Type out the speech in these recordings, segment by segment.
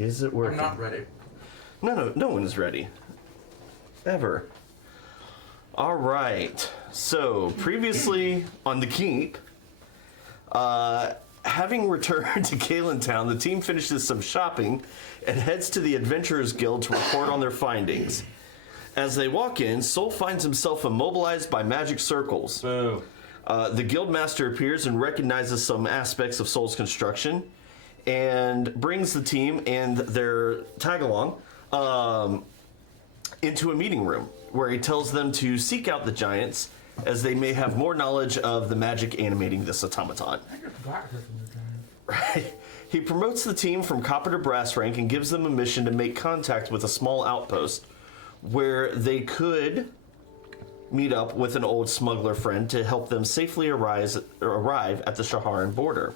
Is it working? I'm not ready. No one is ready. Ever. All right. So, previously on the Keep, having returned to Kalen Town, the team finishes some shopping and heads to the Adventurers Guild to report on their findings. As they walk in, Soul finds himself immobilized by magic circles. Boo. The Guildmaster appears and recognizes some aspects of Soul's construction and brings the team and their tag-along into a meeting room where he tells them to seek out the giants as they may have more knowledge of the magic animating this automaton. Right. He promotes the team from copper to brass rank and gives them a mission to make contact with a small outpost where they could meet up with an old smuggler friend to help them safely arrive at the Shaha'ran border.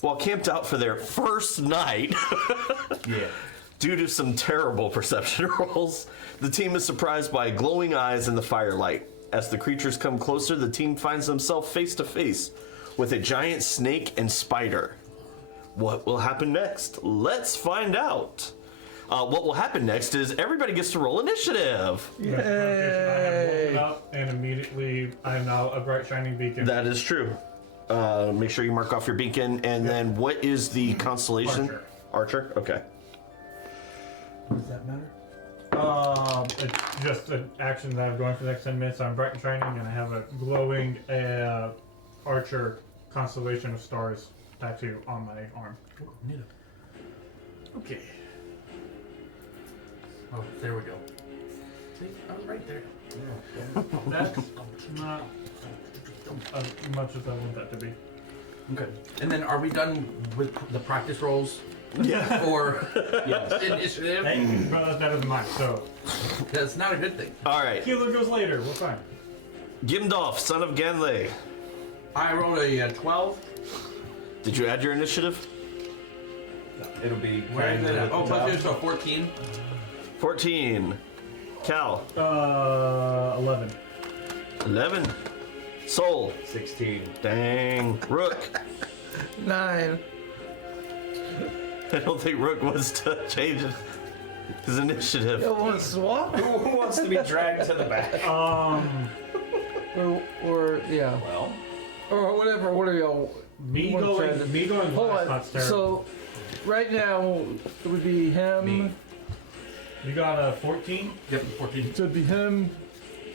While camped out for their first night, due to some terrible perception rolls, the team is surprised by glowing eyes in the firelight. As the creatures come closer, the team finds themselves face to face with a giant snake and spider. What will happen next? Let's find out. What will happen next is everybody gets to roll initiative. Yay! I have woken up and immediately I am now a bright shining beacon. That is true. Make sure you mark off your beacon, and then what is the constellation? Archer. Okay. Does that matter? It's just an action that I'm going for the next 10 minutes. I'm bright and shining, and I have a glowing archer constellation of stars tattoo on my arm. Okay. Oh, there we go. See, I was right there. That's not as much as I want that to be. Okay. And then are we done with the practice rolls? Yeah. Or initiative? Hey, bro, that's better than mine, so. That's not a good thing. All right. Healer goes later, we're fine. Gimdolf, son of Ganley. I rolled a 12. Did you add your initiative? It'll be Where is kind it at? of Oh, plus 2, so 14. 14. Cal. 11. 11. Soul. 16. Dang. Rook. 9. I don't think Rook wants to change his initiative. You want to swap? Who wants to be dragged to the back? Or yeah. Well, Or whatever y'all. Me wanna try going, to- me going Hold last, on. not terrible. So, right now, it would be him. Me. You got a 14? Yep, 14. So it'd be him,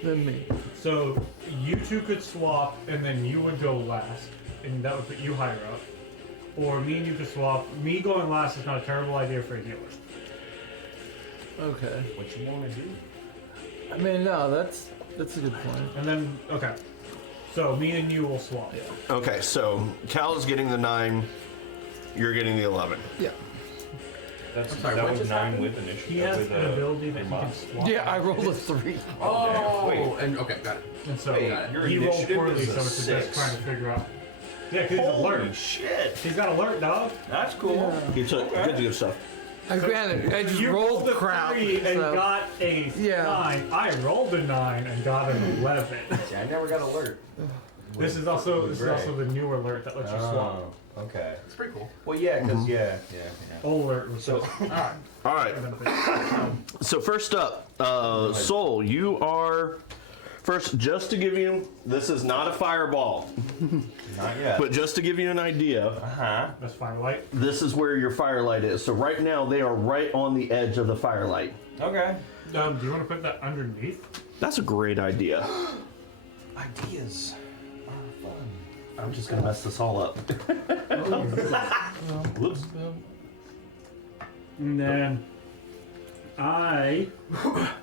then me. So you two could swap, and then you would go last, and that would put you higher up. Or me and you could swap. Me going last is not a terrible idea for a healer. Okay. what you want to do? I mean, no, that's a good point. And then, okay. So me and you will swap. Okay, so Cal is getting the 9. You're getting the 11. Yeah. That's sorry, that what was just 9 happened? with initiative. He has with an ability that he can buff. swap. Yeah, I rolled a 3. Oh, Wait. and okay, got it. And so Wait, got it. your he rolled initiative poorly, is so a it's just 6. trying to figure out. Yeah, because he's Holy alert. shit! He's got alert, dog. That's cool. Yeah. You took good stuff. Granted, I just You rolled a crap. 3 and so- got a Yeah. 9. I rolled a 9 and got an 11. See, I never got alert. This is also the new alert that lets you swap. Oh, okay. It's pretty cool. Well, yeah, because yeah. Old alert was So, Alright. All right. So first up, Soul, you are first. Just to give you, this is not a fireball, not yet. but just to give you an idea, That's fine, light. this is where your firelight is. So right now they are right on the edge of the firelight. Okay. Do you want to put that underneath? That's a great idea. Ideas are fun. I'm just gonna mess this all up. Whoops. And then I.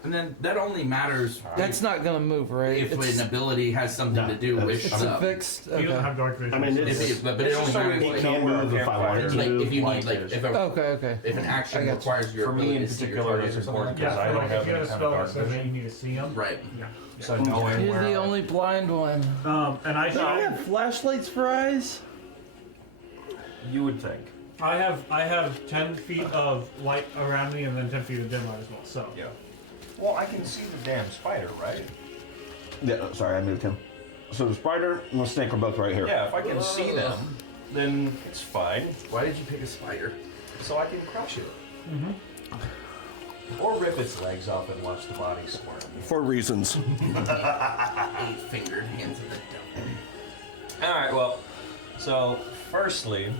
And then that only matters That's not gonna move, right? if it's, an ability has something to do with it's stuff. fixed. He doesn't Okay. have dark vision. I mean, so- it's- But it only matters He like, can move if I wanted like to. if you need like if Okay. an I action got you. requires your For me ability in to see your particular, target it's or something like important Yeah, because I so don't like have if you any have a kind spell of that dark says that vision. you need to see them. Right. Yeah. So knowing You're where the only blind one. And I Do I have flashlights for eyes? you would think. I have 10 feet of light around me and then 10 feet of dim light as well. So Yeah. Well, I can see the damn spider, right? Yeah, sorry, I moved him. So the spider and the snake are both right here. Yeah, if I can see them, then it's fine. Why did you pick a spider? So I can crush it. Or rip its legs off and watch the body squirm. For reasons. 8-fingered hands of the devil. Alright, well, so firstly,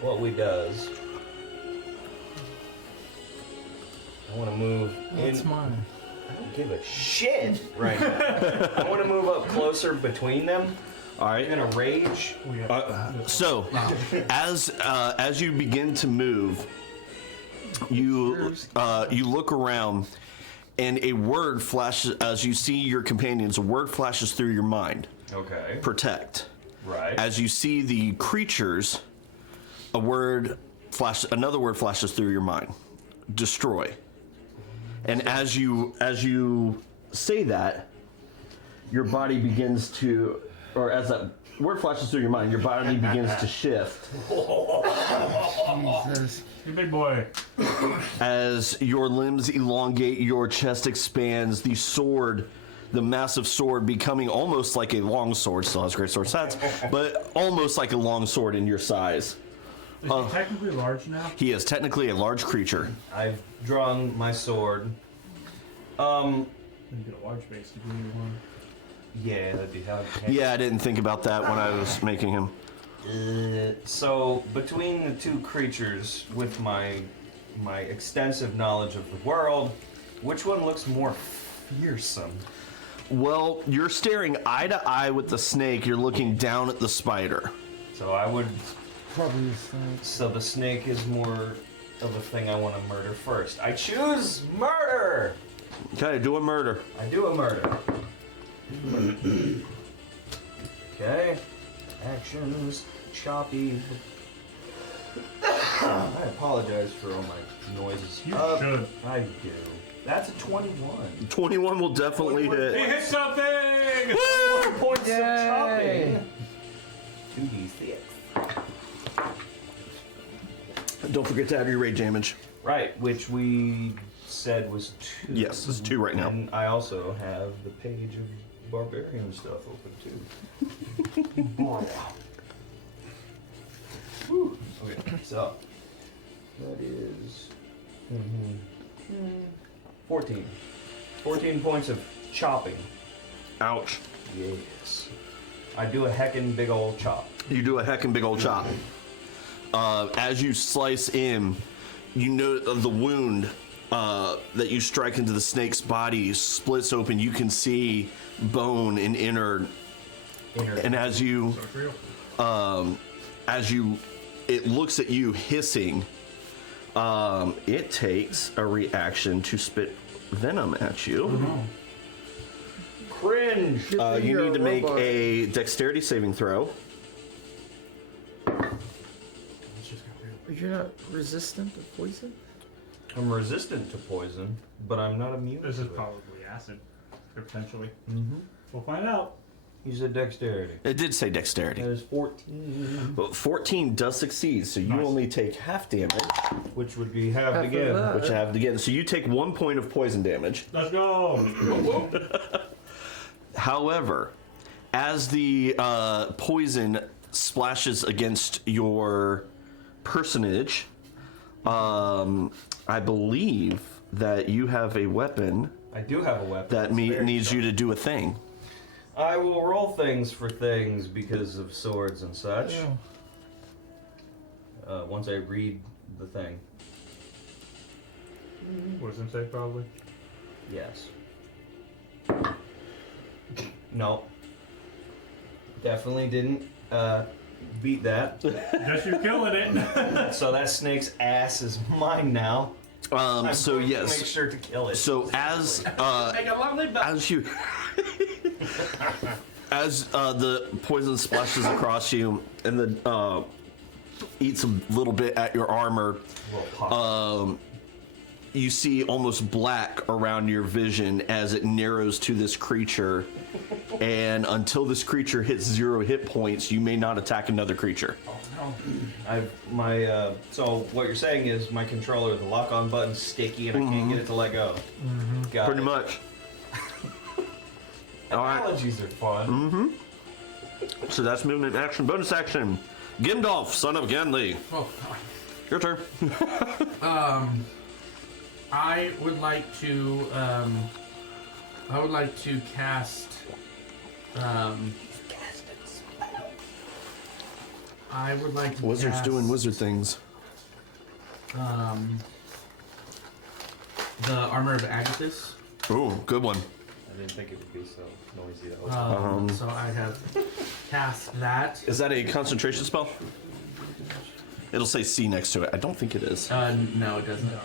what we does, I want to move That's in. mine. I don't give a shit right now. I want to move up closer between them. All right. I'm gonna rage. So, as you begin to move, you look around, and a word flashes as you see your companions. A word flashes through your mind. Okay. Protect. Right. As you see the creatures, another word flashes through your mind. Destroy. And as you say that, your body begins to, or as that word flashes through your mind, your body begins to shift. Jesus. You big boy. As your limbs elongate, your chest expands, the massive sword becoming almost like a long sword, still has great sword stats, but almost like a long sword in your size. Is he technically large now? He is technically a large creature. I've drawn my sword. You get a large base to do one. Yeah, that'd be how. Yeah, I didn't think about that when I was making him. So between the two creatures, with my extensive knowledge of the world, which one looks more fearsome? Well, you're staring eye to eye with the snake. You're looking down at the spider. So I would. Probably the snake. So the snake is more of a thing I want to murder first. I choose murder. Okay, do a murder. I do a murder. Okay. Actions. Choppy. I apologize for all my noises. You Up. should. I do. That's a 21. 21 will definitely He hit. hit something! 1 points Yay. of chopping. 2d6. Don't forget to add your rage damage. Right, which we said was 2. Yes, it's 2 right now. And I also have the page of barbarian stuff open too. Whew. Okay, so that is 14. 14 points of chopping. Ouch. Yes. I do a heckin' big old chop. You do a heckin' big old chop. As you slice in, you know the wound that you strike into the snake's body splits open. You can see bone and innard. And as you, it looks at you hissing. It takes a reaction to spit venom at you. Cringe! You need to make a dexterity saving throw. You're not resistant to poison? I'm resistant to poison, but I'm not immune This to is it. probably acid, potentially. Mm-hmm. We'll find out. You said dexterity. It did say dexterity. That is 14. But 14 does succeed, so you Nice. only take half damage, Which would be halved Half of again. that. which I have again. So you take 1 point of poison damage. Let's go! However, as the poison splashes against your personage, I believe that you have a weapon I do have a weapon. that It's very needs sharp. you to do a thing. I will roll things for things because of swords and such. Yeah. Once I read the thing. Wisdom save, probably. Yes. No. Definitely didn't beat that. Just you killing it. So that snake's ass is mine now. I'm So going to yes. make sure to kill it. So as as you as the poison splashes across you and the eats a little bit at your armor, you see almost black around your vision as it narrows to this creature. And until this creature hits 0 hit points, you may not attack another creature. So what you're saying is my controller, the lock-on button's sticky and I can't get it to let go. Got Pretty it. much. All right. Analogies are fun. So that's movement, action, bonus action. Gandalf, son of Gandalf. Oh, God. Your turn. I would like to cast. I would like to Wizards cast, doing wizard things. the Armor of Agathis. Ooh, good one. I didn't think it would be so noisy. That was So I have cast that. Is that a concentration spell? It'll say C next to it. I don't think it is. No, it doesn't. No.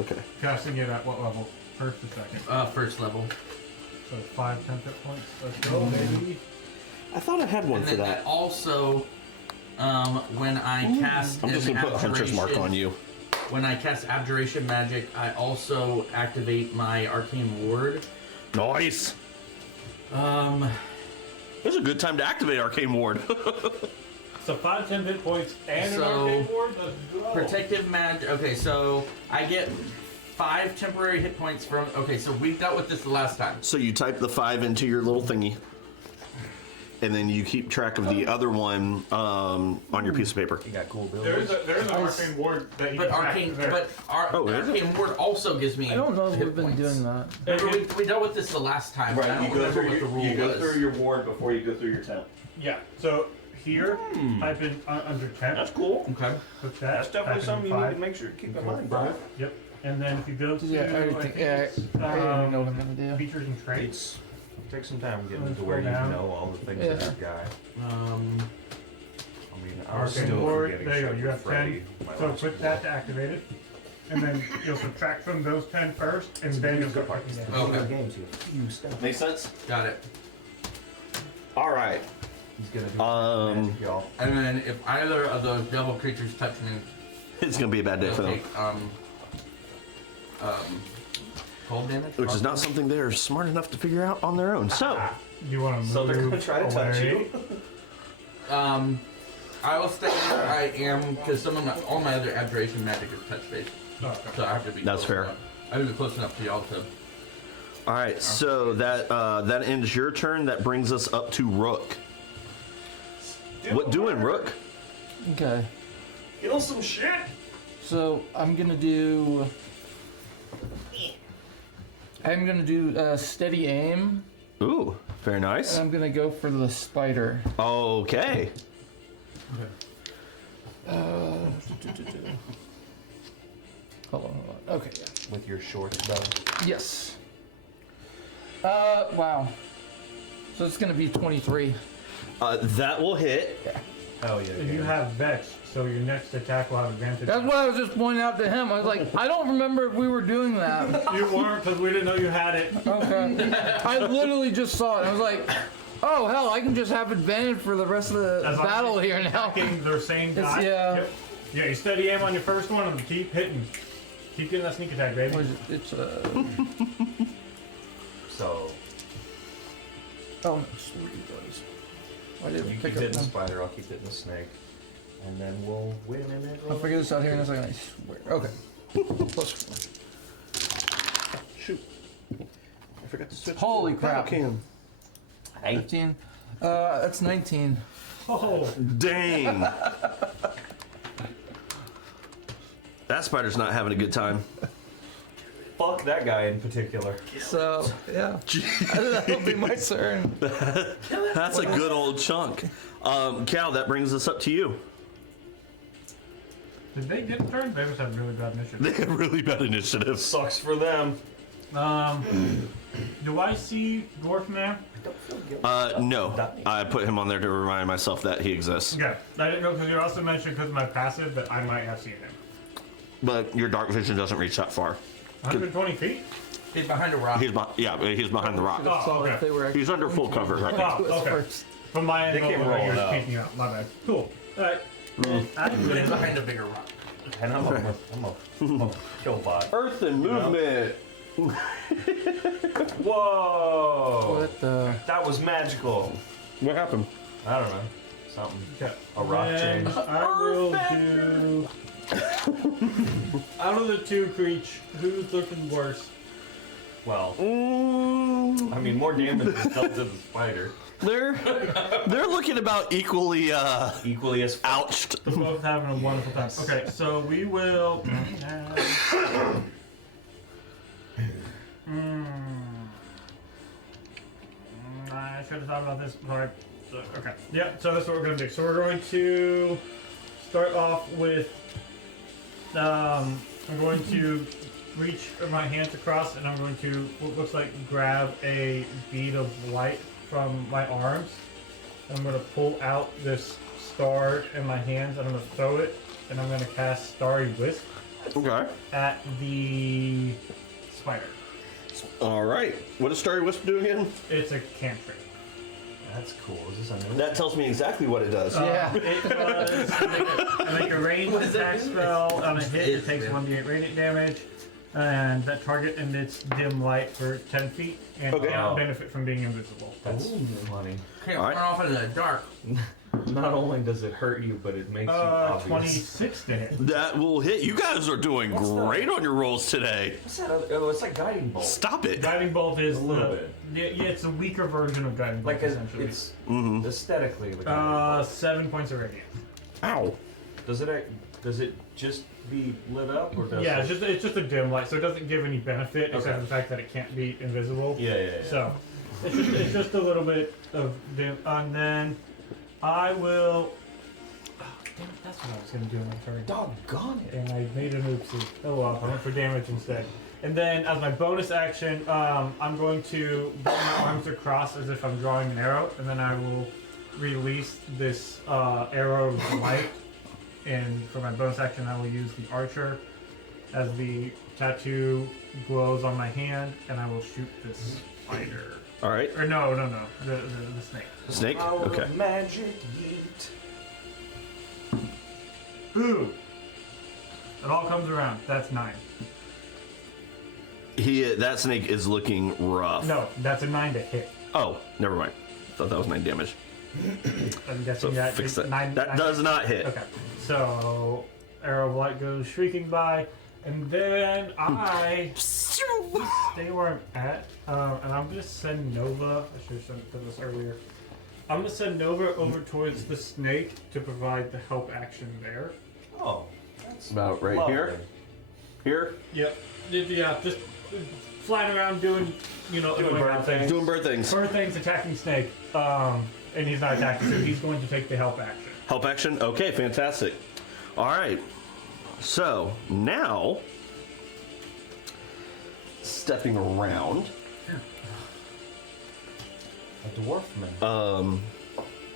Okay. Casting it at what level? First or second? First level. So 5 10 hit points. Let's go, baby. I thought I had one And for then that. also, when I cast I'm just an gonna put Hunter's Mark abjuration- on you. When I cast Abjuration Magic, I also activate my Arcane Ward. Nice. Um, This is a good time to activate Arcane Ward. So 5 10 hit points and an So, arcane ward? Let's go. Protective Magic. Okay, so I get 5 temporary hit points from. Okay, so we dealt with this the last time. So you type the 5 into your little thingy, and then you keep track of the other one on your piece of paper. You got cool There's buildings. an arcane ward that you But can Arcane, there. but Oh, is it? Arcane Ward also gives me. I don't know if hit we've been points. doing that. Remember, we dealt with this the last time. but I don't remember what the rule was. your ward before you go through your tent. Yeah. So here, type in under 10. That's cool. Okay. Put that. That's definitely type in something you 5. need to make sure to keep in Go mind. 5. Yep. And then if you go to Yeah, I everything. think Yeah, it's, I already know what I'm gonna do. features and traits. It's take some time getting Let's to where go you down. know all the things Yeah. of that guy. I mean, I was Arcane still ward. forgetting There you go. stuff You with have Freddy, 10. my So last put one. that to activate it. And then you'll subtract from those 10 first, and then you'll start marking it. Okay. Games, you have few stuff. Makes sense? Got it. All right. He's gonna do magic, y'all. And then if either of those devil creatures touch me, It's going to be a bad day they'll for them. take cold damage. Which is not something they're smart enough to figure out on their own. So, Do you want to move So they're gonna try to touch away? you. I will stay where I am because all my other abjuration magic is touch based, Okay. so I have to be. That's close fair. enough. I have to be close enough to y'all to. all right. So that ends your turn. That brings us up to Rook. What doing, Rook? Okay. Kill some shit. So I'm gonna do. Steady aim, Ooh, very nice. and I'm gonna go for the spider. Okay. Hold on. Okay. Yeah. With your short bow. Yes. Wow. So it's gonna be 23. That will hit. Oh yeah. And you have Vex, so your next attack will have advantage. That's what I was just pointing out to him. I was like, I don't remember if we were doing that. You weren't, because we didn't know you had it. Okay. I literally just saw it. I was like, oh hell, I can just have advantage for the rest of the As long battle as here now. Attacking their same It's- guy. yeah. Yep. Yeah, you steady aim on your first one and keep hitting. Keep getting that sneak attack, baby. What is it? It's So oh no, sweet boys. Why did you it keep pick hitting up the them? spider. I'll keep hitting the snake, and then we'll win in it. I'll figure this out here in a second. I swear. Okay. Plus 4. Shoot. I forgot to switch. Holy to the crap. battle cam. 15. That's 19. Oh, Dang. That spider's not having a good time. Fuck that guy in particular. So yeah, that'll be my turn. That's a good old chunk. Cal, that brings us up to you. did they get turned? They just have really bad They initiative. have really bad initiative. Sucks for them. Do I see Dwarf Man? No. I put him on there to remind myself that he exists. Okay. I didn't know because you also mentioned because of my passive that I might have seen him. But your dark vision doesn't reach that far. 120 feet? He's behind a rock. He's behind the rock. Oh, So okay. if they were He's under full cover right now. Oh, okay. first. From my They angle, came over rolling here, up. peeking out. My bad. Cool. Alright. He's behind a bigger rock. And I'm a kill bot. Earth and movement. Whoa! What the? That was magical. What happened? I don't know. Something. Okay. A rock Then change. I will do. Out of the two creatures, who's looking worse? Well, I mean, more damage is dealt to the spider. They're looking about equally Equally as ouched. We're both having a wonderful time. Okay, so we will. I should have thought about this. Sorry. Okay. Yeah. So that's what we're going to do. So we're going to start off with. I'm going to reach my hands across, and I'm going to what looks like grab a bead of light from my arms. I'm going to pull out this star in my hands. I'm going to throw it, and I'm going to cast Starry Wisp Okay. at the spider. All right. What does Starry Wisp do again? It's a cantrip. That's cool. Is this a new? That tells me exactly what it does. Yeah. It does make a ranged attack spell on a hit. It takes 1d8 radiant damage, and that target emits dim light for 10 feet, and Okay. cannot benefit from being invisible. That's funny. Can't All right. run off into the dark. Not only does it hurt you, but it makes you obvious. 26 to hit. That will hit. You guys are doing What's that? great on your rolls today. What's that other? Oh, it's like guiding bolt. Stop it. Guiding bolt is A little the bit. yeah, it's a weaker version of guiding bolt Like essentially. it's Mm-hmm. aesthetically. The guiding bolt. 7 points of radiant. Ow. Does it just be lit up or does Yeah, it? it's just a dim light, so it doesn't give any benefit except Okay. for the fact that it can't be invisible. Yeah. So it's just a little bit of dim, and then I will. Oh, damn it, that's what I was gonna do in my turn. Doggone it. And I made an oopsie. Oh well, I went for damage instead. And then as my bonus action, I'm going to bring my arms across as if I'm drawing an arrow, and then I will release this arrow of light. And for my bonus action, I will use the archer as the tattoo glows on my hand, and I will shoot this spider. All right. Or no, the snake. Snake? Power Okay. of magic yeet. Ooh! It all comes around. That's 9. That snake is looking rough. No, that's a 9 to hit. Oh, never mind. Thought that was 9 damage. I'm So guessing that fix is that. 9. That does not hit. Okay, so arrow of light goes shrieking by, and then I stay where I'm at, and I'm gonna send Nova. I should have done this earlier. I'm gonna send Nova over towards the snake to provide the help action there. Oh, that's About right lovely. here. Here. Yep. Yeah, just flying around doing, Doing annoying bird things. Doing bird things. Bird things attacking snake. And he's not attacking, so he's going to take the help action. Help action? Okay, fantastic. All right. So now, stepping around. A dwarf man.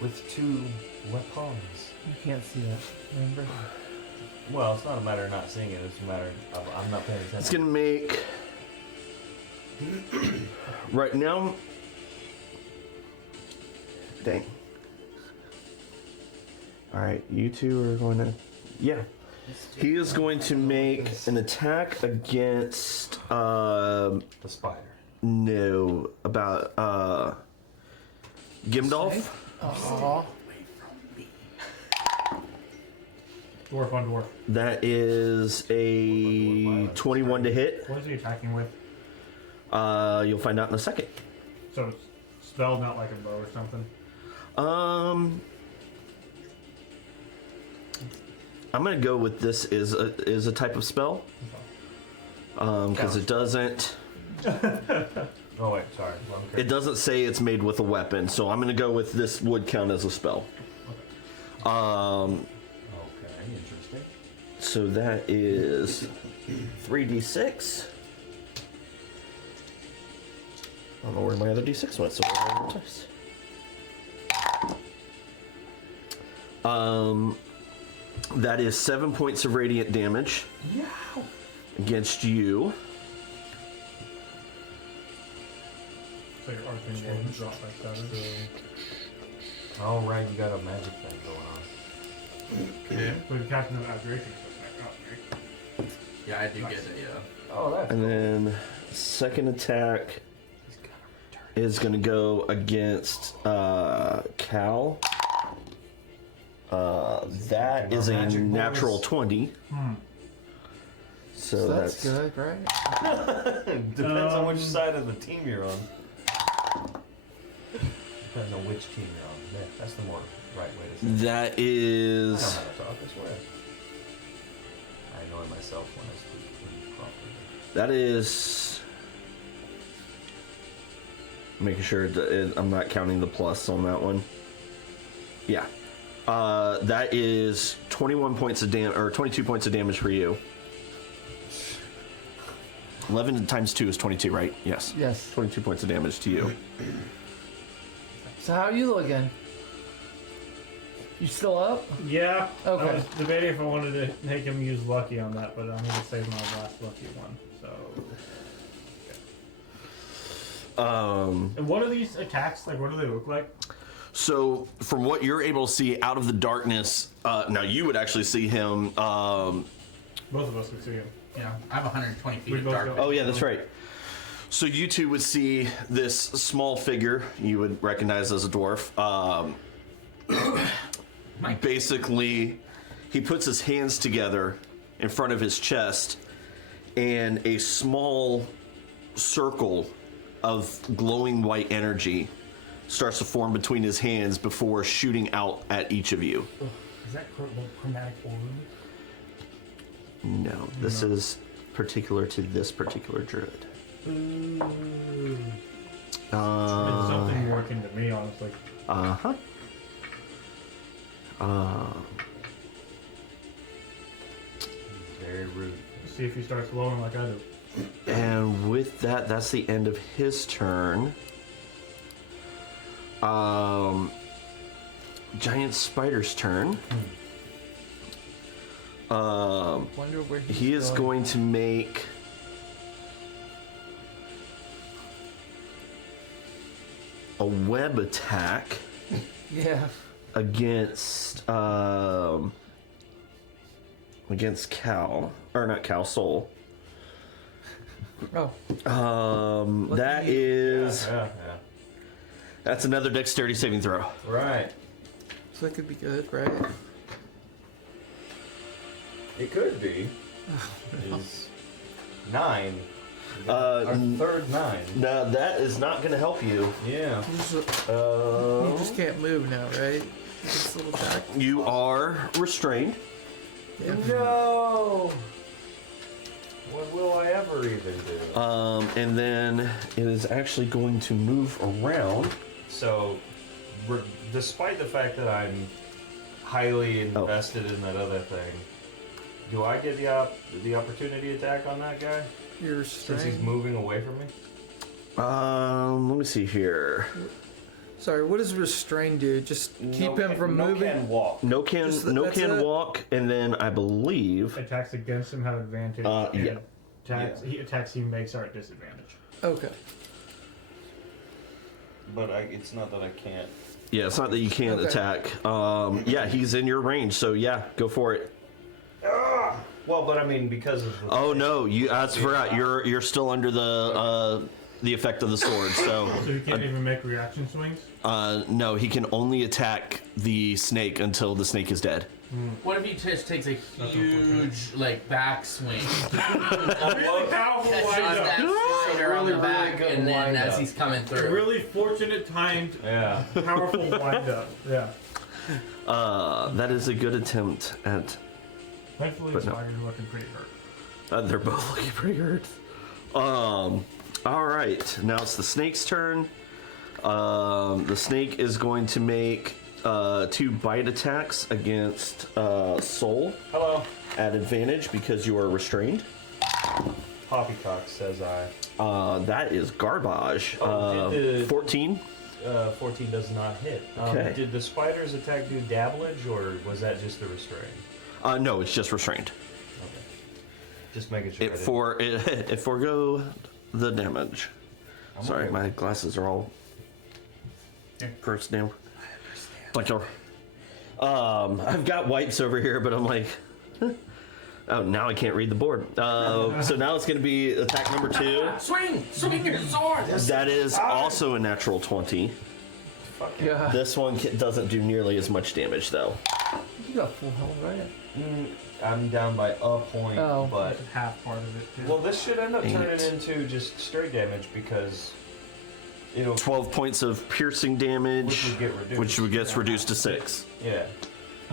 With 2 weapons. You can't see that. Remember? Well, it's not a matter of not seeing it. It's a matter of I'm not paying attention. It's gonna make. Right now. Dang. All right, you two are going to. Yeah. He is going to make an attack against. The spider. No, about Gimdolf. Aw. Dwarf on dwarf. That is a 21 to hit. What is he attacking with? You'll find out in a second. So it's spelled not like a bow or something. I'm gonna go with this is a type of spell. Because it doesn't Oh wait, sorry. Okay. it doesn't say it's made with a weapon, so I'm gonna go with this would count as a spell. Okay, interesting. So that is 3d6. I don't know where my other d6 went, so I'll roll twice. That is 7 points of radiant damage against you. So your arcane will drop by 7. Oh right, you got a magic thing going on. Okay. So the captain of abjuration goes back up, right? Yeah, I do get it, yeah. Oh, that's And then second attack is going to go against Cal. That is a magic natural bonus. 20. So So that's good, right? Depends on which side of the team you're on. Depends on which team you're on. Yeah, that's the more right way to say it. That I know is. how to talk, I swear. I annoy myself when I speak properly. That is. Making sure I'm not counting the plus on that one. Yeah. That is 21 points of damage, or 22 points of damage for you. 11 times 2 is 22, right? Yes. Yes. 22 points of damage to you. So how are you looking? You still up? Yeah. Okay. I was debating if I wanted to make him use lucky on that, but I'm gonna save my last lucky one. So. And what are these attacks like? What do they look like? So, from what you're able to see out of the darkness, now you would actually see him. Both of us could see him. Yeah, I have 120 feet We of both dark. go- Oh, yeah, that's right. So, you two would see this small figure you would recognize as a dwarf. Basically, he puts his hands together in front of his chest, and a small circle of glowing white energy starts to form between his hands before shooting out at each of you. Is that chromatic orb? No, this is particular to this particular druid. It's something more akin to me, honestly. Uh-huh. Very rude. See if he starts glowing like I do. And with that, that's the end of his turn. Giant Spider's turn. Wonder where He is going to make a web attack Yeah. against Cal, or not Cal, Soul. Oh. That is Yeah. that's another dexterity saving throw. Right. So that could be good, right? It could be. Is 9. Uh, Our third 9. Now that is not going to help you. Yeah. You just can't move now, right? Just a little back. You are restrained. Yeah. No. What will I ever even do? And then it is actually going to move around. So, despite the fact that I'm highly invested in that other thing, do I get the opportunity attack on that guy You're since he's restrained. moving away from me? Let me see here. Sorry, what does restrain do? Just keep him from moving? Can walk. No can Just no that's can it? walk, and then I believe Attacks against him have advantage. and yeah. Attacks he makes are at disadvantage. Okay. But it's not that I can't. yeah, it's not that you can't Okay. attack. Yeah, he's in your range, so yeah, go for it. Well, but I mean because of. Oh no, I forgot. You're still under the effect of the sword, so So he can't even make reaction swings? no, he can only attack the snake until the snake is dead. What if he just takes a huge, like, backswing? Really powerful Catches wind up. that spider on the Really back, good and then wind as up. he's coming A through. really fortunate timed, Yeah. powerful wind up. Yeah. That is a good attempt at. Thankfully, But the no. spider's looking pretty hurt. They're both looking pretty hurt. All right, now it's the snake's turn. The snake is going to make 2 bite attacks against Soul Hello. at advantage because you are restrained. Poppycock says I. That is garbage. Oh, did the- 14. 14 does not hit. Okay. Did the spider's attack do dabblage, or was that just the restraint? No, it's just restrained. Okay. Just making sure. It forego the damage. Sorry, okay. my glasses are all cursed now. Like, I've got whites over here, but I'm like, huh. Oh, now I can't read the board. So now it's going to be attack number 2. Swing your sword! That is also a natural 20. Yeah. This one doesn't do nearly as much damage, though. You got full health, right? I'm down by a point, Oh. but Half part of it, too. well, this should end up 8. turning into just straight damage because It'll 12 points of piercing damage, which would get reduced. reduced to 6. Yeah. There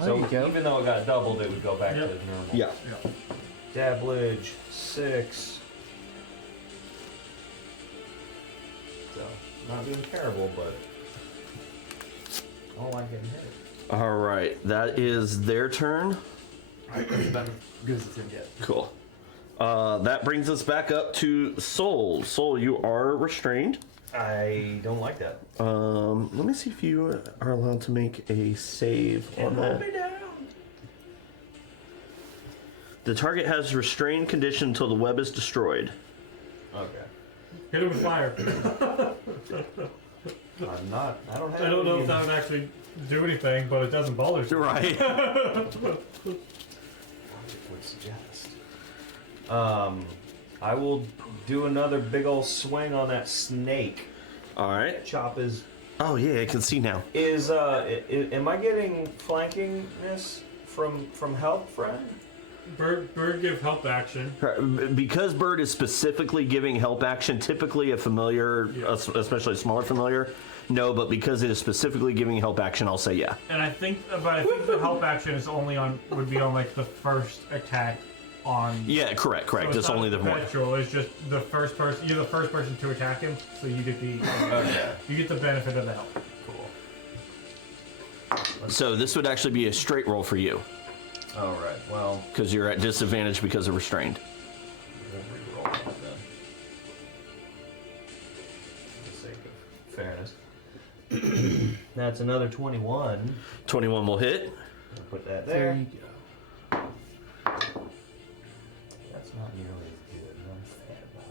So you go. even though it got doubled, it would go back Yep. to normal. Yeah. Dabblage 6. So not doing terrible, but I don't like getting hit. All right, that is their turn. Alright, that's about as good as it's gonna get. Cool. That brings us back up to Soul. Soul, you are restrained. I don't like that. Let me see if you are allowed to make a save on that. The target has restrained condition until the web is destroyed. Okay. Hit him with fire. I'm not. I don't have. I don't know if any- that would actually do anything, but it doesn't bother you. Right. would suggest. I will do another big old swing on that snake. All right. Chop is. Oh yeah, I can see now. Am I getting flankingness from help, friend? Bird give help action. Because Bird is specifically giving help action, typically a familiar, especially a smaller familiar, no, but because it is specifically giving help action, I'll say yeah. And I think the help action is only would be on like the first attack on. Yeah, correct. So It's not only the one. perpetual. It's just the first person. You're the first person to attack him, so you get the Okay. you get the benefit of the help. Cool. So this would actually be a straight roll for you, All right. Well, because you're at disadvantage because of restrained. we'll re-roll that then. For the sake of fairness. That's another 21. 21 will hit. I'll put that There there. you go. That's not nearly as good. I'm sad about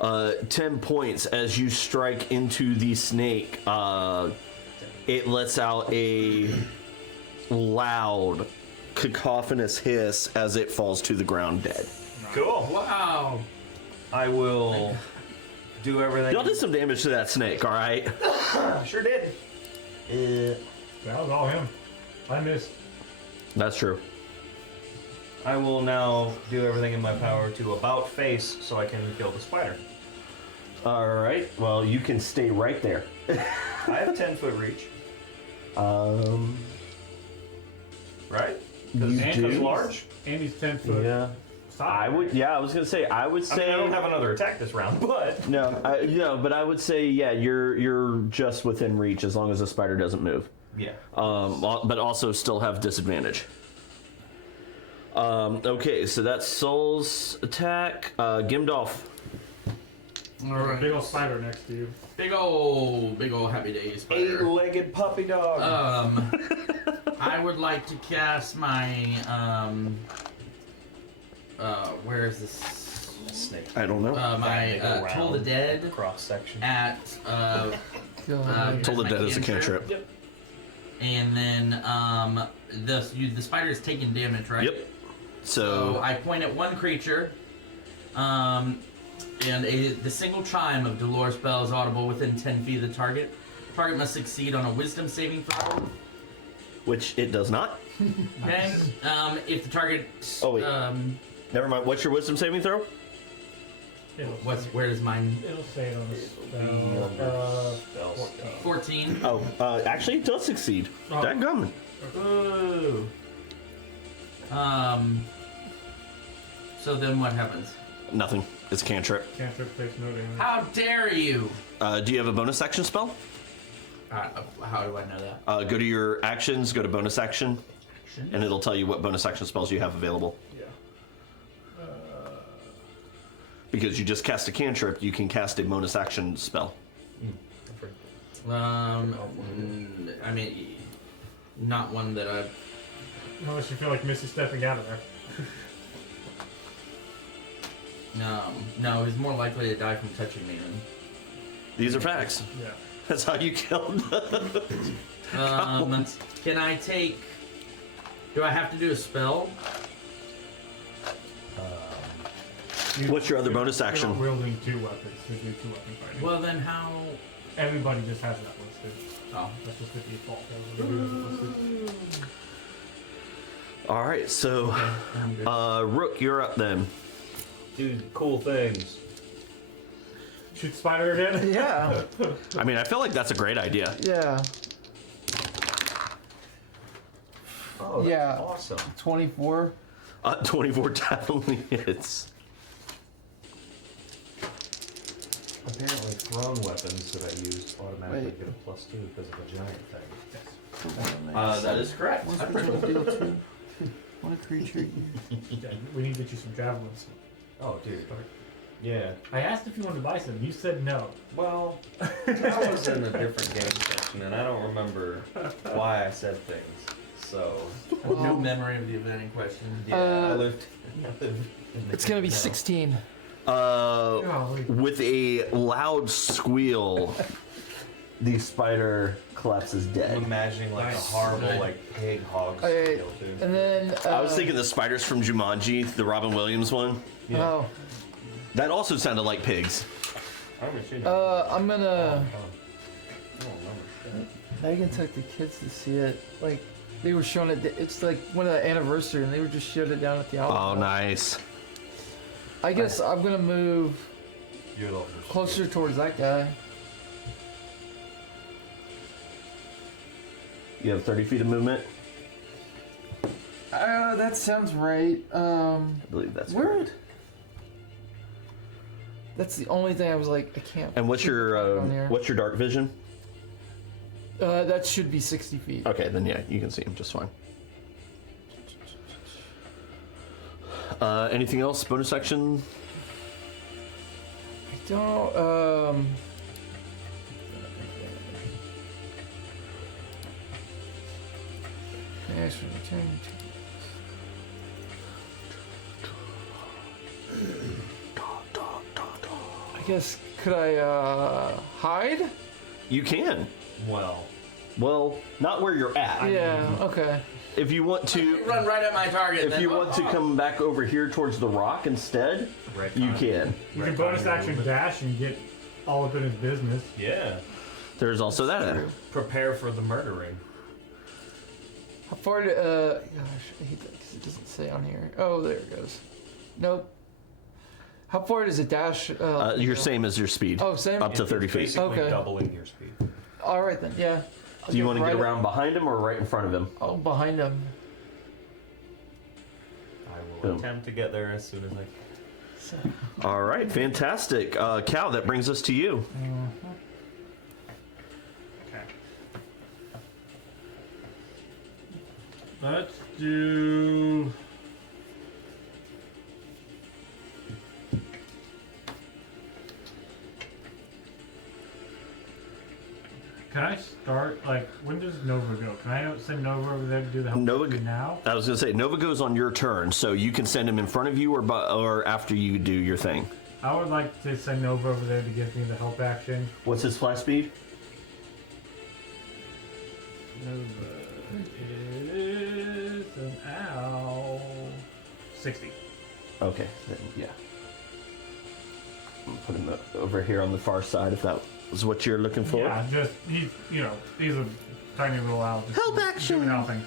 it. 10. 10 points as you strike into the snake. It lets out a loud, cacophonous hiss as it falls to the ground dead. Cool. Wow. I will do everything. Y'all did some damage to that snake, all right? Sure did. That was all him. I missed. That's true. I will now do everything in my power to about face so I can kill the spider. All right. Well, you can stay right there. I have 10-foot reach, right? You Because do? large. Andy's 10 foot. Yeah. Stop. I would. Yeah, I was gonna say. I would I say. mean, I don't have another attack this round, but No, but I would say, yeah, you're just within reach as long as the spider doesn't move. yeah. But also still have disadvantage. Okay, so that's Soul's attack. Gimdolf. Alright. Big old spider next to you. Big ol' happy day spider. 8-legged puppy dog. I would like to cast my where is this? Snake. I don't know. My Go Toll the around. Dead Cross section. at God. Toll the my Dead is a cantrip. Yep. And then the spider is taking damage, right? Yep. So So I point at one creature, and the single chime of Dolores Bell is audible within 10 feet of the target. Target must succeed on a Wisdom saving throw. which it does not. Okay. If the target. Oh, wait. Never mind. What's your Wisdom saving throw? Where is mine? It'll say it on the spell. 14. Oh, actually, it does succeed. Oh. Dadgummit. Ooh. So then what happens? Nothing. It's a cantrip. Cantrip takes no damage. How dare you? Do you have a bonus action spell? How do I know that? Go to your actions, go to bonus action, and it'll tell you what bonus action spells you have available. Yeah. Because you just cast a cantrip, you can cast a bonus action spell. I mean, not one that I've. Unless you feel like Missy stepping out of there. No, he's more likely to die from touching me than. These are facts. Yeah. That's how you killed. Can I take? Do I have to do a spell? What's your other bonus action? You're not wielding two weapons. You do two weapon fighting. Well, then how? Everybody just has that listed. Oh. That's just the default. Listed. All right, so I'm good. Rook, you're up then. do cool things. Shoot the spider again? Yeah. I mean, I feel like that's a great idea. Yeah. Oh, that's Yeah. awesome. 24. 24 definitely hits. Apparently, thrown weapons that I use automatically Wait. get a +2 because of a giant thing. That is correct. Once per turn, deal 2. When a creature. Yeah, we need to get you some javelins. Oh, dude. Yeah. I asked if you wanted to buy some. You said no. Well, that was in a different game section, and I don't remember why I said things. So, No memory of the event in question. yeah, I lived in the It's gonna be game now. 16. Golly. With a loud squeal, the spider collapses I'm dead. imagining like Nice. a horrible Good. like pig hog Okay, squeal too. and then. I was thinking the spiders from Jumanji, the Robin Williams one. Oh. That also sounded like pigs. I haven't seen it. I'm gonna. I don't remember shit. Megan took the kids to see it. Like, they were showing it. It's like one of the anniversary, and they were just showing it down at the Oh, outlet. nice. I guess I'm gonna move You're the closer towards that guy. You have 30 feet of movement? That sounds right. I believe that's Where? correct. That's the only thing I was like, I can't. And what's keep it your on here. what's your dark vision? That should be 60 feet. Okay, then yeah, you can see him just fine. Anything else? Bonus action? I don't. Yes, return I guess, could I hide? You can. Well, not where you're at. Yeah. Okay. If you want to, Run right at my target. if then. you want to come back over here towards the rock instead, Right you time. can. You Right can bonus time, action you're dash and get all up in his business. Yeah. There's also that. Prepare for the murdering. How far to, gosh, I hate that because it doesn't say on here. Oh, there it goes. Nope. How far does it dash? You're same as your speed. Oh, same? Up to 30 feet. Basically Okay. doubling your speed. All right then, yeah. I'll Do you want to right get up- around behind him or right in front of him? Oh, behind him. I will Boom. attempt to get there as soon as I can. All right, fantastic. Cal, that brings us to you. Okay. Let's do. Can I start? Like, when does Nova go? Can I send Nova over there to do the help Nova desk now? I was gonna say Nova goes on your turn, so you can send him in front of you or after you do your thing. I would like to send Nova over there to give me the help action. What's his flash speed? Nova is an owl. 60. Okay, then yeah. I'll put him over here on the far side if that was what you're looking for. Yeah, just he's a tiny little owl. Just Help action! doing nothing.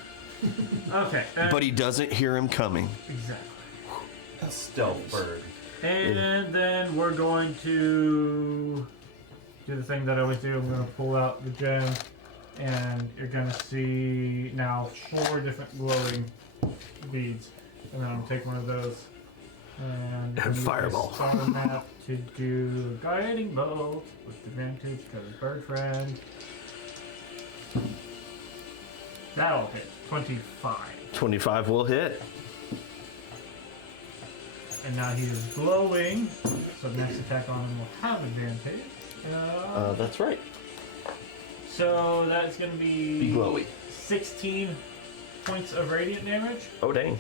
Okay. But he doesn't hear him coming. Exactly. Stealth bird. And then we're going to do the thing that I always do. I'm going to pull out the gem, and you're going to see now 4 different glowing beads. And then I'm going to take one of those and use fireball. this star map to do a guiding bolt with advantage because it's bird friend. That'll hit 25. 25 will hit. And now he is glowing, so next attack on him will have advantage. That's right. So that's going to Be be glowy. 16 points of radiant damage, Oh dang.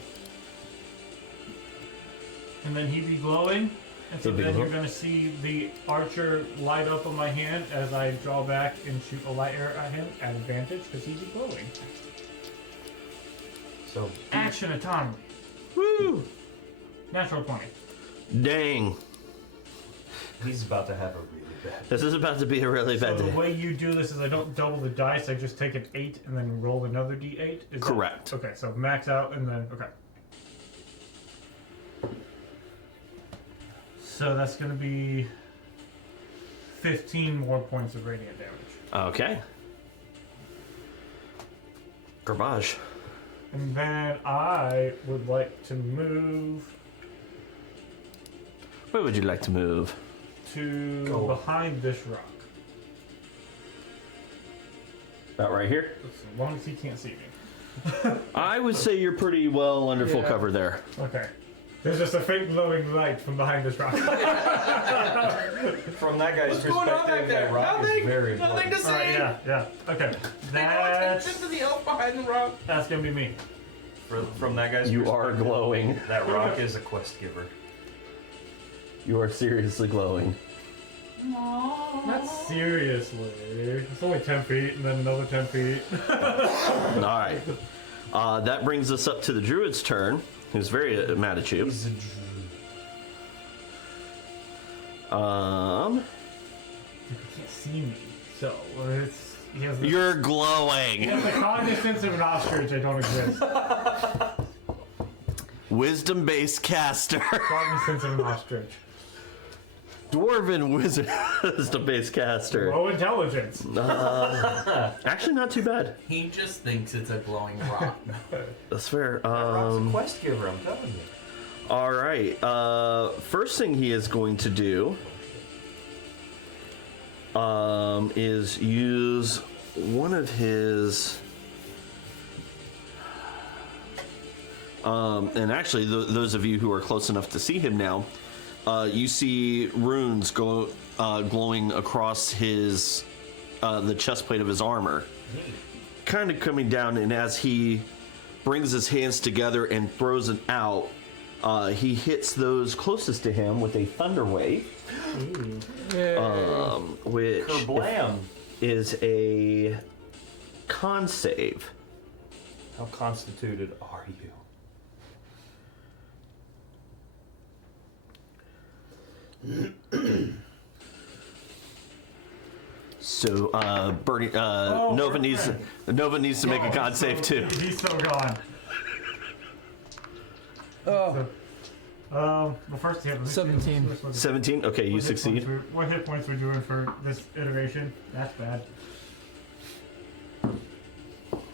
and then he'd be glowing. And so He'd be then you're glow- going to see the archer light up on my hand as I draw back and shoot a light arrow at him at advantage because he'd be glowing. So Action autonomy. Woo! Natural 20. Dang. he's about to have a really bad. This is about to be a really So bad the day. way you do this is I don't double the dice, I just take an 8 and then roll another d8? Is that- Correct. okay, so max out and then, okay. So that's going to be 15 more points of radiant damage. Okay. Garbage. And then I would like to move Where would you like to move? to Go. behind this rock. About right here? As long as he can't see me. I would say you're pretty well under full Yeah. cover there. Okay. There's just a faint glowing light from behind this rock. From that guy's What's going on back perspective, there? that rock is very Nothing important. to Alright, see. yeah. Okay. Pay no attention to the elf behind the rock. That's gonna be me. From that guy's You are perspective, glowing. that rock is a quest giver. You are seriously glowing. Not seriously. It's only 10 feet and then another 10 feet. Alright. That brings us up to the druid's turn, who's very mad at you. He's a You can't see me, so it's he has the, You're he glowing. has the cognizance of an ostrich. I don't exist. Wisdom-based caster. Cognizance of an ostrich. Dwarven wizard. Wisdom-based caster. Low intelligence. Actually, not too bad. He just thinks it's a glowing rock. That's fair. rock's a quest giver, I'm telling you. All right. First thing he is going to do is use one of his. And actually, those of you who are close enough to see him now, you see runes glowing across his the chest plate of his armor, kind of coming down. And as he brings his hands together and throws it out, he hits those closest to him with a thunder wave, which Kerblam! is a con save. How constituted are you? So, Bernie, Nova we're needs friends. Nova needs to make a con save too. He's so gone. Oh, Well, first you have 17. 17. Okay, you succeed. What hit points we're doing for this iteration? That's bad.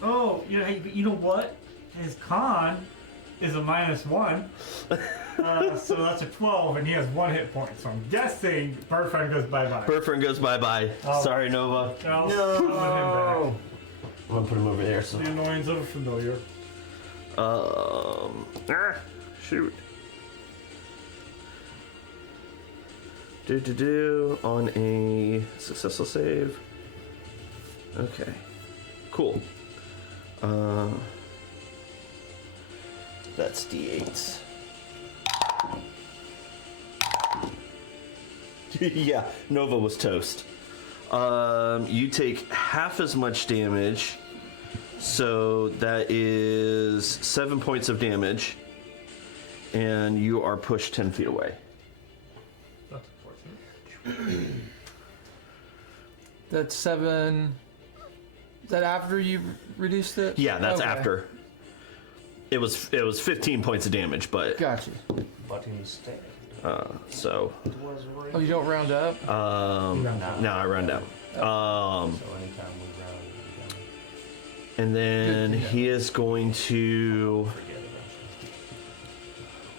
Oh, you know what? His con is a -1. So that's a 12, and he has 1 hit point. So I'm guessing Birdfriend goes bye-bye. Birdfriend goes bye bye. Oh. Sorry, Nova. I'll summon him I'm gonna put him over there. So, back. The annoyance of a familiar. shoot. On a successful save. Okay, cool. That's D8s. Yeah, Nova was toast. You take half as much damage, so that is 7 points of damage, and you are pushed 10 feet away. That's unfortunate. that's 7. Is that after you reduced it? Yeah, that's Okay. after. It was 15 points of damage, but Gotcha. But instead, so it was right. Oh, you don't round up? no, I run down. So anytime we round together, And then Good to know. he is going to forget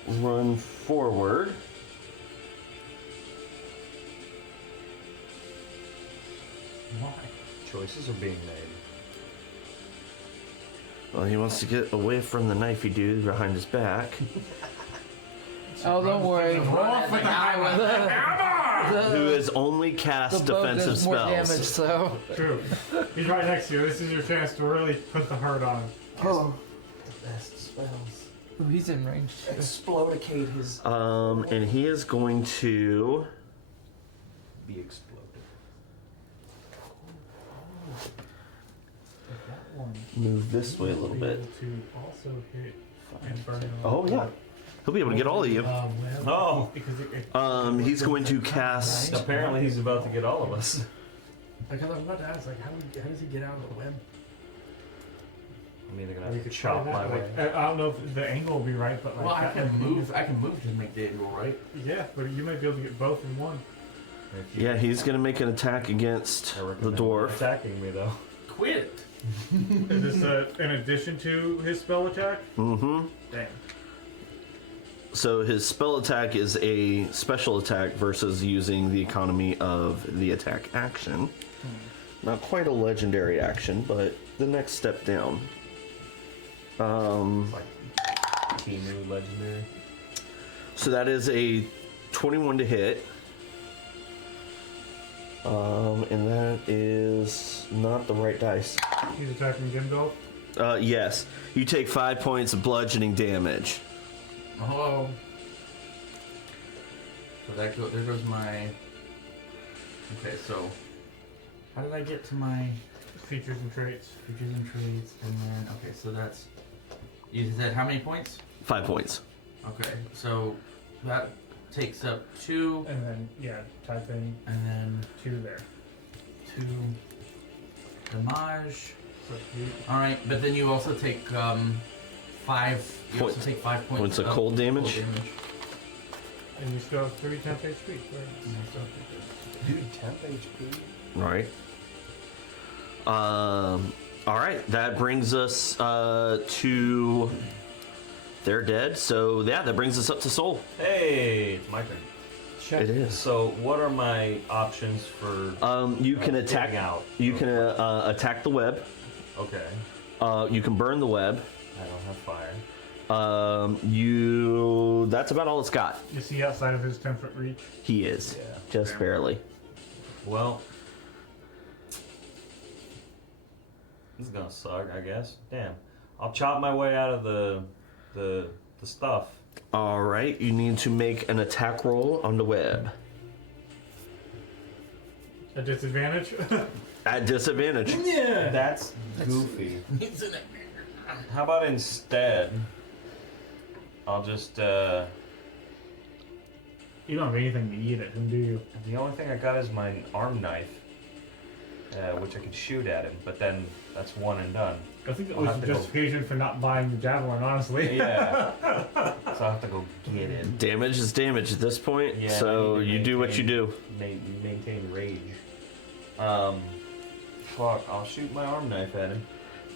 eventually. run forward. Why? Choices are being made. Well, he wants to get away from the knifey dude behind his back. Oh, don't worry. Off with the hammer! Who has only The cast bow defensive does more spells. damage, so. True. He's right next to you. This is your chance to really put the hurt on him. Oh. The best spells. Ooh, he's in range. Explodicate his. And he is going to Be exploded. That one move this way a little will be bit. able to also hit and burn him Oh up. yeah, he'll be able to get all of you. Oh. Because it He's going to cast. Apparently, he's about to get all of us. Because I was about to ask, like, how does he get out of the web? I'm either gonna We have to could chop try my that. way. Like, I don't know if the angle will be right, but like Well, I that can might be- move. I can move to make the angle, right? Yeah, but you might be able to get both in one. If you- Yeah, he's gonna make an attack against I the recommend dwarf. attacking me though. Quit. Is this in addition to his spell attack? Mm-hmm. Dang. So his spell attack is a special attack versus using the economy of the attack action. Not quite a legendary action, but the next step down. It's like Timu legendary. So that is a 21 to hit. And that is not the right dice. He's attacking Gimdolf. Yes. You take 5 points of bludgeoning damage. Oh. So that there goes my. Okay, so how did I get to my Features and traits. features and traits? And then okay, so that's. You said how many points? 5 points. Okay, so that takes up 2, And then, yeah, type in and then 2 there. 2 damage. So you, All right, but then you also take 5. You also Points. take 5 points. Points of cold damage? and you still have 3 temp HP. Dude, temp HP. Right. All right. That brings us to. They're dead. So yeah, that brings us up to Soul. Hey, it's my turn. Check. It is. So, what are my options for You can attack. getting out? You can attack the web. Okay. You can burn the web. I don't have fire. That's about all it's got. Is he outside of his 10-foot reach? He is. Yeah. Just Damn. barely. Well, this is gonna suck, I guess. Damn. I'll chop my way out of the stuff. All right. You need to make an attack roll on the web. A disadvantage? At disadvantage. Yeah. That's goofy. It's an How about instead, I'll just, You don't have anything to eat at him, do you? the only thing I got is my arm knife, which I could shoot at him, but then that's one and done. I think that I'll was have the to go- justification for not buying the javelin, honestly. Yeah. So I'll have to go get it. Damage is damage at this point. Yeah, So I need to you do what you do. Maintain rage. Fuck, I'll shoot my arm knife at him.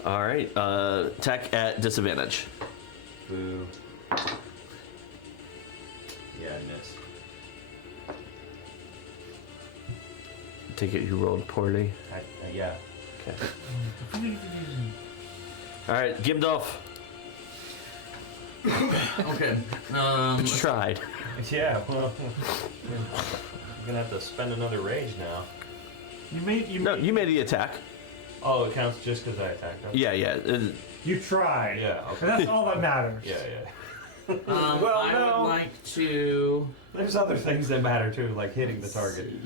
All right. Attack at disadvantage. Boo. Yeah, I missed. Take it you rolled poorly. Yeah. Okay. All right, Gimdolf. Okay. But you tried. Yeah, well, I'm gonna have to spend another rage now. No, you made the attack. Oh, it counts just because I attacked him? Yeah, yeah. You tried. Yeah, okay. And that's all that matters. Yeah, yeah. Well, I no. would like to. There's other things that matter too, like hitting the target. see.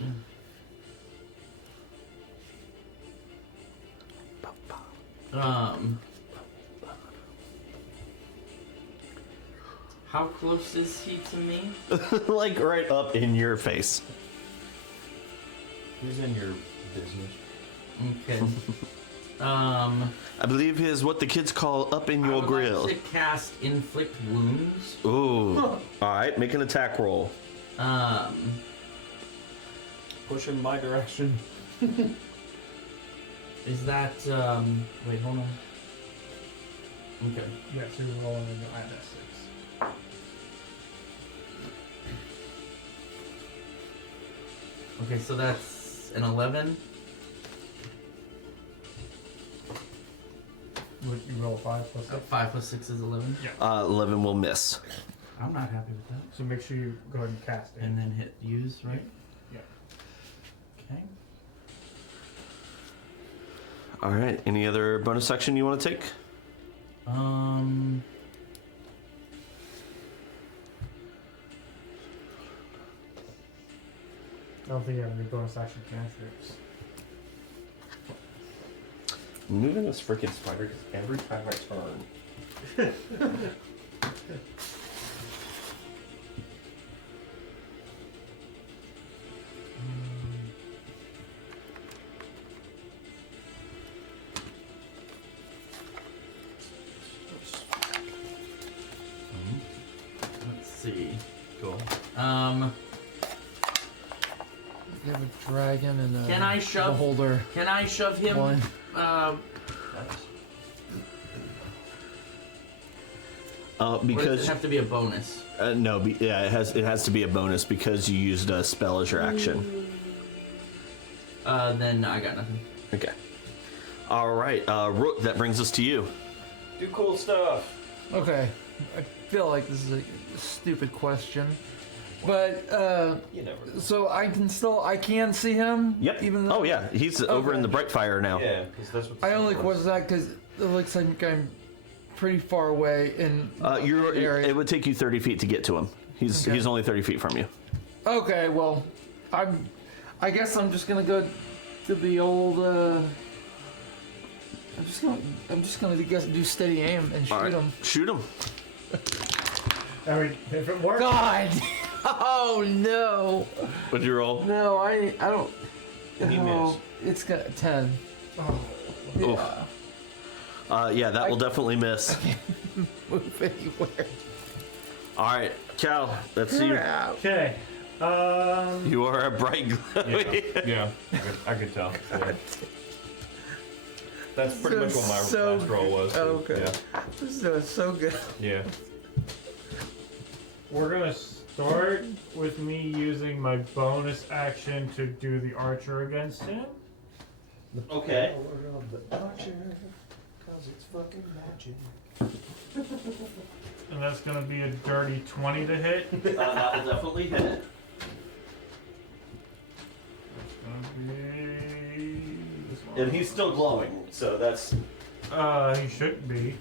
How close is he to me? Like right up in your face. Who's in your business? Okay. I believe he is what the kids call up in I your would grill. like to cast inflict wounds. Ooh. All right, make an attack roll. Push in my direction. Is that wait, hold on. Okay. Yeah, so you're rolling into I 6. Okay, so that's an 11. Would you roll 5 plus 6? 5 plus 6 is 11. 11 will miss. I'm not happy with that. So make sure you go ahead and cast it. And then hit use, right? Yeah. Okay. All right. Any other bonus action you want to take? I don't think you have any bonus action cantrips. Moving this freaking spider because every time I turn. see. Cool. You have a dragon and a Can I shove? beholder. Can I shove him? One. Or does Because it have to be a bonus? no, yeah, it has to be a bonus because you used a spell as your action. Then I got nothing. Okay. All right, Rook. That brings us to you. Do cool stuff. Okay. I feel like this is a stupid question. But, You never know. so I can see him? Yep. Even though Oh yeah, he's over Okay. in the bright fire now. Yeah, because that's what. the I sun only was. was that because it looks like I'm pretty far away in You're. the area. It would take you 30 feet to get to him. He's Okay. he's only 30 feet from you. Okay, well, I guess I'm just gonna go to the old. I'm just gonna do steady aim and shoot All right, him. shoot him. I mean, if it works. God! Oh no! What'd you roll? No, I don't. He Oh, it's got 10. Oh, Oof. Yeah. Yeah, that will definitely miss. Move anywhere. All right, Cal. That's you. Crap. okay. You are a bright. Yeah, I could tell. Yeah. That's pretty much what my So last roll was. good. Okay. Yeah. This is doing so good. Yeah. We're gonna start with me using my bonus action to do the archer against him. Okay. And that's gonna be a dirty 20 to hit. That will definitely hit. It's gonna be this one. And he's still glowing, so that's. He shouldn't be.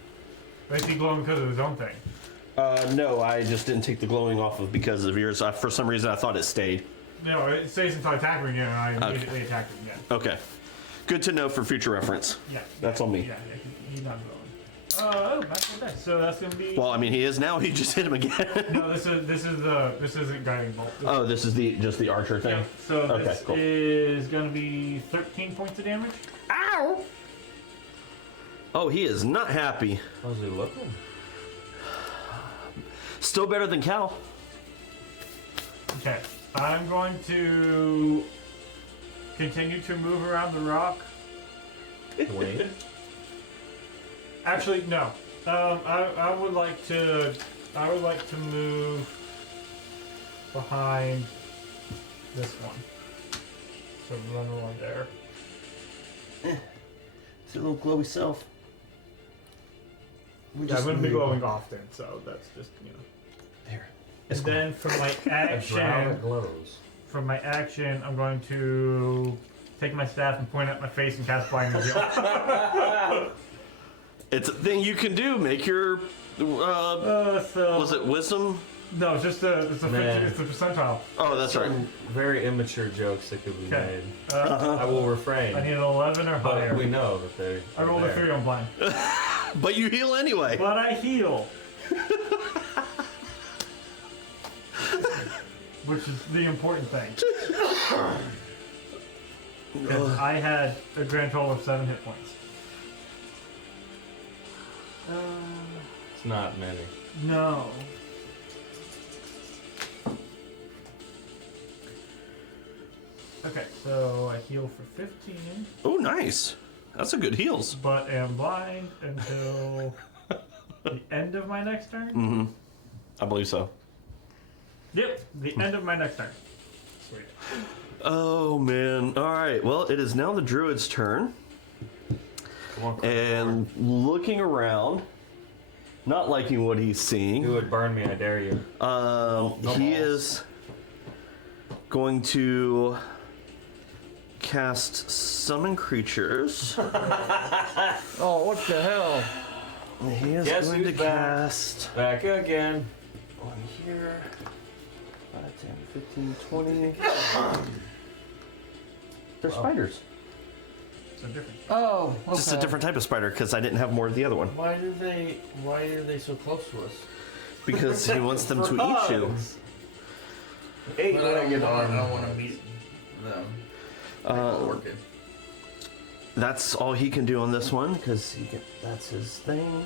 But is he glowing because of his own thing? No, I just didn't take the glowing off of because of yours. For some reason, I thought it stayed. No, it stays until I attack him again, and I immediately attack him again. Okay. Good to know for future reference. Yeah. That's on me. Yeah, he's not glowing. Oh, that's okay. So that's gonna be. Well, I mean, he is now. He just hit him again. No, this isn't guiding bolt. Oh, this is just the archer thing. Yeah, so Okay, this cool. is gonna be 13 points of damage. Ow! Oh, he is not happy. How's he looking? Still better than Cal. Okay, I'm going to continue to move around the rock. Wait. Actually, no. I would like to move behind this one. So run along there. It's a little glowy self. Yeah, I'm gonna be glowing often, so that's just There. And then for my A drow that action, glows. I'm going to take my staff and point at my face and cast blinding heal. It's a thing you can do. Make your. So Was it wisdom? no, it's just it's a Man. percentile. Oh, that's right. Certain very immature jokes that could be Okay. made. I will refrain. I need an 11 or but higher. we know that they. I rolled a there. 3 on blind, But you heal anyway. but I heal, which is the important thing. Because I had a grand total of 7 hit points. It's not many. No. Okay, so I heal for 15, Oh, nice. That's a good heals. but am blind until the end of my next turn. Mm-hmm. I believe so. Yep, the end of my next turn. Sweet. Oh man. All right. Well, it is now the druid's turn, Come on, and looking around, not liking what he's who seeing. would burn me? I dare you. He is going to cast summon creatures. Oh, what the hell? He is Guess going to who's back? cast Back again. one here. 5, 10, 15, 20. They're spiders. So different. Oh, okay. Just a different type of spider because I didn't have more of the other one. Why are they so close to us? Because he wants them to eat you. But I Eight-legged don't want to meet them. Orchid. That's all he can do on this one because that's his thing.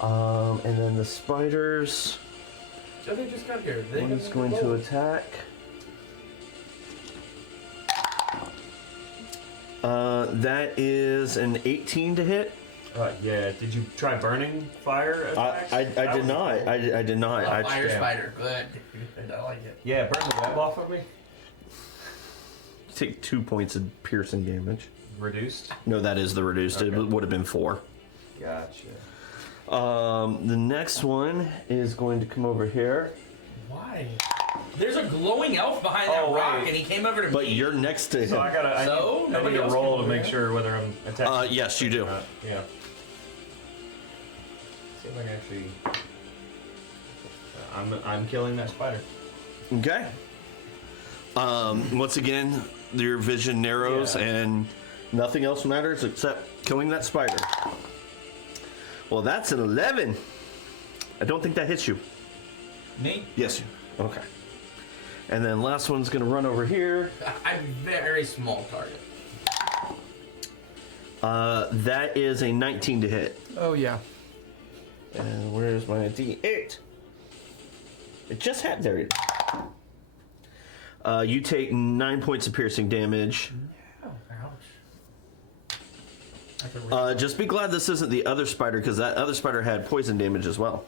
And then the spiders. Oh, they just got here. One's going to attack. That is an 18 to hit. Yeah. Did you try burning fire attacks? I did not. I did not. Oh, fire spider. Good. I like it. Yeah, burn the web off of me. Take 2 points of piercing damage. Reduced? No, that is the reduced. Okay. It would have been 4. Gotcha. The next one is going to come over here. Why? There's a glowing elf behind that Oh, rock, wait. and he came over to me. But you're next to him. So I So? need Nobody a else roll can to make do sure whether I'm attacking. Yes, you do. or not. Yeah. See if I can actually. I'm killing that spider. Okay. Once again, your vision narrows Yeah. and nothing else matters except killing that spider. Well, that's an 11. I don't think that hits you. Me? Yes. Okay. And then last one's going to run over here. I'm very small target. That is a 19 to hit. Oh yeah. And where's my D8? It just had there. It is. You take 9 points of piercing damage. Oh, ouch. Just be glad this isn't the other spider, because that other spider had poison damage as well.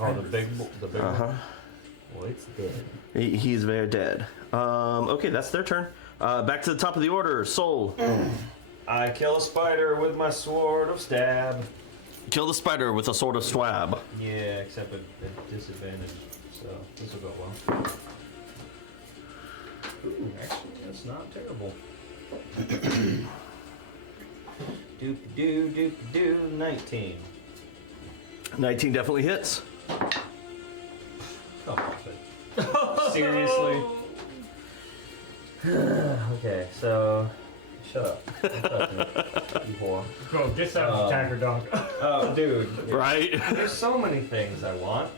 Oh, the big one. Well, it's dead. He's very dead. Okay, that's their turn. Back to the top of the order. Soul. I kill a spider with my sword of stab. Kill the spider with a sword of swab. Yeah, except at disadvantage. So this will go well. Ooh, actually, that's not terrible. Doop-doo, 19. 19 definitely hits. Come off it. Seriously? Okay, so shut up. I'm touching it, you whore. Go, get that attacker dog. Oh, dude. Right? There's so many things I want.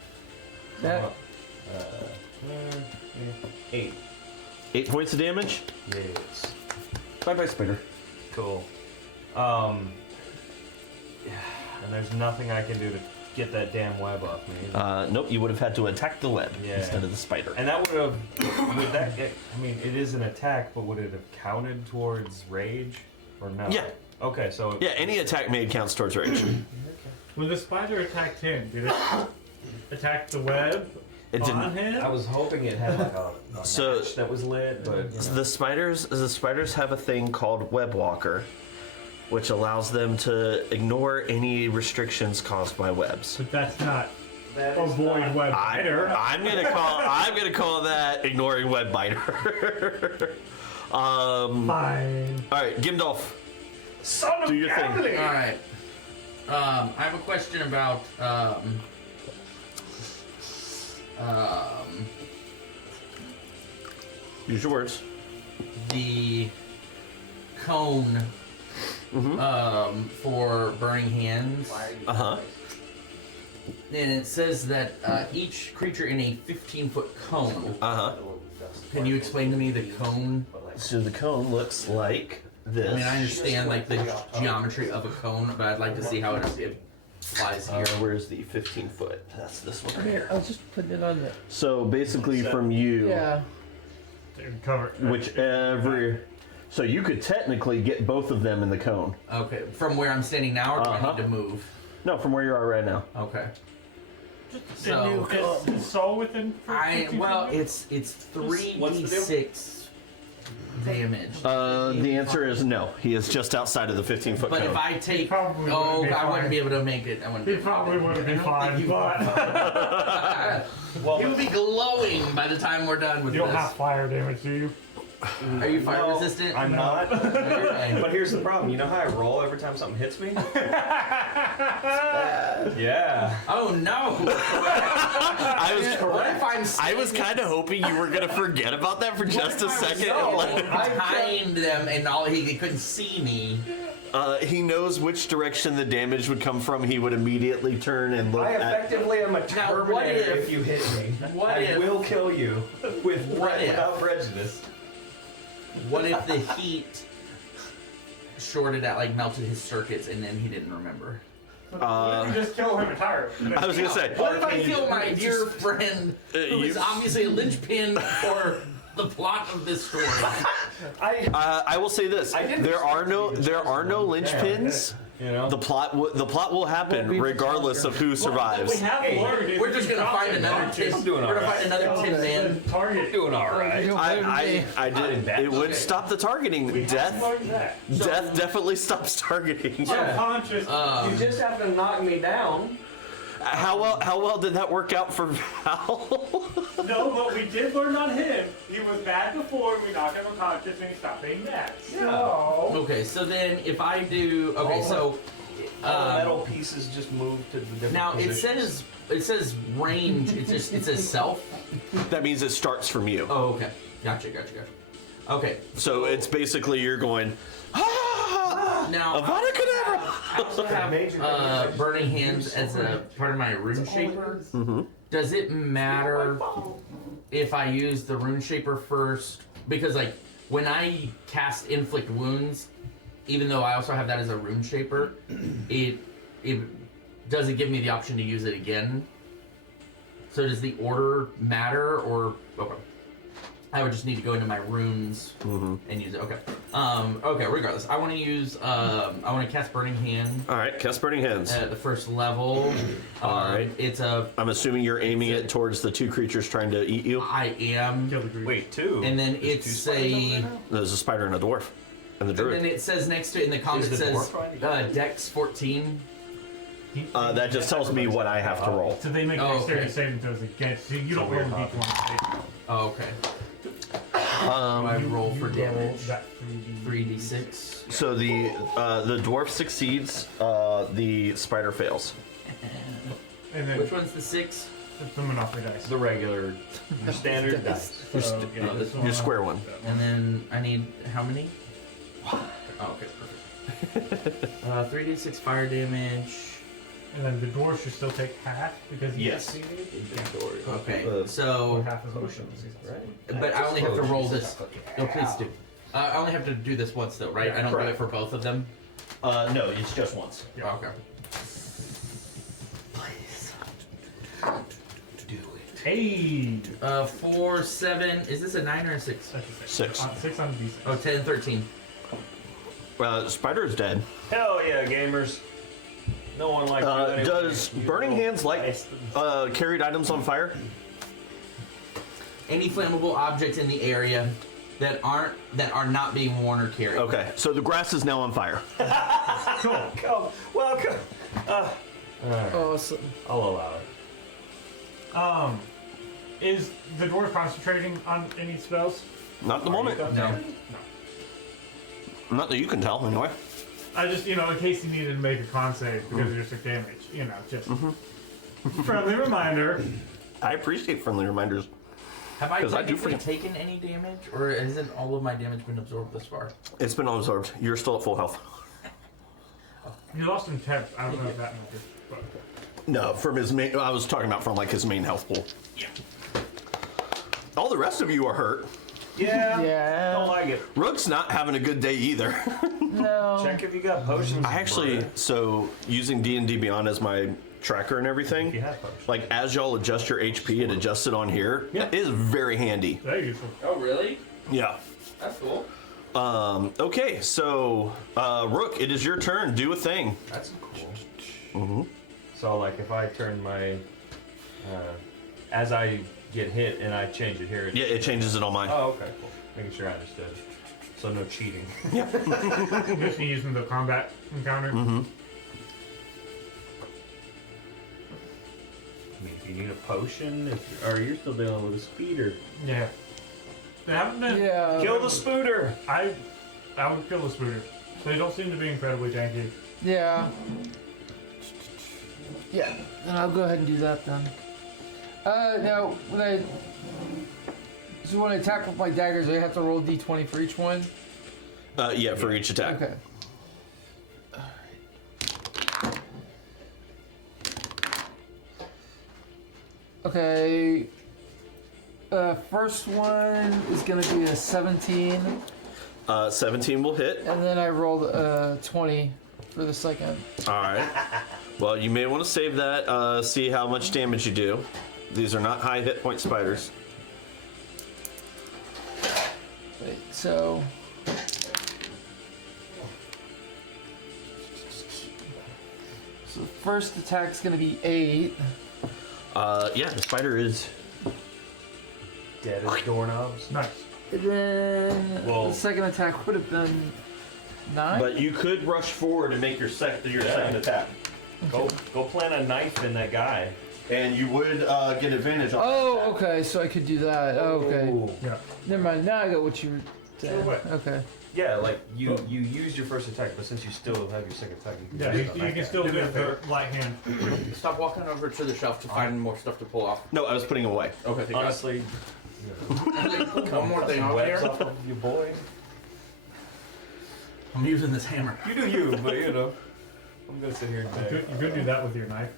That 8. 8 points of damage. Yes. Bye-bye, spider. Cool. And there's nothing I can do to get that damn web off me. Nope, you would have had to attack the web Yeah. instead of the spider. And that would have, I mean, it is an attack, but would it have counted towards rage or no? Yeah. Okay, so. Yeah, any attack made counts towards rage. When the spider attacked him, did it attack the web It on didn't. him? I was hoping it had like a So- match that was lit, but. You know. The spiders have a thing called Web Walker, which allows them to ignore any restrictions caused by webs. But that's not That is avoid not- web spider. I'm gonna call that ignoring web biter. Fine. All right, Gimdolf, Son of do your thing. gambling! All right. I have a question about Use your words. the cone for burning hands. Uh huh. And it says that each creature in a 15-foot cone. Uh huh. Can you explain to me the cone? So the cone looks like this. I mean, I understand like the geometry of a cone, but I'd like to see how it applies here. Where's the 15 foot? That's this one right here. here. I was just putting it on the. So basically, from you, Yeah. Cover. whichever. So you could technically get both of them in the cone. Okay, from where I'm standing now, or do I Uh-huh. need to move? No, from where you are right now. Okay. So, So is Soul within? 15 feet? it's What's the deal? 3d6 damage. The answer is no. He is just outside of the 15 foot But cone. if I take, probably oh, wouldn't be I wouldn't fine. be able to make it. I wouldn't. He be able to probably make it. wouldn't be I don't fine, think you but Well, He would be glowing by the time we're done with you don't this. have fire damage, do you? Are you fire no, resistant? I'm not. Okay. But here's the problem. You know how I roll every time something hits me? Yeah. Oh no! I was What if I'm? I was kind of hoping you were gonna forget about that for just a second. No, Like, behind them, and all he couldn't see me. he knows which direction the damage would come from. He would immediately turn and look I at. effectively am a Now, what Terminator if- if you hit me. what I if- will kill you What if- without prejudice. What if the heat shorted out, like melted his circuits, and then he didn't remember? What if you just kill him entirely? I was gonna say. What if I kill my dear friend, who is you- obviously a linchpin for the plot of this story? I will say this: I didn't there are expect no linchpins. You know? The plot will happen Won't be regardless of who What survives. we have learned is We're just gonna find another tin. I'm doing We're gonna alright. find another tin man. Target. doing all right. I did. It would Okay. stop the targeting. We have Death learned that. Death definitely stops targeting. Subconscious. You just have to knock me down. How well did that work out for Val? No, but we did learn on him. He was bad before. We knocked him unconscious and he stopped being bad. So. Okay, so then if I do, okay, so All the metal pieces just move to the different now positions. it says range. It says self. That means it starts from you. Oh, okay, gotcha. Okay, So it's basically you're going. Ah! now Avada Kedavra! I also have burning hands as a part of my rune shaper. Does it matter if I use the rune shaper first? Because like when I cast inflict wounds, even though I also have that as a rune shaper, it does it give me the option to use it again? So does the order matter, or okay? I would just need to go into my runes and use it. Okay. Okay. Regardless, I want to use. I want to cast Burning Hand All right, cast burning hands. at the first level. All right. It's a. I'm assuming you're aiming it towards the two creatures trying to eat you. I am. Kill the creature. Wait, two. And then There's two it's spiders over there a. now? There's a spider and a dwarf, and the And then druid. it says next to it in the comment, Is it the says dwarf trying to Dex 14. That just tells me what I have to roll. So they make Oh, dexterity okay. saving throws against you. You don't roll weird a d20. Oh, okay. I roll for damage. 3d6. So the dwarf succeeds. The spider fails. And then Which one's the 6? it's the Monopoly dice. The regular, your standard dice. So, yeah, oh, this one. Your square one. And then I need how many? Oh, okay, perfect. 3d6 fire damage. And then the dwarf should still take half because he Yes. succeeded. Okay, Or so half as much. but I only have to roll this. No, please do. I only have to do this once though, right? I don't do Correct. it for both of them. No, it's just once. Yeah. Okay. Please. Do it. Hey! 4, 7. Is this a 9 or a 6? That's a 6. 6 on d6. Oh, 10, 13. Spider is dead. Hell yeah, gamers. No one likes you anyway. Does You burning little hands light bastard. carried items on fire? Any flammable objects in the area that are not being worn or carried. Okay, so the grass is now on fire. Come, welcome. Awesome. I'll allow it. Is the dwarf concentrating on any spells? Not at the moment. No. Not that you can tell, anyway. I just, in case you needed to make a con save because of your sick damage, just friendly reminder. I appreciate friendly reminders. Have I 'Cause I do technically forget. taken any damage, or hasn't all of my damage been absorbed this far? It's been absorbed. You're still at full health. You lost some temp. I don't know if that matters. But No, from his main. I was talking about from like his main health pool. yeah. All the rest of you are hurt. Yeah. Yeah. Don't like it. Rook's not having a good day either. No. Check if you got potions. I actually, so using D&D Beyond as my tracker and If you everything, have potions. like as y'all adjust your HP and adjust it on here, Yeah. it is very handy. Very useful. Oh, really? Yeah. That's cool. Okay, so Rook, it is your turn. Do a thing. That's cool. So like if I turn my, as I get hit and I change it here. Yeah, it changes it on mine. Oh, okay, cool. Making sure I understood. So no cheating. You just need using the combat encounter. I mean, if you need a potion, or you're still dealing with a speeder. Yeah. They haven't been. Yeah. Kill the spooter! I would kill the spooter. They don't seem to be incredibly tanky. Yeah. Yeah. Then I'll go ahead and do that then. Now when I attack with my daggers, I have to roll d20 for each one. Yeah, for each attack. Okay. Okay. First one is gonna be a 17, 17 will hit. and then I rolled a 20 for the second. All right. Well, you may want to save that. See how much damage you do. These are not high hit point spiders. Wait, so. So the first attack's gonna be 8. Yeah, the spider is. Dead as doorknobs. Nice. And then Well- the second attack would have been 9. But you could rush forward and make your second attack, Go plant a knife in that guy. and you would get advantage on. Oh, okay, so I could do that. Oh, okay. Ooh. Yeah. Never mind, now I got what you were saying. Sure way. Okay. Yeah, like you used your first attack, but since you still have your second attack, you can Yeah, do you, stuff you like can that. still do the light hand. Stop walking over to the shelf to find more stuff to pull off. No, I was putting away. Okay, thank God. Honestly, One more thing off webs here. off of your boy. I'm using this hammer. You do you, but you know, I'm gonna sit here and You could do that with your knife.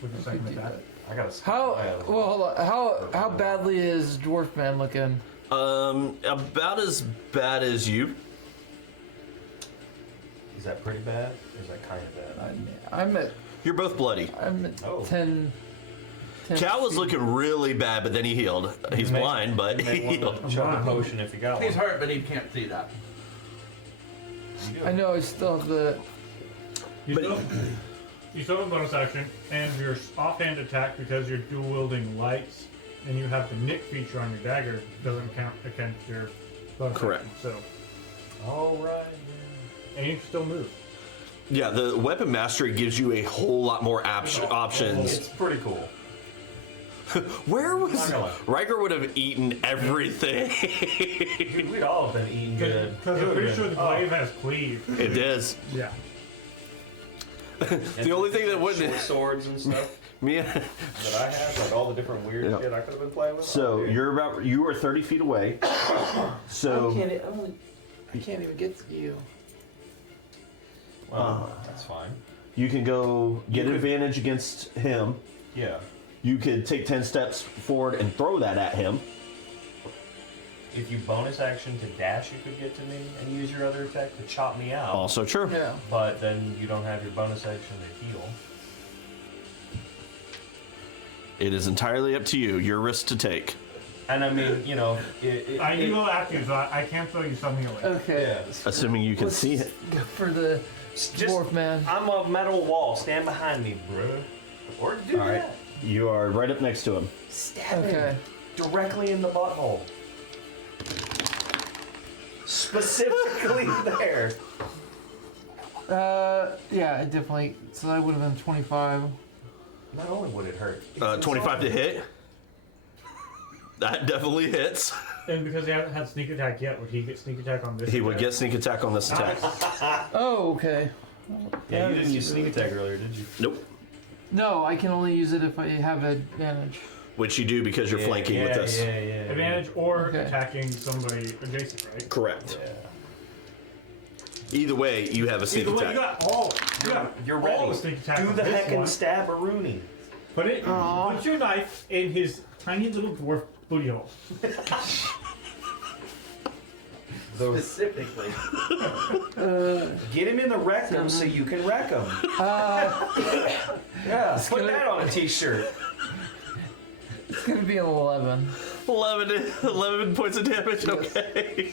With your second Do attack. that. I gotta. How? Well, hold on. How badly is Dwarf Man looking? About as bad as you. Is that pretty bad? Or is that kind of bad? I'm at You're both bloody. Oh. 10. Cal was looking really bad, but then he healed. He's May- blind, but You he may healed. want to chug a potion if you got He's one. hurt, but he can't see that. You do. I know I still have the. You But- still have a bonus action, and your offhand attack, because you're dual wielding lights, and you have the nick feature on your dagger, doesn't count against your bonus Correct. action. So, All right. and you can still move. Yeah, the weapon mastery gives you a whole lot more options. It's pretty cool. Where was Not gonna lie. Riker would have eaten everything? Dude, we'd all have been eating good. Because I'm pretty sure the glaive has cleave. It is. Yeah. The only thing that wouldn't. Short swords and stuff Yeah. that I have, like all the different weird Yeah. shit I could have been playing with. So Oh, dude. you are 30 feet away. So I can't even get to you. Well, that's fine. you can go get You could- advantage against him. Yeah. You could take 10 steps forward and throw that at him. If you bonus action to dash, you could get to me and use your other attack to chop me out. Also true. Yeah. But then you don't have your bonus action to heal. It is entirely up to you. Your risk to take. And I mean, you know, You will have to, so I can throw you something away. Okay. Yeah. Assuming you can Let's see it. go for the Just- Dwarf Man. I'm a metal wall. Stand behind me, bruh. Or do All right. that. You are right up next to him. Stab Okay. him directly in the butthole. Specifically there. Yeah, it definitely. So that would have been 25. Not only would it hurt. 25 to hit. That definitely hits. And because he hasn't had sneak attack yet, would he get sneak attack on this? He would attack? get sneak attack on this attack. Oh, okay. Yeah, you didn't use sneak attack earlier, did you? Nope. No, I can only use it if I have advantage. Which you do because you're flanking with this. Yeah. Advantage or Okay. attacking somebody adjacent, right? Correct. Yeah. Either way, you have a sneak Either way, attack. you got all. You got You're all ready. the sneak attack Do on the this heckin' one. stab a Rooney. Put it. Put your knife in his tiny little dwarf booty hole. Specifically. Get him in the rectum so you can wreck him. Yeah, put gonna- that on a t-shirt. It's gonna be an 11. 11 points of damage. Okay.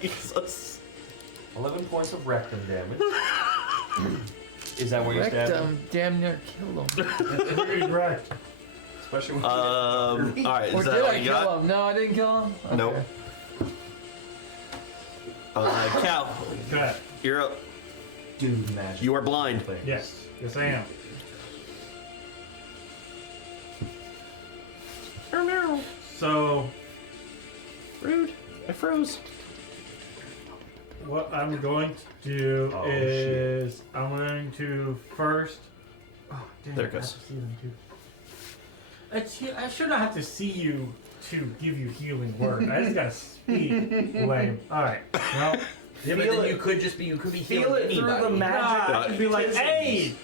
Jesus. 11 points of rectum damage. Is that where you stabbed him? Rectum damn near killed him. Pretty wrecked. Especially when All right. Or Is did that all I you kill got? him? No, I didn't kill him? Okay. Nope. Cal, Okay. you're up. dude magic. You are blind. Yes. Yes, I am. So, Rude. I froze. what I'm going to do Oh, is I'm going to first. Oh, damn, There it I have goes. to see them too. I should not have to see you to give you healing word. I just gotta speak. Lame. All right. Well, Yeah, but Feel then it. you could be Feel healing it through the anybody. magic. nah, I could be like, hey.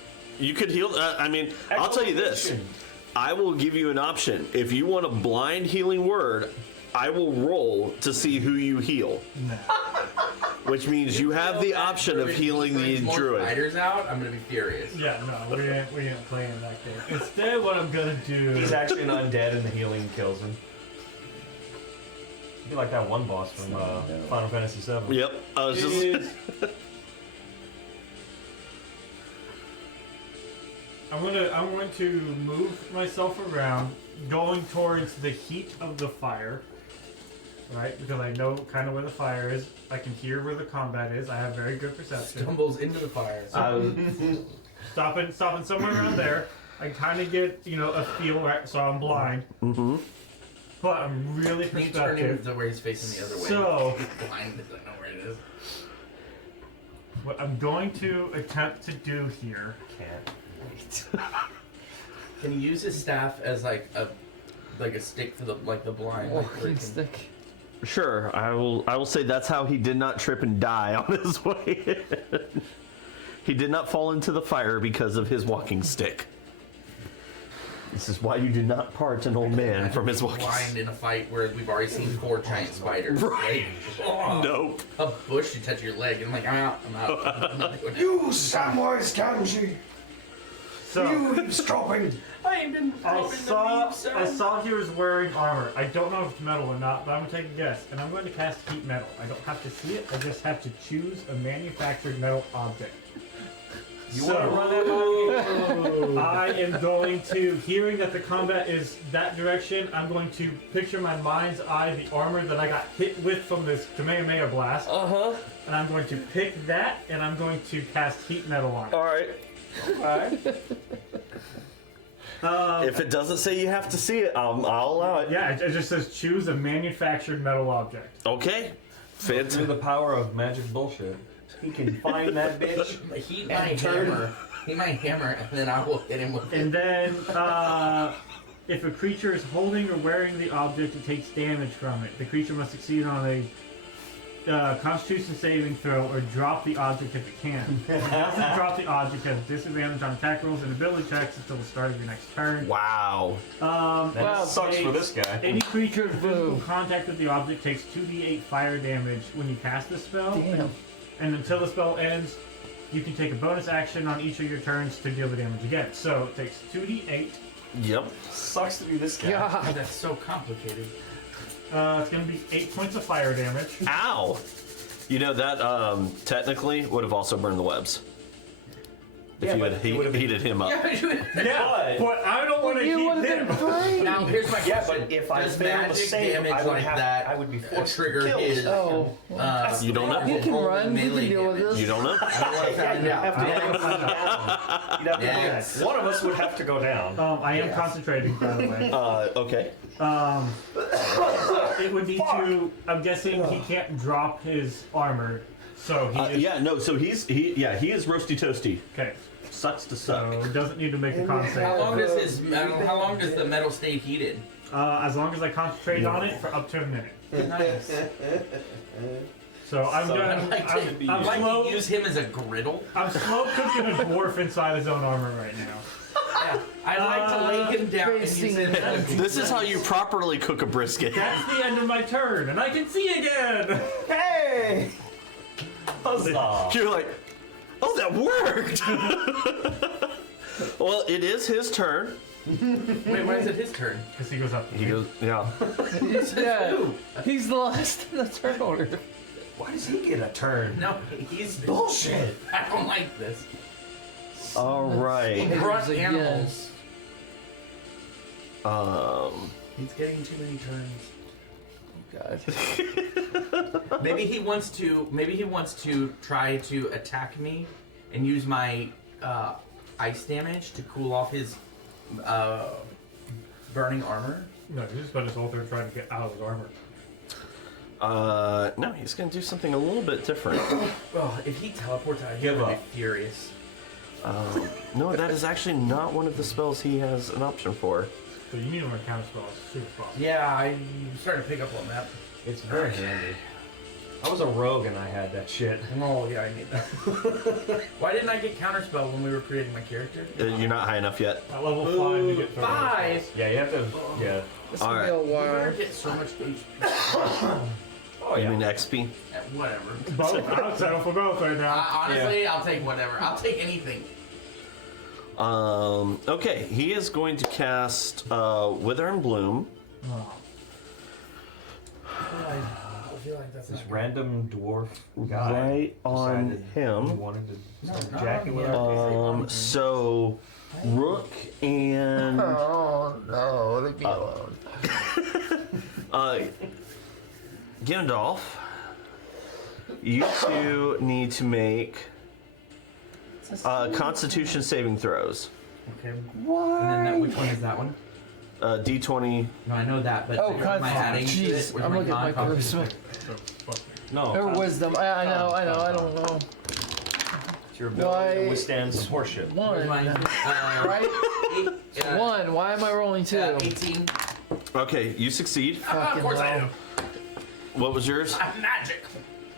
You could heal. I mean, I'll tell you this. Evolution. I will give you an option. If you want a blind healing word, I will roll to see who you heal. Nah. Which means you have the option of healing the more druid. Fighters out, I'm gonna be furious. Yeah, no, we ain't playing that game. Instead, what I'm gonna do. He's actually an undead and the healing kills him. Be like that one boss from Final Fantasy VII. Yep. I was just. is I'm going to move myself around, going towards the heat of the fire, right? Because I know kind of where the fire is. I can hear where the combat is. I have very good perception. Stumbles into the fire. Stopping somewhere around there. I kind of get a feel, right? So I'm blind. Mm-hmm. But I'm really Can you turn him perceptive. to where he's facing the other way? So- He's blind, doesn't know where it is. What I'm going to attempt to do here. Can't. Can you use his staff as like a stick for the blind? Like, where Walking he can- stick. Sure, I will say that's how he did not trip and die on his way in. He did not fall into the fire because of his walking stick. This is why you do not part an old man from his walking blind stick. in a fight where we've already seen 4 giant spiders. Right? Oh, Nope. a bush, you touch your leg, and I'm like, I'm out. I'm not doing it. You Samwise Gamgee! So eavesdropping! I ain't been I dropping the saw leaves, son. he was wearing armor. I don't know if it's metal or not, but I'm gonna take a guess, and I'm going to cast heat metal. I don't have to see it. I just have to choose a manufactured metal object. You So- want to run that by I am going to, hearing that the combat is that direction, I'm going to picture my mind's eye the armor that I got hit with from this Kamehameha blast, and I'm going to pick that, and I'm going to cast heat metal on it. Alright. If it doesn't say you have to see it, I'll allow it. Yeah, it just says choose a manufactured metal object. Okay. Through Fantastic. the power of magic bullshit. He can find that bitch. Heat my hammer. Heat my hammer, and then I will hit him with it. And then, if a creature is holding or wearing the object, it takes damage from it. The creature must succeed on a Constitution saving throw or drop the object if it can. If it doesn't drop the object, it has disadvantage on attack rolls and ability checks until the start of your next turn. Wow. That Wow, sucks for this guy. Any creature in physical contact with the object takes 2d8 fire damage when you cast the spell. Damn. And until the spell ends, you can take a bonus action on each of your turns to deal the damage again. So it takes 2d8. Yep. Sucks to be this guy. God. Oh, that's so complicated. It's going to be 8 points of fire damage. Ow! You know, that technically would have also burned the webs. If Yeah, you but had it would've been- heated him up. Yeah, but I don't want to You would heat have him. been fine. Now here's my Yeah, question. but if I Does fail the magic save, damage I would like have, that I would be forced trigger to kill his? Oh. You don't know? You can run. You can Melee deal with damage. this. You don't know? Yeah, you'd have to You'd have to Yes. One of us would have to go down. I am concentrating, by the way. Okay. It would need to. I'm guessing he can't drop his armor, so he. Just, Yeah, no, so he is roasty toasty. Okay, Sucks to so suck. it doesn't need to make a con How save. long does how long does the metal stay heated? As long as I concentrate on it for up to a minute. Nice. So I'm So gonna. I'd like to, I'm like slow. to use him as a griddle. I'm slow cooking a dwarf inside his own armor right now. Yeah. I'd like to lay him down and use Facing him as a This is how you properly cook a brisket. That's the end of my turn, and I can see again. Hey! Huzzah! You're like, oh, that worked! Well, it is his turn. Wait, why is it his turn? Because he goes up. He goes, yeah. Yeah. He's the last in the turn order. Why does he get a turn? No, he's Bullshit! I don't like this. All right. Grunt Again. animals. Um, He's getting too many turns. God. Maybe he wants to try to attack me and use my ice damage to cool off his burning armor. No, he just spent his whole turn trying to get out of his armor. no, he's gonna do something a little bit different. Well, if he teleports out, Give he'll be up. furious. No, that is actually not one of the spells he has an option for. So you need him to counter spells as soon as possible. Yeah, I'm starting to pick up on that. It's very handy. I was a rogue and I had that shit. Oh yeah, I need that. Why didn't I get counterspell when we were creating my character? You're not high enough yet. At level 5 to get 5. Yeah, you have to. Yeah. This will be a Alright. I while. get so much HP. Oh, You yeah. mean XP? Whatever. Both. I would settle for both right now. Honestly, I'll take whatever. I'll take anything. Okay, he is going to cast Wither and Bloom. Oh. I feel like that's This random dwarf guy Right on decided him. He wanted to start not jacking with on our So Rook and Oh no, leave me alone. Gandalf, you two need to make Constitution saving throws. Okay. What? And then which one is that one? D20. No, I know that, but Oh, am I adding to it? jeez, with I'm looking at my Constitution? charisma. No, Or wisdom. I know, I don't know. it's your ability to Why- withstand horseshit. Where's One. mine? Right? One. Why am I rolling two? 18. Okay, you succeed. Of Fucking course I hell. do. What was yours? I'm magic.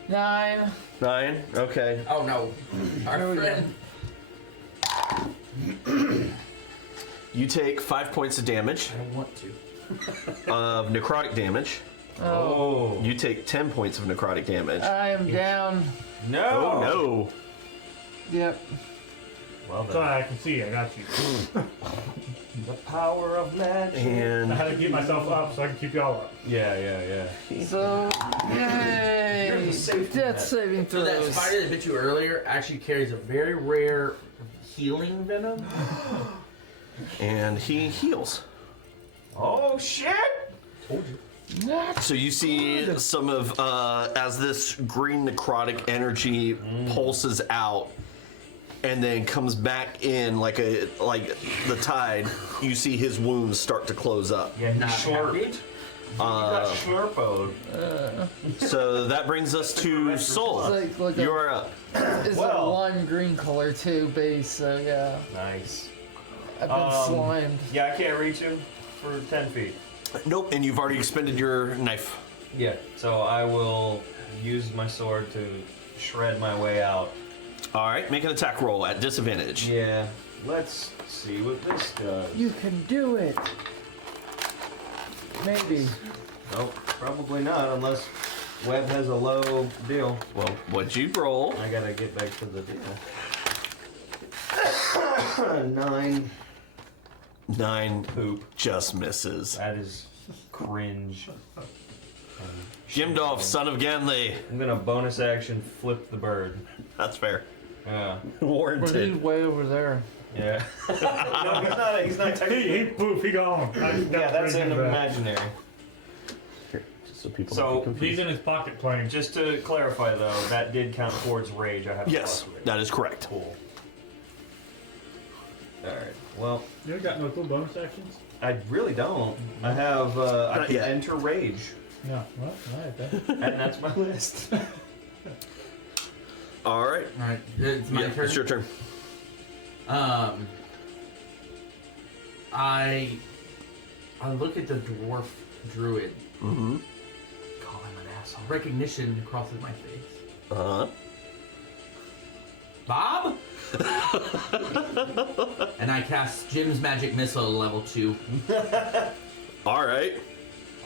9. 9. Okay. Oh no. Our There we go. friend. You take 5 points of damage, I don't want to. of necrotic damage. Oh. You take 10 points of necrotic damage. I am down. No! Oh no! Yep. Well then. Sorry, I can see. I got you. The power of magic. I And had to keep myself up so I can keep y'all up. Yeah. So, You're yay! the safety Death net. saving So that throws. spider that bit you earlier actually carries a very rare healing venom. and he heals. Oh shit! Told you. What? So you see some of as this green necrotic energy pulses out and then comes back in like the tide. You see his wounds start to close up. Yeah, he's Not short. happy. He got slurpoed. So that brings us to Soul. It's like You a, are up. it's Well. a one green color too base, so yeah. Nice. I've been slimed. Yeah, I can't reach him for 10 feet. Nope, and you've already expended your knife. Yeah, so I will use my sword to shred my way out. All right, make an attack roll at disadvantage. Yeah, let's see what this does. You can do it. Maybe. Nope, probably not unless Webb has a low deal. Well, what'd you roll? I gotta get back to the deal. 9 9 poop. just misses. That is cringe. Gimdolf, son of Ganley. I'm gonna bonus action flip the bird. That's fair. Yeah. Or he's Warranted. way over there. Yeah. No, he's not He technically. poof, he gone. Yeah, that's an imaginary. Just so people So, don't get He's confused. in his pocket playing. Just to clarify though, that did count towards rage. I have a Yes, plus rage. that is correct. Cool. Alright, well, You got no cool bonus actions? I really don't. I have, I Not can yet. enter rage, No. Well, alright then. and that's my list. All right. Alright, it's my Yeah, turn. it's your turn. I look at the dwarf druid. Mm-hmm. Call him an asshole. Recognition crosses my face. Uh-huh. Bob? And I cast Jim's magic missile level 2. All right.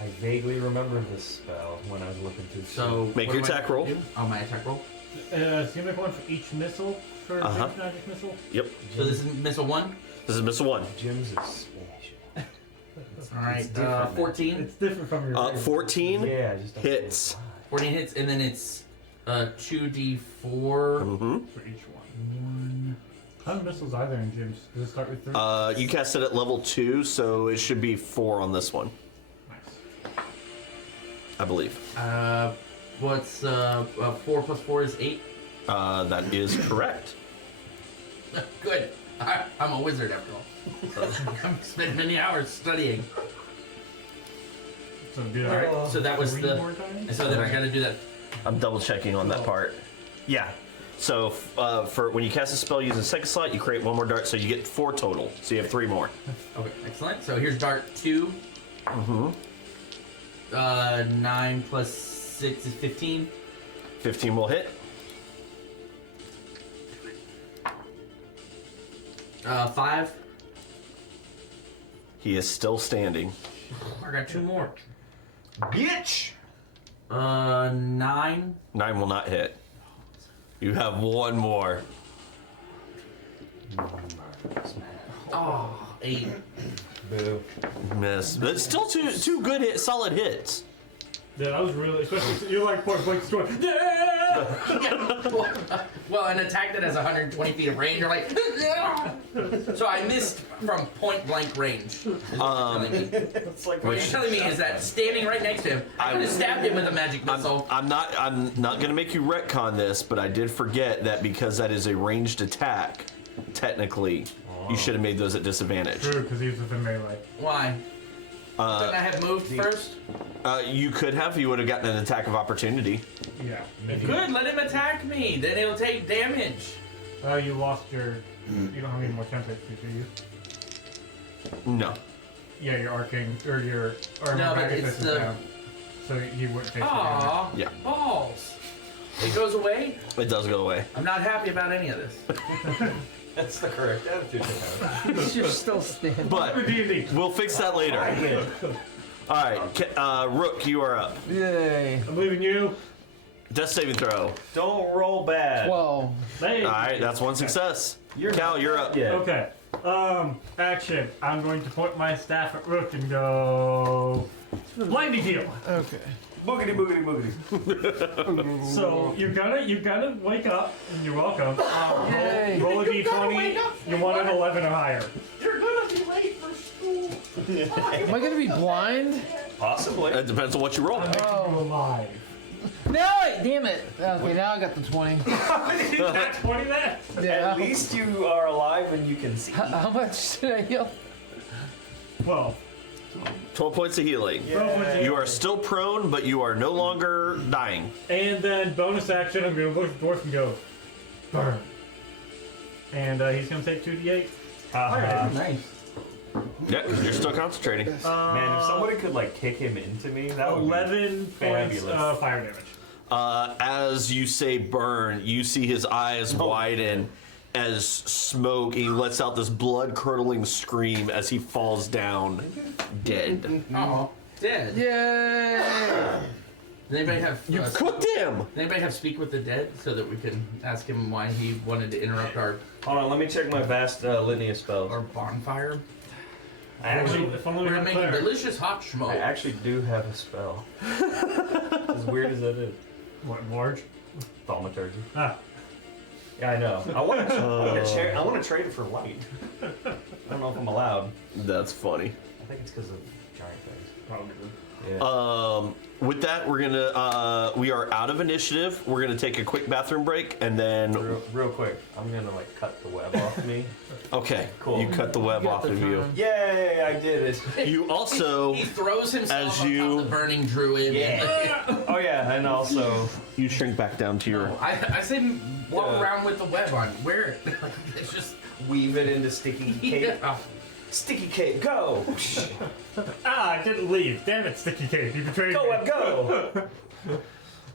I vaguely remember this spell when I was looking through. So Make what your do I attack roll. do? Oh, my attack roll. So you make one for each missile for Uh-huh. each magic missile? Yep. So this is missile 1. This is missile 1. Jim's is special. Alright, different. 14. It's different from your. 14 Yeah, I just don't hits. know 14 hits, and then it's 2d4. Mm-hmm. for each one. How many missiles are there in Jim's? Does it start with 3? You cast it at level 2, so it should be 4 on this one, Nice. I believe. What's 4 plus 4 is 8? That is correct. Good. I'm a wizard after all. So I'm spending many hours studying. So do Alright, that. so that was 3 the. more times? And so then I gotta do that. I'm double checking on that part. Yeah. So for when you cast a spell using second slot, you create 1 more dart, so you get 4 total. So you have 3 more. Okay, excellent. So here's dart 2. Mm-hmm. 9 plus 6 is 15. 15 will hit. 5. He is still standing. I got 2 more. Bitch! 9. 9 will not hit. You have one more. Oh, 8. Boo. Miss. But it's still two good solid hits. Yeah, that was really, especially you're like point blank destroy. Yeah! Well, an attack that has 120 feet of range, you're like, so I missed from point blank range. It's like What you're telling me is that standing right next to him, I could have stabbed him with a magic missile. I'm not gonna make you retcon this, but I did forget that because that is a ranged attack, technically, you should have made those at disadvantage. True, because he was within melee. Why? Didn't I have moved first? You could have. You would have gotten an attack of opportunity. Yeah. Good, let him attack me. Then he'll take damage. Oh, you lost your. You don't have any more templates, do you? No. Yeah, your arcane or your armor No, but package it's is the- down, so you wouldn't take the damage. Aw, Yeah. balls. It goes away? It does go away. I'm not happy about any of this. That's the correct attitude to have. You're still standing. But D&D. we'll fix that later. All right, Rook, you are up. Yay. I'm leaving you. Death saving throw. Don't roll bad. 12. Hey. All right, that's one success. Cal, you're up. Yeah. Okay. Action. I'm going to point my staff at Rook and go. Blinding heal. Okay. Boogity boogity boogity. So you're gonna wake up, and you're welcome. Yay. Roll a d20. You want an 11 or higher. You're gonna be late for school. Am I gonna be blind? Possibly. It depends on what you roll. I'm making you alive. No, wait, damn it. Okay, now I got the 20. That's 20 then. Yeah. At least you are alive and you can see. How much did I heal? 12. 12 points of healing. Yeah. You are still prone, but you are no longer dying. And then bonus action, I'm gonna look at the dwarf and go, burn. And he's gonna take 2d8. Nice. Yeah, because you're still concentrating. Man, if somebody could like kick him into me, that would 11 points fabulous. of fire damage. As you say burn, you see his eyes widen as smoke, and he lets out this blood-curdling scream as he falls down dead. Oh, dead. Yay! Does anybody have You cooked him! Does anybody have speak with the dead so that we can ask him why he wanted to interrupt our Hold on, let me check my vast litany of spells. bonfire? I actually, If only we We're had making cleric. delicious hot I schmo. actually do have a spell. As weird as that is. What, large? Thaumaturgy. Ah. Yeah, I know. I want to trade it for light. I don't know if I'm allowed. That's funny. I think it's because of giant things. Probably. Yeah. With that, we're gonna we are out of initiative. We're gonna take a quick bathroom break, and then Real quick, I'm gonna like cut the web off me. okay, Cool. you cut the web got off the of you. time. Yay! I did it. You also He throws himself As on you- top of the burning druid. Yeah. Oh yeah, and also you shrink back down to your. I say walk Yeah. around with the web on. Wear it. It's just weave it into sticky cape. yeah. Sticky cape, go! Ah, I didn't leave. Damn it, Sticky Cape. You betrayed Go me. web, go!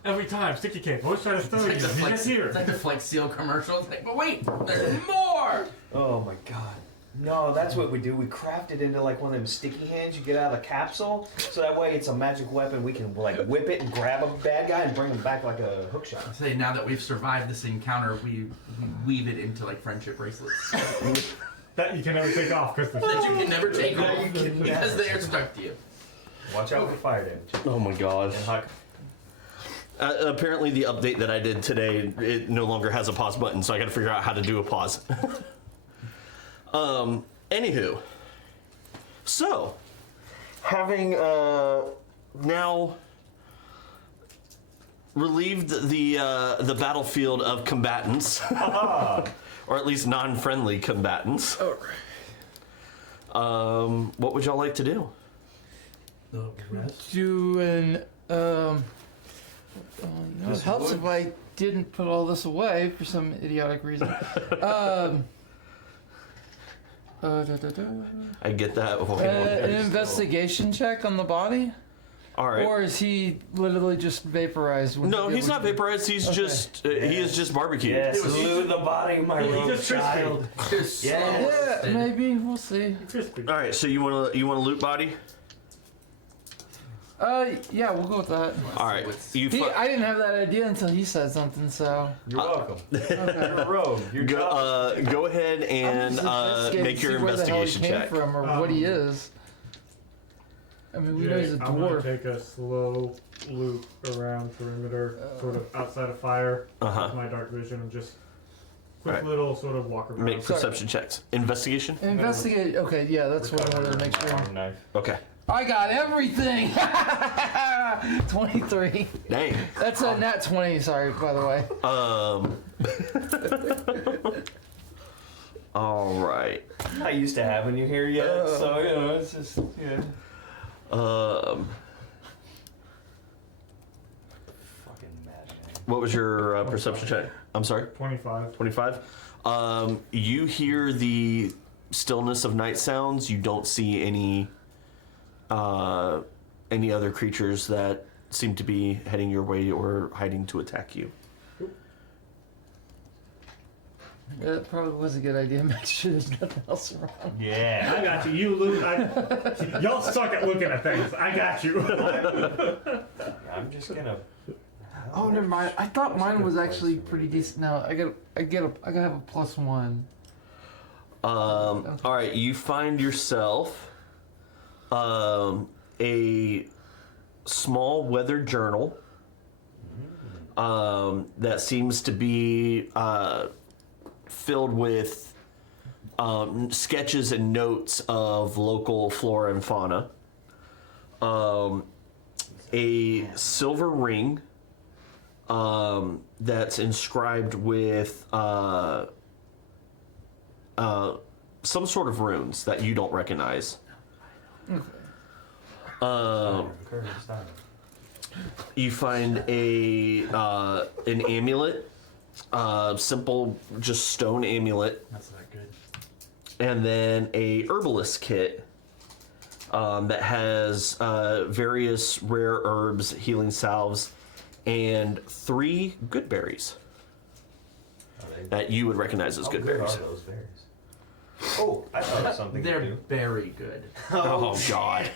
Every time, Sticky Cape. Always trying to throw you. It's like the He's Flex, just here. it's like the Flex Seal commercial. It's like, but wait, there's more. Oh my god. No, that's what we do. We craft it into like one of them sticky hands you get out of the capsule, so that way it's a magic weapon. We can like whip it and grab a bad guy and bring him back like a hook shot. I say now that we've survived this encounter, we weave it into like friendship bracelets That you can never take off because that you can never take That off you can because never. they are stuck to you. Watch out for fire damage. Oh my god. And Huck. Apparently, the update that I did today it no longer has a pause button, so I got to figure out how to do a pause. Anywho, so having now relieved the battlefield of combatants, or at least non-friendly combatants. What would y'all like to do? The rest. Do an no, it Just helps wood? if I didn't put all this away for some idiotic reason. I get that. An investigation check on the body, All right. or is he literally just vaporized? Would No, he be he's able not to- vaporized. He's Okay. just he is just barbecued. Yes, salute the body, my He's rogue just crispy. child. Just Yes. Yeah, maybe we'll see. Crispy. All right. So you want to loot body? Yeah, we'll go with that. All right. I didn't have that idea until he said something, so. You're welcome. Okay. You're a rogue. You're Go ahead and make your investigation check. From or what he is. I mean, we know he's a I'm gonna dwarf. take a slow loop around perimeter, sort of outside of fire, with my dark vision, and just quick Alright. little sort of walk around. Make perception checks. Investigation. Investigate. Okay, yeah, that's what I wanted to make sure. Knife. Okay. I got everything. 23. Dang. That's a nat 20. Sorry, by the way. All right. I'm not used to having you here yet, so you know it's just yeah. Um, Fucking mad. what was your perception check? I'm sorry. 25. 25. You hear the stillness of night sounds. You don't see any other creatures that seem to be heading your way or hiding to attack you. Yeah, that probably was a good idea. Make sure there's nothing else around. Yeah. I got you. You lose. Y'all suck at looking at things. I got you. I'm just gonna. Oh, never mind. I thought mine was actually pretty decent. No, I gotta have a +1. All right, you find yourself a small weathered journal that seems to be filled with sketches and notes of local flora and fauna. A silver ring that's inscribed with some sort of runes that you don't recognize. You find an amulet, simple, just stone amulet. That's not good. And then a herbalist kit that has various rare herbs, healing salves, and 3 good berries that you would recognize as good berries. Are those berries? Oh, I thought of something. They're to do. very good. Oh God!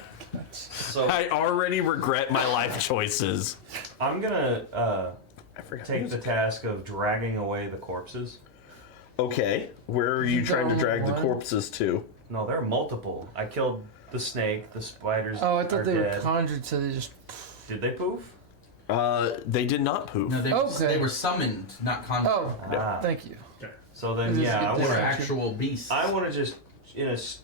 So I already regret my life choices. I'm gonna take the task of dragging away the corpses. Okay, where are you You trying to got drag the one? corpses to? No, there are multiple. I killed the snake. The spiders. Oh, I are thought they were dead. conjured, so they just. Did they poof? They did not poof. No, Okay. they were summoned, not conjured. Oh, Ah. thank you. So then, Is this yeah, I good They were want there? actual beasts. I want to just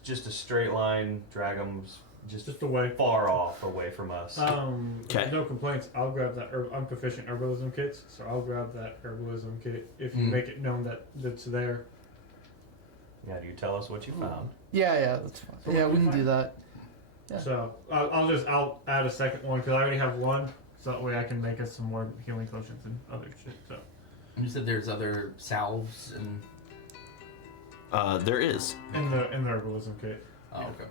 just a straight line drag them Just away. far off away from us. If Okay. there's no complaints, I'll grab that. I'm proficient in herbalism kits, so I'll grab that herbalism kit if you make it known that it's there. Yeah, do you tell us what you found? Yeah, that's fine. So Yeah, what we do you can do that. Yeah. So I'll add a second one because I already have one, so that way I can make us some more healing potions and other shit. So You said there's other salves and. There is. in the herbalism kit. Oh, okay.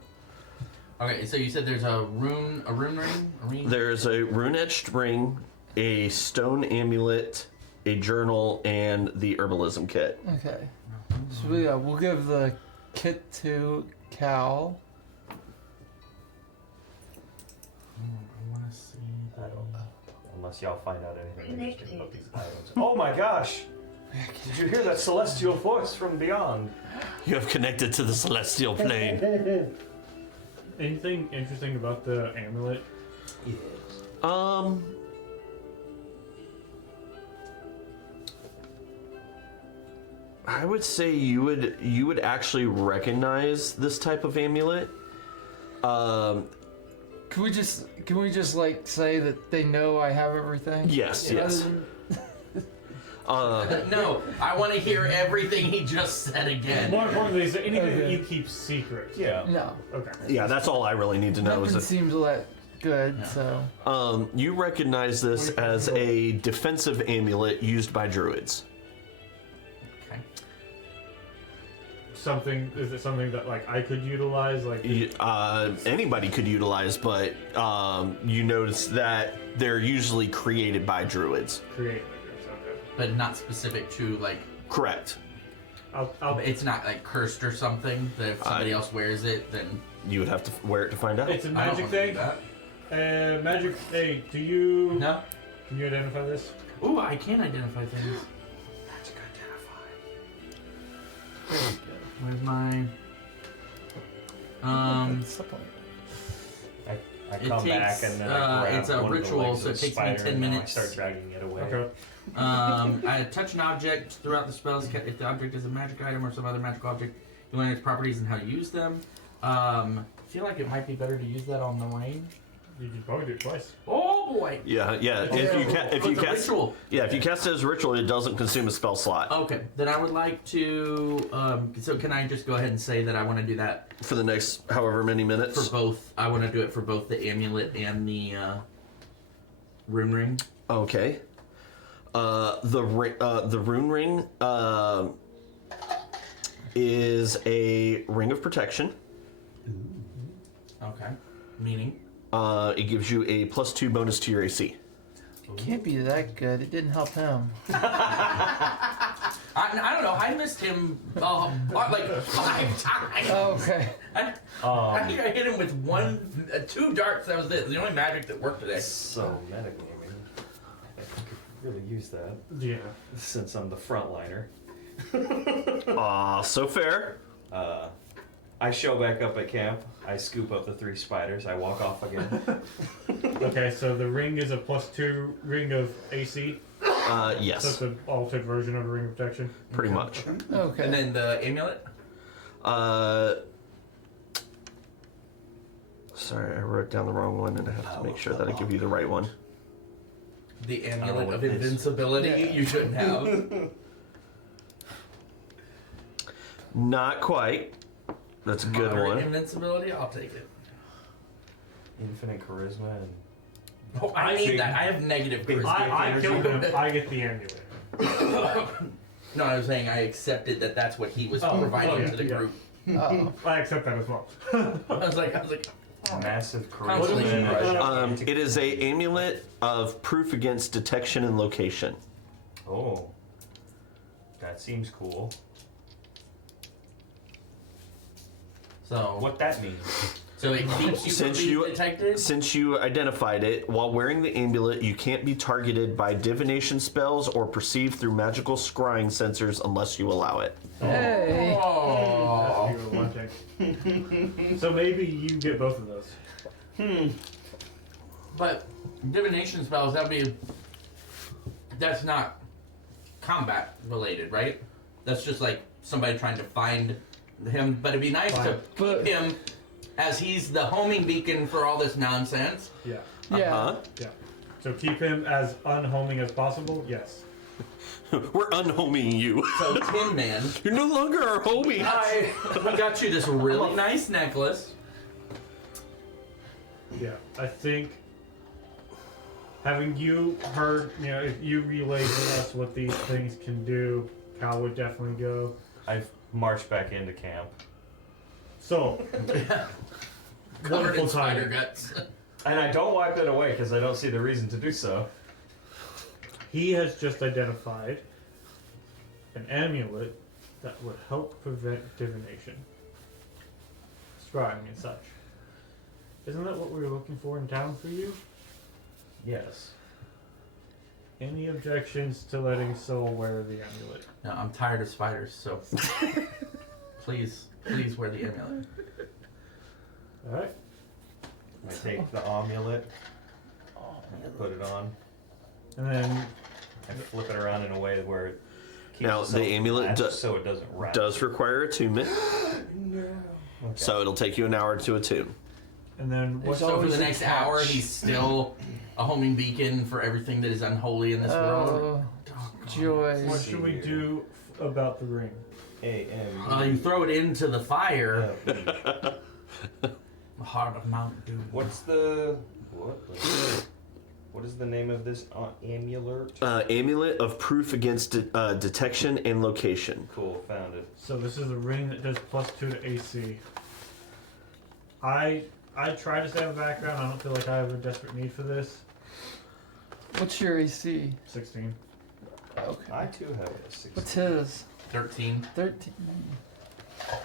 Okay, so you said there's a rune ring? A ring? There's a rune-etched ring, a stone amulet, a journal, and the herbalism kit. Okay. So yeah, we'll give the kit to Cal. I want to see. I don't know. Unless y'all find out anything interesting about these items. Oh my gosh! Did you hear that celestial voice from beyond? You have connected to the celestial plane. Anything interesting about the amulet? I would say you would actually recognize this type of amulet. Can we just like say that they know I have everything? Yes, Rather yes. than- No, I want to hear everything he just said again. More importantly, is there anything that Okay. you keep secret? Yeah. No. Okay. Yeah, that's all I really need to know. Nothing Is seems that good, Yeah. so. you recognize this as a defensive amulet used by druids. Okay. Is it something that like I could utilize? Like Anybody could utilize, but you notice that they're usually created by druids. create makers? Okay. But not specific to, like, Correct. it's not, like, cursed or something, that if somebody else wears it, then... You would have to wear it to find out. It's a I don't magic want to do thing. that. Magic. Hey, do you? No. Can you identify this? Ooh, I can identify things. Magic identify. There we go. Where's my? Supplement. I It come back takes, and then I grab it's a one ritual, of the legs so of it the takes me spider 10 and then minutes. I start dragging it away. Okay. I touch an object throughout the spells. If the object is a magic item or some other magical object, you learn its properties and how to use them. I feel like it might be better to use that on the range. You can probably do it twice. Oh boy! Yeah. If you It's a cast, ritual. yeah, if you cast it as a ritual, it doesn't consume a spell slot Okay, then I would like to. So can I just go ahead and say that I want to do that for the next however many minutes. for both? I want to do it for both the amulet and the rune ring. Okay. The rune ring is a ring of protection. Okay. Meaning. It gives you a +2 bonus to your AC. Can't be that good. It didn't help him. I don't know. I missed him like 5 times. Okay. I think I hit him with 2 darts. That was it. The only magic that worked today. So metagaming. I could really use that Yeah. since I'm the frontliner. So fair. I show back up at camp. I scoop up the 3 spiders. I walk off again. Okay, so the ring is a +2 ring of AC. So Yes, it's an altered version of a ring of protection. pretty much. Okay. And then the amulet. Sorry, I wrote down the wrong one, and I have to make sure that I give you the right one. The amulet what of this- invincibility. Yeah. You shouldn't have. Not quite. That's a good Moderate one. Invincibility. I'll take it. Infinite charisma and Oh, I need that. I have negative charisma. I killed him. I get the amulet. No, I was saying I accepted that that's what he was providing yeah, to the yeah. group. Oh. I accept that as well. I was like, massive Constellation charisma. rush. It is a amulet of proof against detection and location. Oh, that seems cool. so What that means? So it keeps you from being detected. Since you identified it, while wearing the amulet, you can't be targeted by divination spells or perceived through magical scrying sensors unless you allow it. Hey. Oh. That's a good one, so maybe you get both of those. But divination spells, that's not combat related, right? That's just like somebody trying to find him. But it'd be nice to keep him as he's the homing beacon for all this nonsense. Yeah. Yeah. Huh? Yeah. So keep him as unhoming as possible. Yes. We're unhoming you. So Tin Man, You're no longer our homie. we got you this really nice necklace. Yeah. I think having you heard, if you relayed to us what these things can do, Cal would definitely go. I've marched back into camp. So, Covered wonderful in spider timing. guts. And I don't wipe it away because I don't see the reason to do so. He has just identified an amulet that would help prevent divination, scrying and such. Isn't that what we were looking for in town for you? Yes. Any objections to letting Sol wear the amulet? No, I'm tired of spiders, so please wear the amulet. Alright. I take the amulet, I put it on, And then, I flip it around in a way where it keeps Now, itself the amulet attached do- so it doesn't rattle. Does require attunement, Okay. so it'll take you an hour to attune. and then what? There's So for always the a next catch. hour, he's still a homing beacon for everything that is unholy in this world. Oh, Oh, God. joy. What should we do about the ring? You throw it into the fire. The heart of Mount Doom. What's the what is the name of this amulet? Amulet of proof against detection and location. Cool, found it. So this is a ring that does +2 to AC. I try to stay on the background. I don't feel like I have a desperate need for this. What's your AC? 16. Okay. I too have a 16. What's his? 13. 13.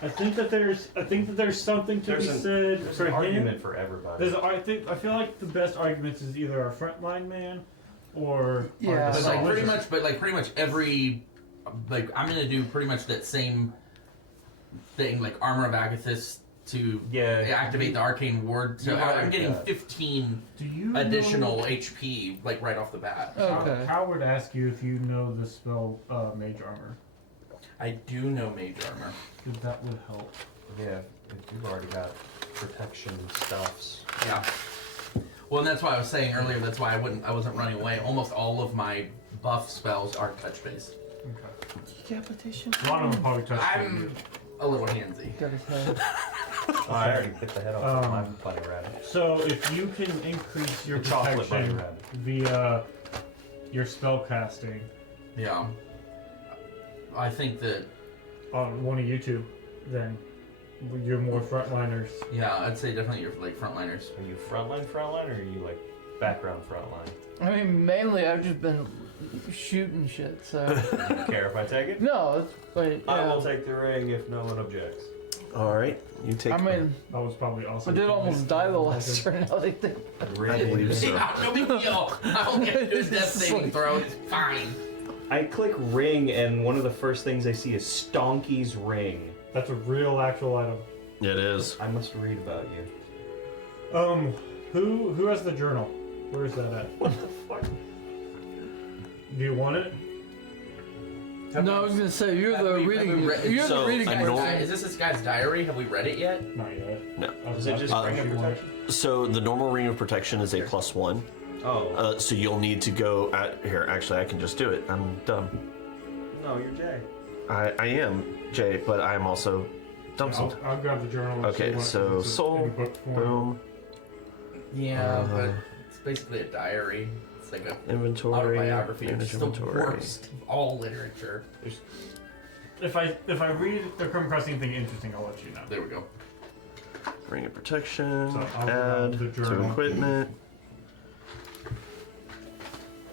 I think that there's something to be said There's for an him. argument for everybody. I feel like the best arguments is either our frontline man or Yeah. But like wizard. pretty much every, like I'm gonna do pretty much that same thing, like Armor of Agathis to activate the arcane ward. So I'm getting 15 Do you additional know, HP like right off the bat. Okay. Howard asked you if you know the spell Mage Armor. I do know Mage Armor. Because that would help. Yeah, if you've already got protection stuffs. Yeah. Well, and that's why I was saying earlier. That's why I wasn't running away. Almost all of my buff spells are touch based. Okay. Decapitation. A lot of them probably touch. I'm a little handsy. Got his head. Oh, I already hit the head off of my bunny rabbit. So if you can increase your The chocolate bunny protection rabbit. via your spell casting Yeah. I think that. on one of you two, then you're more frontliners. Yeah, I'd say definitely you're like frontliners. Are you frontline, or are you like background frontline? I mean, mainly I've just been shooting shit, so. Do you care if I take it? No, it's, but I will yeah. take the ring if no one objects. All right, you take. I mean, That was probably also. I did almost die the last turn. Now they think. I believe so. Yeah, no big deal. I only have to do a death saving throw. It's fine. I click ring, and one of the first things I see is Stonky's ring. That's a real actual item. It is. I must read about you. Who has the journal? Where is that at? What the fuck? Do you want it? No, I was gonna say you're Have the we- reading. have we read- You're So, the reading. I person. don't- Is this guy's diary? Have we read it yet? Not yet. No. Is it just ring of protection? So the normal ring of protection is a +1. Oh. So you'll need to go at here. Actually, I can just do it. I'm dumb. No, you're Jay. I am Jay, but I am also dumb. I'll grab the journal. and Okay, see what so it's in soul, book form. boom, Yeah, but it's basically a diary. It's like a inventory, autobiography. manage It's the inventory. worst of all literature. If I read or come across anything interesting, I'll let you know. There we go. Ring of protection, So I'll add grab the to journal. equipment,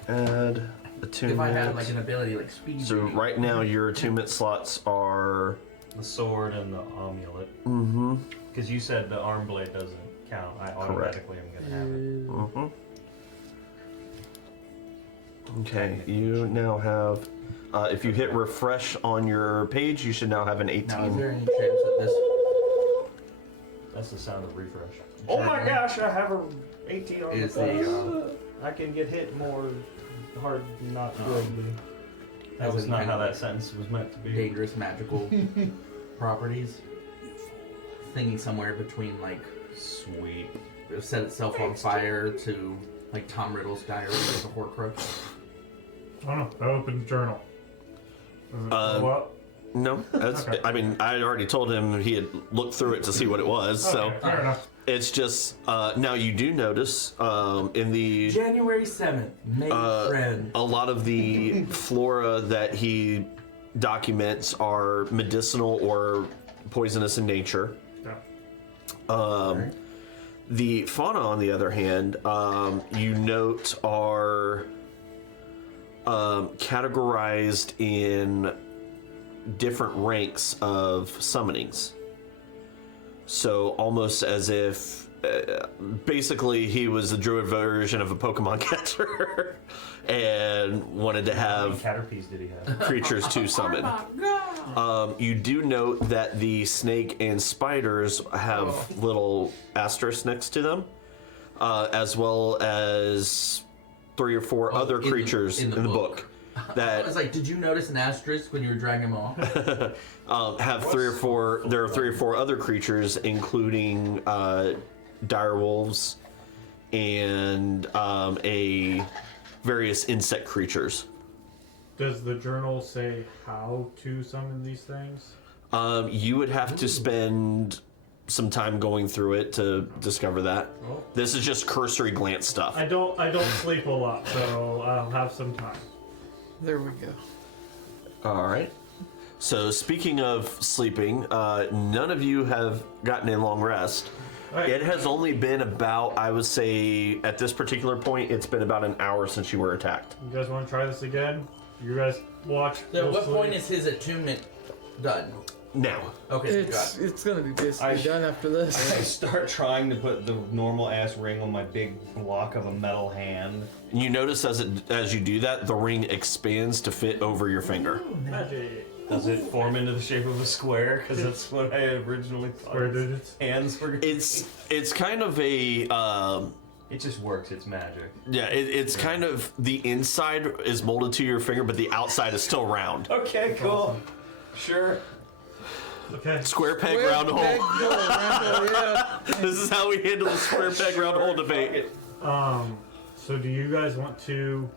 add attunement. If I had like an ability like speed. So reading. right now your attunement slots are. The sword and the amulet. Mm-hmm. Because you said the arm blade doesn't count. I automatically am gonna have it. Mm-hmm. Okay, you now have. If you hit refresh on your page, you should now have an 18. Now, is there any chance that this? That's the sound of refresh. Oh my gosh, I have a 18 on Is the face. the I can get hit more hard, not Um, good. That has was any not kind how of, that like, sentence was meant to be. dangerous magical properties? Thinking somewhere between like Sweet. set itself on fire to like Tom Riddle's diary as a Horcrux. Oh no, that opens journal. Does it go up? No, that's. Okay. I mean, I had already told him he had looked through it to see what it was. Okay, So fair enough. it's just now you do notice in the January 7th, make friends. a lot of the flora that he documents are medicinal or poisonous in nature. Yeah. The fauna, on the other hand, you note are categorized in different ranks of summonings. So almost as if, basically, he was the druid version of a Pokemon catcher, and wanted to How many have Caterpies did he have? creatures to summon. You do note that the snake and spiders have little asterisks next to them, as well as 3 or 4 other in the- creatures in in the the book. book I that was like, did you notice an asterisk when you were dragging him off? have 3 or 4. There are 3 or 4 other creatures, including dire wolves and a various insect creatures. Does the journal say how to summon these things? You would have to spend some time going through it to discover that. Well, This is just cursory glance stuff. I don't sleep a lot, so I'll have some time. There we go. All right. So speaking of sleeping, none of you have gotten a long rest. Right. It has only been about, I would say, at this particular point, it's been about an hour since you were attacked. You guys want to try this again? You guys watch. So at what closely. point is his attunement done? now. Okay, It's gonna be basically I- done after this. I start trying to put the normal ass ring on my big block of a metal hand. You notice as you do that, the ring expands to fit over your finger. Magic. Does it form into the shape of a square? Because that's what I originally thought. Square digits. Hands were. It's kind of a It just works. It's magic. yeah. It's kind of the inside is molded to your finger, but the outside is still round. Okay, cool. Sure. Okay. Square peg, Square round peg, hole. round hole, yeah. This is how we handle the square peg, round hole debate. So do you guys want to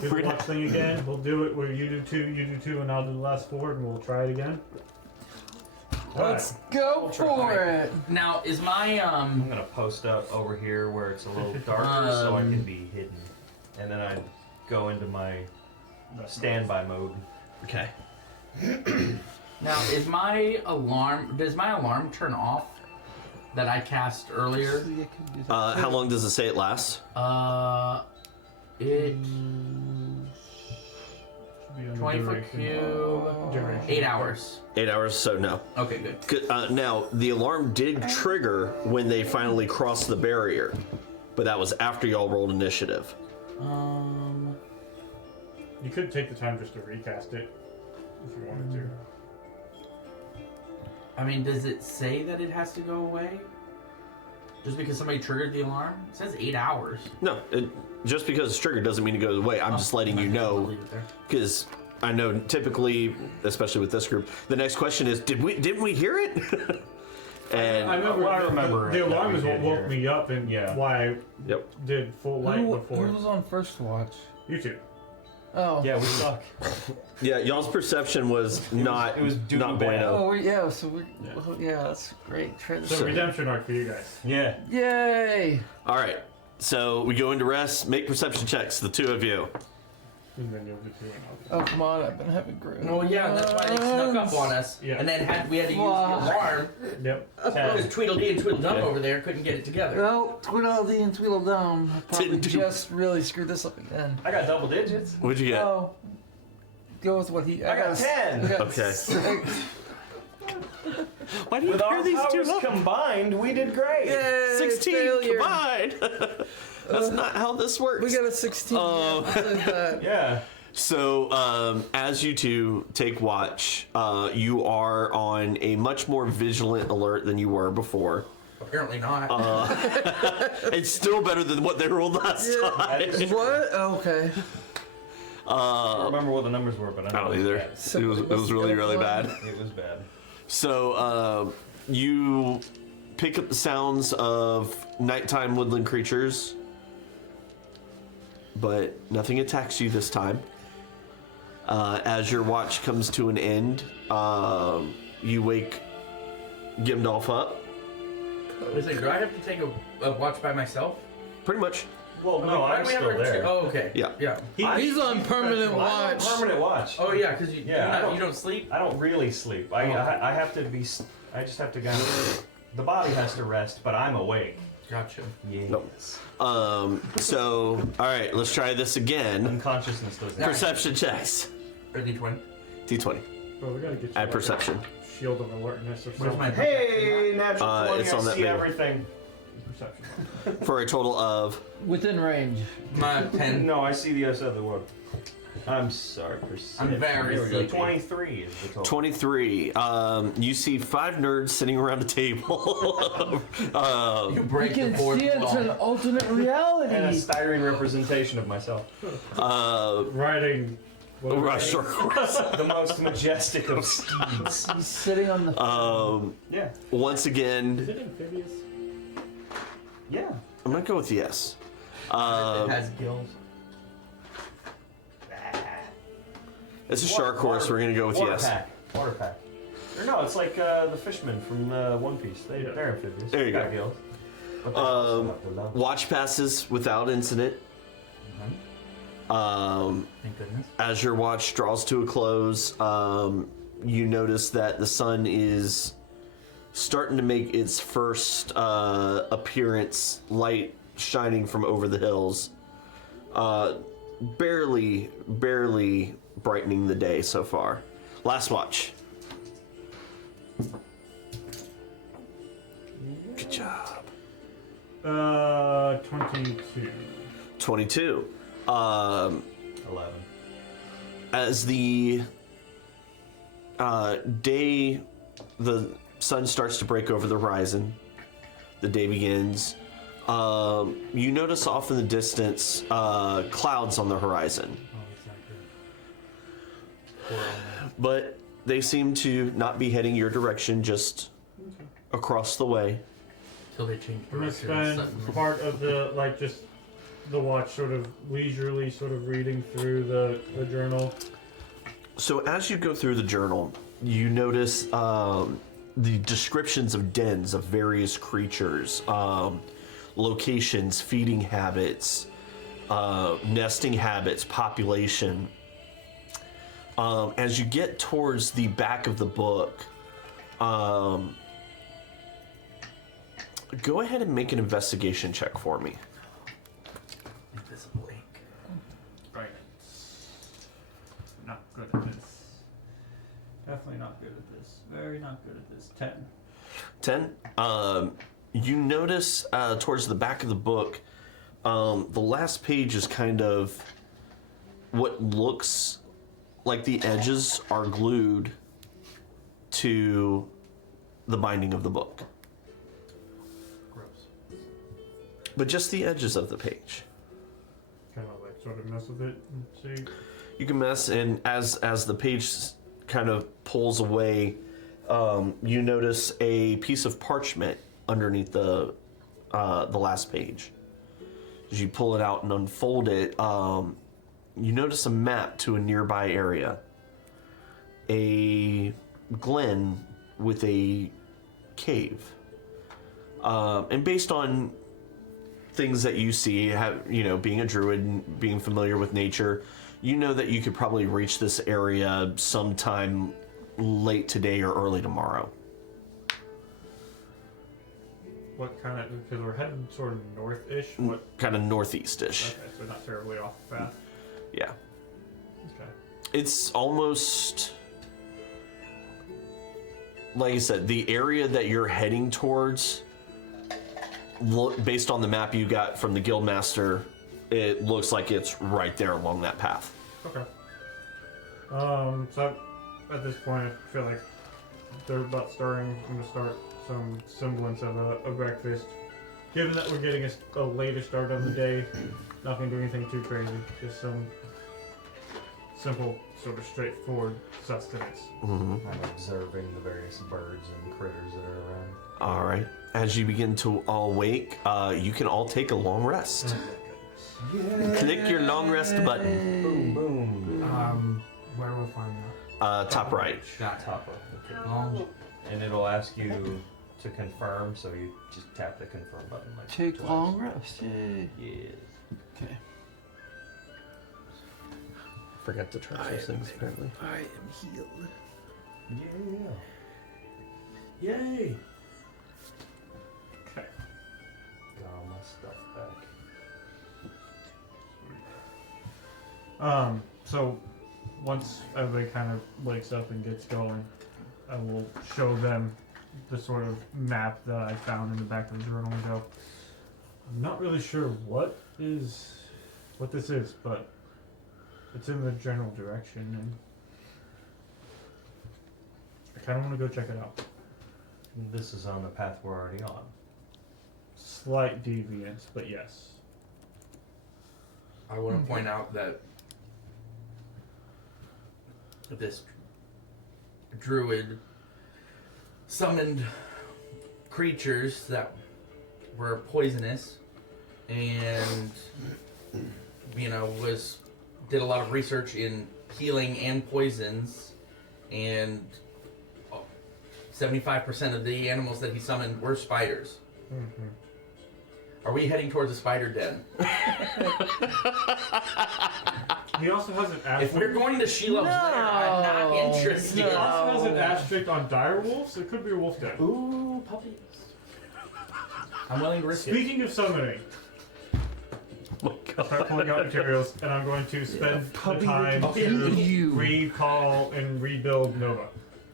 do the watch thing again? We'll do it where you do two, and I'll do the last 4, and we'll try it again. Let's go for it. Now, is my I'm gonna post up over here where it's a little darker so I can be hidden, and then I go into my standby mode. Okay. now is my alarm? Does my alarm turn off that I cast earlier? How long does it say it lasts? It Be under 20-foot duration. cube, 8 hours. 8 hours. So no. Okay, good. Now the alarm did trigger when they finally crossed the barrier, but that was after y'all rolled initiative. You could take the time just to recast it if you wanted to. I mean, does it say that it has to go away? Just because somebody triggered the alarm? It says 8 hours. No, just because it's triggered doesn't mean it goes away. I'm just letting you I'll know, leave it there. because I know typically, especially with this group, the next question is, didn't we hear it? And I remember. I remember the that alarm we is what did woke hear. me up, and Yeah. why I yep. did full light before. Who was on first watch? You two. Oh. Yeah, we suck. Yeah, y'all's perception was not it was doodly not bad. bueno. Oh, yeah. So we. Yeah, that's great. So redemption arc for you guys. Yeah. Yay! All right, so we go into rest. Make perception checks, the two of you. And then you'll do 2 and Oh, come on. I've been having great. Well, yeah, that's why they snuck up on us. Yeah. And then we had to use the Wow. alarm. Yep. Because Tweedledee and Tweedledum over there couldn't get it together. Well, Tweedledee and Tweedledum probably Didn't do- just really screwed this up again. I got double digits. What'd you get? Oh. Go with what he. I got a 10. I got Okay. 6. Why do you With pair our these two powers up? combined, we did great. Yay, 16 failure. combined. That's not how this works. We got a 16. Oh. Yeah, I'll take that. Yeah. So, as you two take watch, you are on a much more vigilant alert than you were before. Apparently not. It's still better than what they rolled last time. What? Okay. I don't remember what the numbers were, but I I know don't it was either. bad. It was really, really bad. It was bad. So, you pick up the sounds of nighttime woodland creatures, but nothing attacks you this time. As your watch comes to an end, you wake Gimdolf up. Listen, do I have to take a watch by myself? Pretty much. Well, no, Why I'm do we have still our there. Oh, okay. Yeah. Yeah. He's on permanent I'm on watch. permanent watch. Oh, yeah, because you, Yeah, you don't sleep? I don't really sleep. I have to be. I just have to kind of. The body has to rest, but I'm awake. Gotcha. Yes. Nope. So, all right, let's try this again. Unconsciousness doesn't. Perception checks. Or D20. D20. Well, we gotta get you Add like perception. a shield of alertness or Where's something. my Hey, natural 20. It's I on that see big- everything. Perception. For a total of. Within range. My 10. No, I see the other side of the world. I'm sorry, perception. I'm very There we go. sleepy. 23 is the total. 23. You see 5 nerds sitting around a table. You You break the can fourth see it's an wall. alternate And a reality. styrene representation of myself. Riding. Rush course. The most majestic of steeds. He's sitting on the. Yeah. Once Is again, it amphibious? Yeah. I'm gonna go with yes. It has gills. It's a shark course. We're gonna go with Water yes. Pack. Water pack. Or no, it's like the fishermen from One Piece. They're amphibious. There you Got go. gills. But they also have the lungs. Watch passes without incident. Thank goodness. As your watch draws to a close, you notice that the sun is starting to make its first appearance, light shining from over the hills. Barely brightening the day so far. Last watch. Good job. 22. 22. 11. As the day, the sun starts to break over the horizon, the day begins. You notice off in the distance clouds on the horizon. Oh, it's not good. But they seem to not be heading your direction, just across the way. Till they change I'm gonna direction. spend Suddenly. part of the just the watch sort of leisurely sort of reading through the journal. So as you go through the journal, you notice the descriptions of dens of various creatures, locations, feeding habits, nesting habits, population. As you get towards the back of the book, go ahead and make an investigation check for me. Invisible ink. Right. Not good at this. Definitely not good at this. Very not good at this. 10. 10. You notice towards the back of the book, the last page is kind of what looks like the edges are glued to the binding of the book. Gross. But just the edges of the page. Kind of like sort of mess with it and see. You can mess, and as the page kind of pulls away, you notice a piece of parchment underneath the last page. As you pull it out and unfold it, you notice a map to a nearby area. A glen with a cave. And based on things that you see, being a druid and being familiar with nature, you know that you could probably reach this area sometime late today or early tomorrow. What kind of, because we're heading sort of north-ish. What? Kind of northeast-ish. Okay, so not terribly off the path. Yeah. Okay. It's almost, like I said, the area that you're heading towards, based on the map you got from the Guildmaster, it looks like it's right there along that path. Okay. So at this point, I feel like they're about starting. I'm gonna start some semblance of a breakfast. Given that we're getting a later start on the day, not gonna do anything too crazy. Just some simple, sort of straightforward sustenance. Mm-hmm. I'm observing the various birds and critters that are around. All right. As you begin to awake, you can all take a long rest. Click your long rest button. Boom, boom. Where will we find that? Top right. Got Top of the long. And it'll ask you to confirm, so you just tap the confirm button. Like Take twice. long rest. Yay. Yes. Okay. Forgot to trash those things, apparently. I am healed. Yeah. Yay! Okay. Got all my stuff back. So once everybody kind of wakes up and gets going, I will show them the sort of map that I found in the back of the journal and go, I'm not really sure what this is, but it's in the general direction, and I kind of want to go check it out. This is on the path we're already on. Slight deviance, but yes. I want to point out that this druid summoned creatures that were poisonous, and did a lot of research in healing and poisons, and 75% of the animals that he summoned were spiders. Mm-hmm. Are we heading towards a spider den? He also has an If asterisk. we're going to Shelob's lair, I'm not interested. He also has an asterisk on dire wolves. It could be a wolf den. Ooh, puppies. I'm willing to risk it. Speaking of summoning, I'll start pulling out materials, and I'm going to spend the time to recall and rebuild Nova.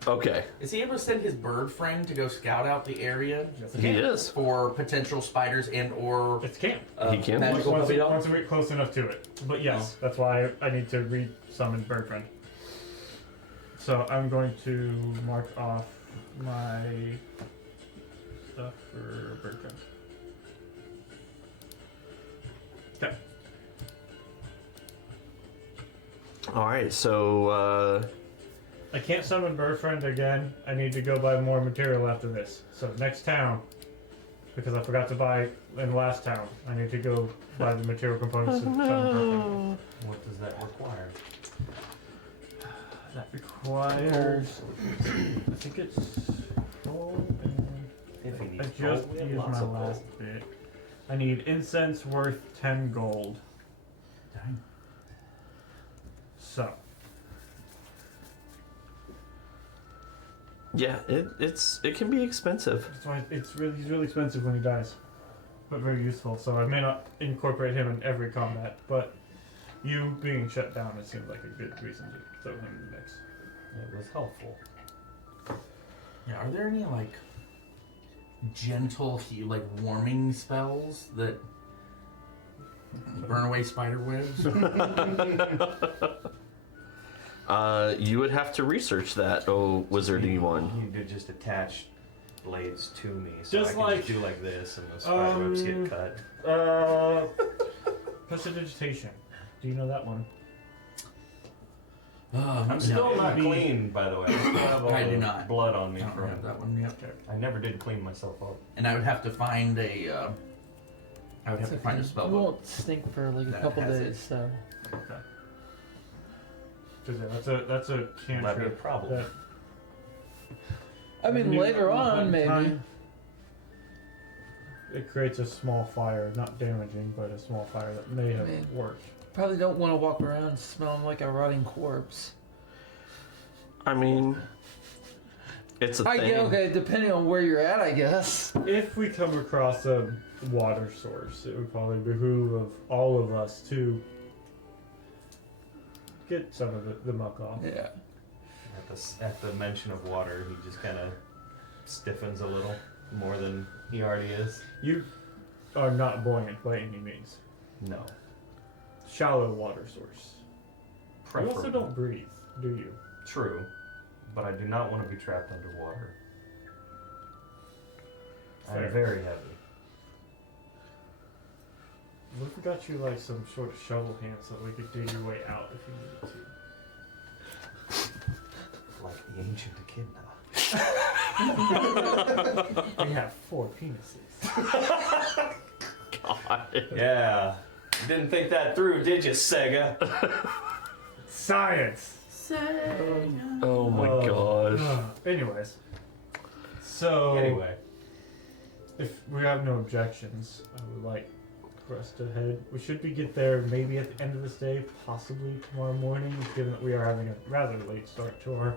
Okay. Is he able to send his bird friend to go scout out the area He is. for potential spiders and or It's camp. He can. magical Once puppy dog? we get close enough to it. But yes, that's why I need to re-summon Bird Friend. So I'm going to mark off my stuff for Bird Friend. Okay. All right. So I can't summon Bird Friend again. I need to go buy more material after this. So next town, because I forgot to buy in the last town, I need to go buy the material components to summon Bird Friend. What does that require? That requires, I think it's gold and If he I needs just gold, we have used lots my of gold. last bit. I need incense worth 10 gold. Dang. So, yeah, it can be expensive. that's why he's really expensive when he dies, but very useful. So I may not incorporate him in every combat, but you being shut down, it seemed like a good reason to throw him in the mix. It was helpful. Yeah, are there any like gentle like warming spells that burn away spider webs? You would have to research that, oh wizardy one. You could just attach blades to me, so Just I can like- just do like this, and the spider webs get cut. Prestidigitation. Do you know that one? I'm still not be- clean, by the way. I still have all I do the not. blood on me I don't from. have that one yet. I never did clean myself up. And I would have to find a. I would have to find a It spell book. won't stink for like a That couple has days, it. so. Okay. Because that's a Might be a cantrip. problem. That I mean, New- later on, maybe. time, it creates a small fire, not damaging, but a small fire that may have Man. worked. Probably don't want to walk around smelling like a rotting corpse. I mean, it's a thing. Okay, depending on where you're at, I guess. If we come across a water source, it would probably behoove of all of us to get some of the muck off. Yeah. At the mention of water, he just kind of stiffens a little more than he already is. You are not buoyant by any means. No. Shallow water source. You also Preferably. don't breathe, do you? True, but I do not want to be trapped underwater. Fair. I'm very heavy. What if we got you like some sort of shovel hand so that we could dig your way out if you needed to? Like the ancient echidna. We have 4 penises. God. Yeah. You didn't think that through, did you, Sega? Science! Oh my gosh. Anyways. So, Anyway. if we have no objections, I would like for us to head. We should get there maybe at the end of this day, possibly tomorrow morning, given that we are having a rather late start to our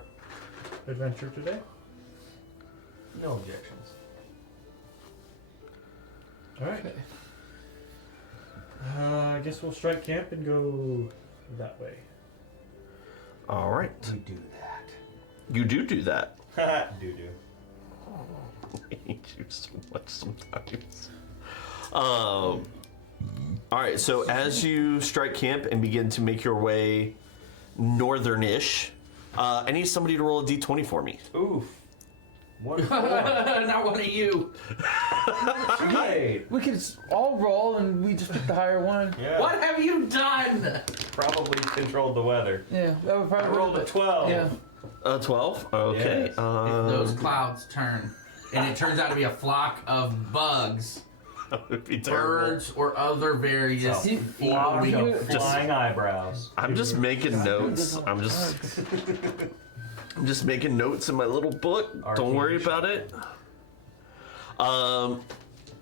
adventure today. No objections. Alright. Okay. I guess we'll strike camp and go that way. All right. We do that. You do that. Do. I hate you so much sometimes. All right, so as you strike camp and begin to make your way northern-ish, I need somebody to roll a d20 for me. Oof. 1 4. Not one of you. Right. We could all roll and we just pick the higher one. Yeah. What have you done? Probably controlled the weather. Yeah, that would I probably rolled a 12. Yeah. 12? Okay. Yes. If those clouds turn, and it turns out to be a flock of bugs, That would be terrible. birds, or other various So, evil Flock winged of flying eyebrows. I'm just making notes. I'm just making notes in my little book. Don't worry about it. All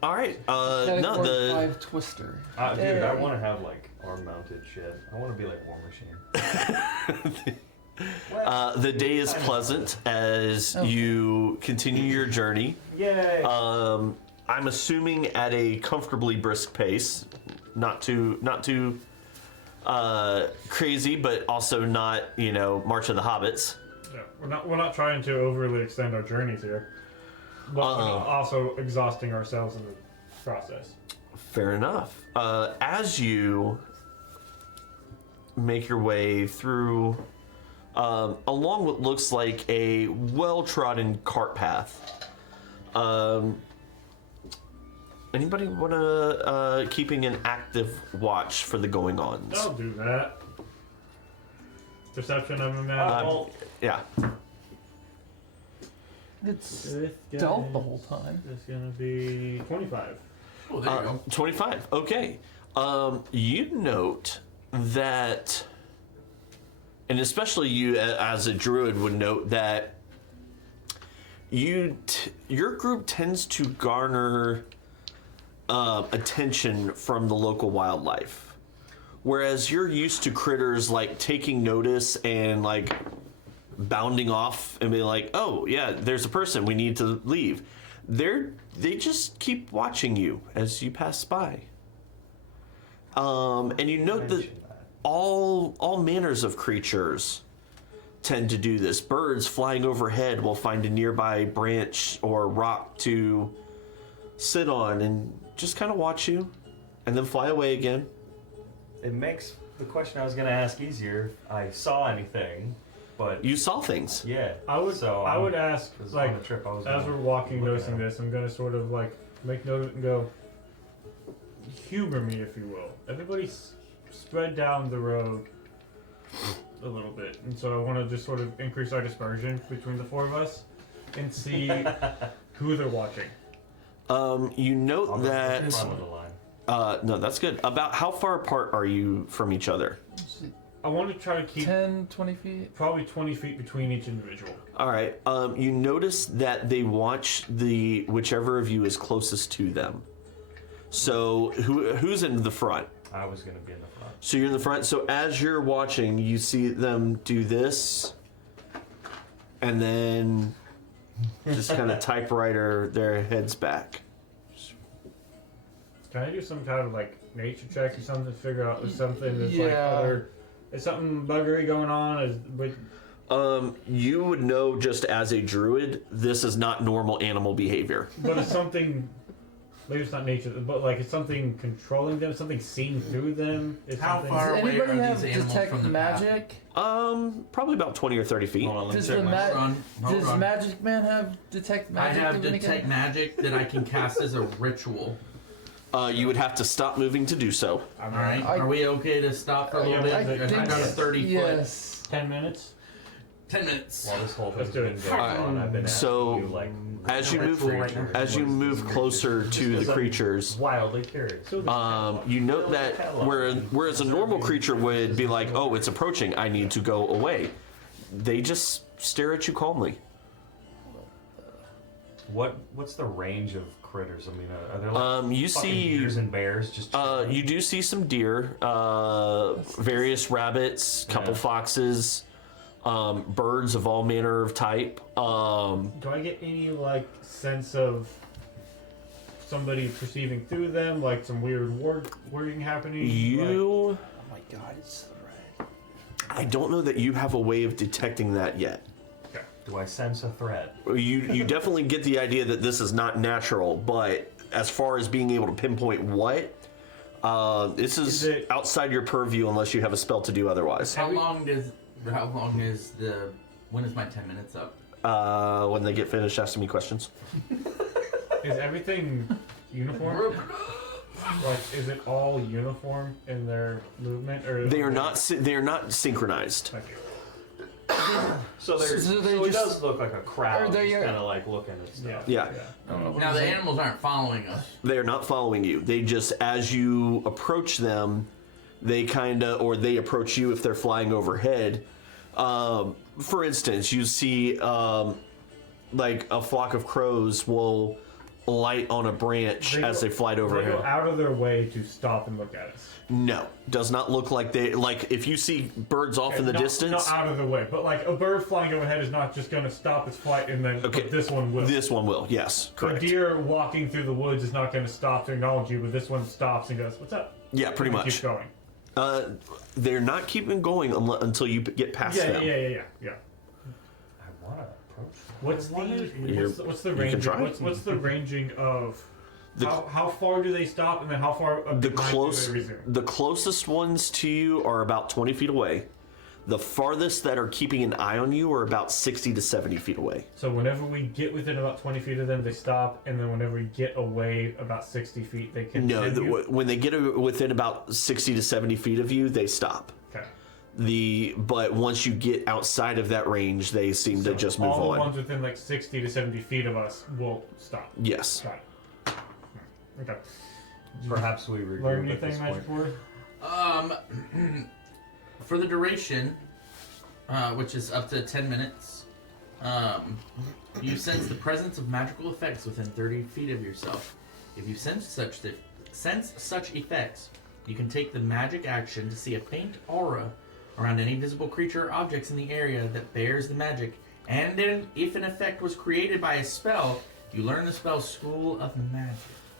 right. No, the 5 twister. Dude, I Yay. want to have like arm mounted shit. I want to be like War Machine. the day is pleasant as you continue your journey. Yay! I'm assuming at a comfortably brisk pace, not too crazy, but also not March of the Hobbits. Yeah, we're not trying to overly extend our journeys here, but we're not also exhausting ourselves in the process. Fair enough. As you make your way through along what looks like a well-trodden cart path, anybody want to keeping an active watch for the going-ons? I'll do that. Perception, I'm imagining. Yeah. It's This guy stealth the is- whole time. It's gonna be 25. Oh, there you go. 25. Okay. You note that, and especially you as a druid would note that your group tends to garner attention from the local wildlife, whereas you're used to critters like taking notice and like bounding off and be like, "Oh yeah, there's a person. We need to leave." They just keep watching you as you pass by. And you note that all manners of creatures tend to do this. Birds flying overhead will find a nearby branch or rock to sit on and just kind of watch you and then fly away again. It makes the question I was going to ask easier if I saw anything, but You saw things. yeah. I would ask, Because like, on the trip I was as gonna we're walking, look noticing at it. this, I'm gonna sort of like make note of it and go, humor me, if you will. Everybody spread down the road a little bit, and so I want to just sort of increase our dispersion between the four of us and see who they're watching. You note I'll go to the that. front of the line. No, that's good. About how far apart are you from each other? I want to try to keep 10, 20 feet. probably 20 feet between each individual. All right. You notice that they watch the whichever of you is closest to them. So who's in the front? I was going to be in the front. So you're in the front. So as you're watching, you see them do this, and then just kind of typewriter their heads back. Can I do some kind of like nature check or something to figure out if something is like Yeah. other, is something buggery going on? You would know just as a druid, this is not normal animal behavior. But it's something, maybe it's not nature, but like it's something controlling them, something seeing through them. Is How something, far Does away anybody are have these animals detect from the path? magic? Probably about 20 or 30 feet. Hold on, let me Does check the my... Hold on, hold Does on. Magic Man have detect I magic? have of any detect kind? magic that I can cast as a ritual. You would have to stop moving to do so. I'm All right, I- are we okay to stop for a little Yeah, bit? I I've think got a so. 30 foot. Yes. 10 minutes. 10 minutes. While this whole Let's thing's do been it. going Alright, on, I've been so- asking you, like... As you move, Right now. as you move closer to the creatures, Wildly curious. you note that whereas a normal creature would be like, "Oh, it's approaching. I need to go away," they just stare at you calmly. What's the range of critters? I mean, are there like You fucking see, deers and bears just chilling? you do see some deer, various rabbits, couple Yeah. foxes, birds of all manner of type. Do I get any like sense of somebody perceiving through them, like some weird wording happening? You, Oh my god, it's red. I don't know that you have a way of detecting that yet. Okay. Do I sense a threat? You definitely get the idea that this is not natural, but as far as being able to pinpoint what, this is it- outside your purview unless you have a spell to do otherwise. How long is when is my 10 minutes up? When they get finished asking me questions. Is everything uniform? Like, is it all uniform in their movement, or They are not synchronized. Thank you. So, So they it just- does look like a crowd, Are they- just kind of like looking at stuff. Yeah. Yeah. I don't know what Now I'm the saying. animals aren't following us. They are not following you. They just, as you approach them, they they approach you if they're flying overhead. For instance, you see like a flock of crows will light on a branch They as go- they fly They overhead. go out of their way to stop and look at us. No, does not look like they like. If you see birds off in the Not- distance, Not out of the way, but like a bird flying overhead is not just going to stop its flight and then. Okay, But this one will. this one will. Yes, A correct. deer walking through the woods is not going to stop to acknowledge you, but this one stops and goes, "What's up?" Yeah, pretty And much. keeps going. They're not keeping going until you get past Yeah, them. yeah. What's the can ranging? try. What's the ranging of how far do they stop, and then how far The behind do they resume? the closest ones to you are about 20 feet away. The farthest that are keeping an eye on you are about 60 to 70 feet away. So whenever we get within about 20 feet of them, they stop, and then whenever we get away about 60 feet, they can. No, when they get within about 60 to 70 feet of you, they stop. Okay. But once you get outside of that range, they seem to just move all on. the ones within like 60 to 70 feet of us will stop. Yes. Got it. Okay. Perhaps we regroup Learn at this anything, Magic point. Ward? For the duration, which is up to 10 minutes, you sense the presence of magical effects within 30 feet of yourself. If you sense such effects, you can take the magic action to see a faint aura around any visible creature or objects in the area that bears the magic. And then, if an effect was created by a spell, you learn the spell School of Magic.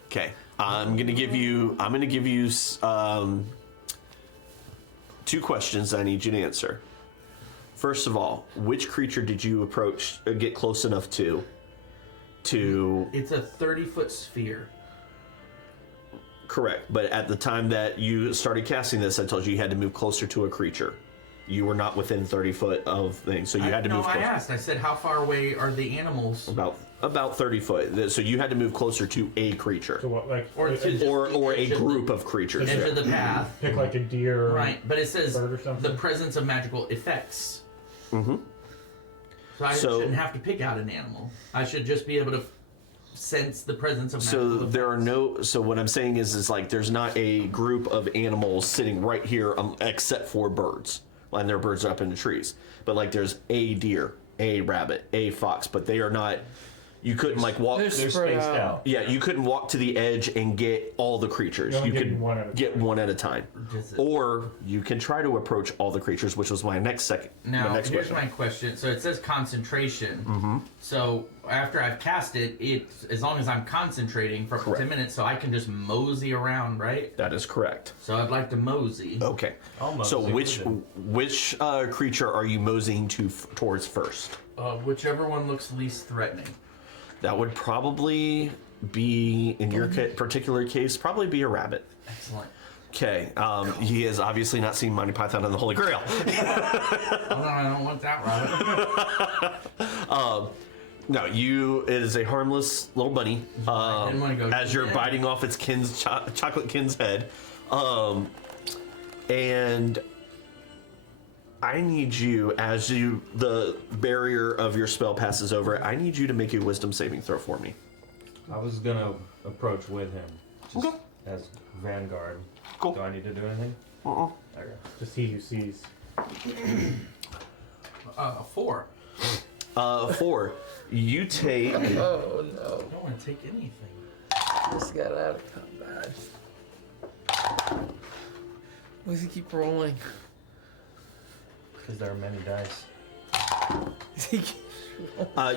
Okay. I'm gonna give you 2 questions I need you to answer. First of all, which creature did you approach, get close enough to? It's a 30-foot sphere. Correct, but at the time that you started casting this, I told you had to move closer to a creature. You were not within 30 foot of things, so you had to move closer. I asked. I said, how far away are the animals? About 30 foot. So you had to move closer to a creature. So what, like, Or to Or a group of creatures. Enter the path. pick like a deer, or Right, but it says bird or something? the presence of magical effects. Mm-hmm. So I shouldn't have to pick out an animal. I should just be able to sense the presence of magical effects. There are no. So what I'm saying is like there's not a group of animals sitting right here except for birds. And there are birds up in the trees. But like there's a deer, a rabbit, a fox, but they are not. You couldn't like walk. They're They're spread spaced out. out. Yeah, you couldn't walk to the edge and get all the creatures. You only You get could one at a get time. one at a time, Just- or you can try to approach all the creatures, which was my next Now, my next here's question. my question. So it says concentration. So after I've cast it, as long as I'm concentrating for up to Correct. 10 minutes, so I can just mosey around, right? That is correct. So I'd like to mosey. Okay. I'll So mosey which creature are you moseying towards first? Whichever one looks least threatening. That would probably be, in your particular case, probably be a rabbit. Excellent. Okay. He has obviously not seen Monty Python and the Holy Grail. Oh, no, I don't want that rabbit. No, it is a harmless little bunny. I didn't wanna go As too you're bad. biting off its chocolate kin's head. And I need you, as the barrier of your spell passes over, I need you to make a wisdom saving throw for me. I was gonna approach with him, just Okay. as vanguard. Cool. Do I need to do anything? Uh-uh. Okay. Just he who sees. 4. 4. You take. Oh no. I don't want to take anything. This got out of combat. Why does he keep rolling? Because there are many dice.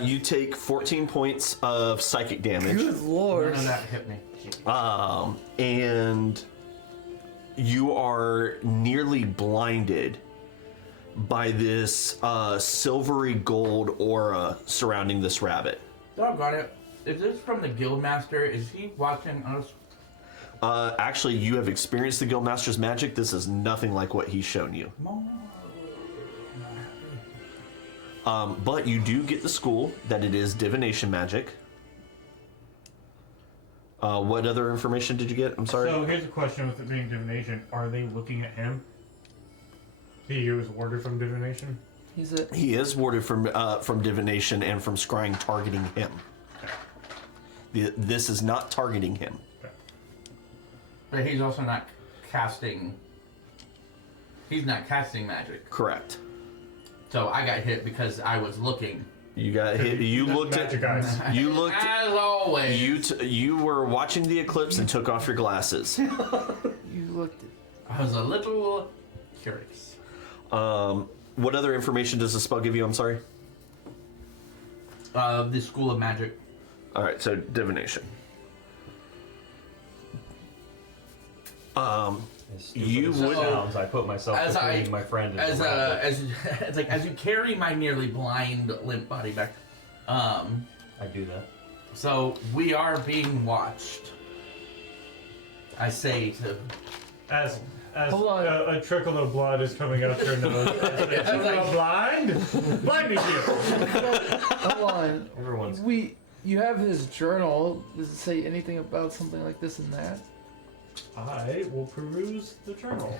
You take 14 points of psychic damage. Good lord. None of that hit me. And you are nearly blinded by this silvery gold aura surrounding this rabbit. Doggone it. Is this from the Guildmaster? Is he watching us? Actually, you have experienced the Guildmaster's magic. This is nothing like what he's shown you. But you do get the school that it is divination magic. What other information did you get? I'm sorry. So here's a question with it being divination. Are they looking at him? He was ordered from divination? He's a. He is warded from divination and from scrying targeting him. This is not targeting him. But he's also not casting. He's not casting magic. Correct. So I got hit because I was looking. You got hit. You looked Magic at. eyes. You looked. As always. You were watching the eclipse and took off your glasses. You looked at. I was a little curious. What other information does the spell give you? I'm sorry. The School of Magic. All right, so divination. As stupid You as it would- sounds, I put myself As between my friend and as the rabbit. it's like as you carry my nearly blind limp body back, I do that. So we are being watched. I say to. As Hold on. a trickle of blood is coming out your nose. You are blind? Blinding you! Hold on. Everyone's. You have his journal. Does it say anything about something like this and that? I will peruse the journal.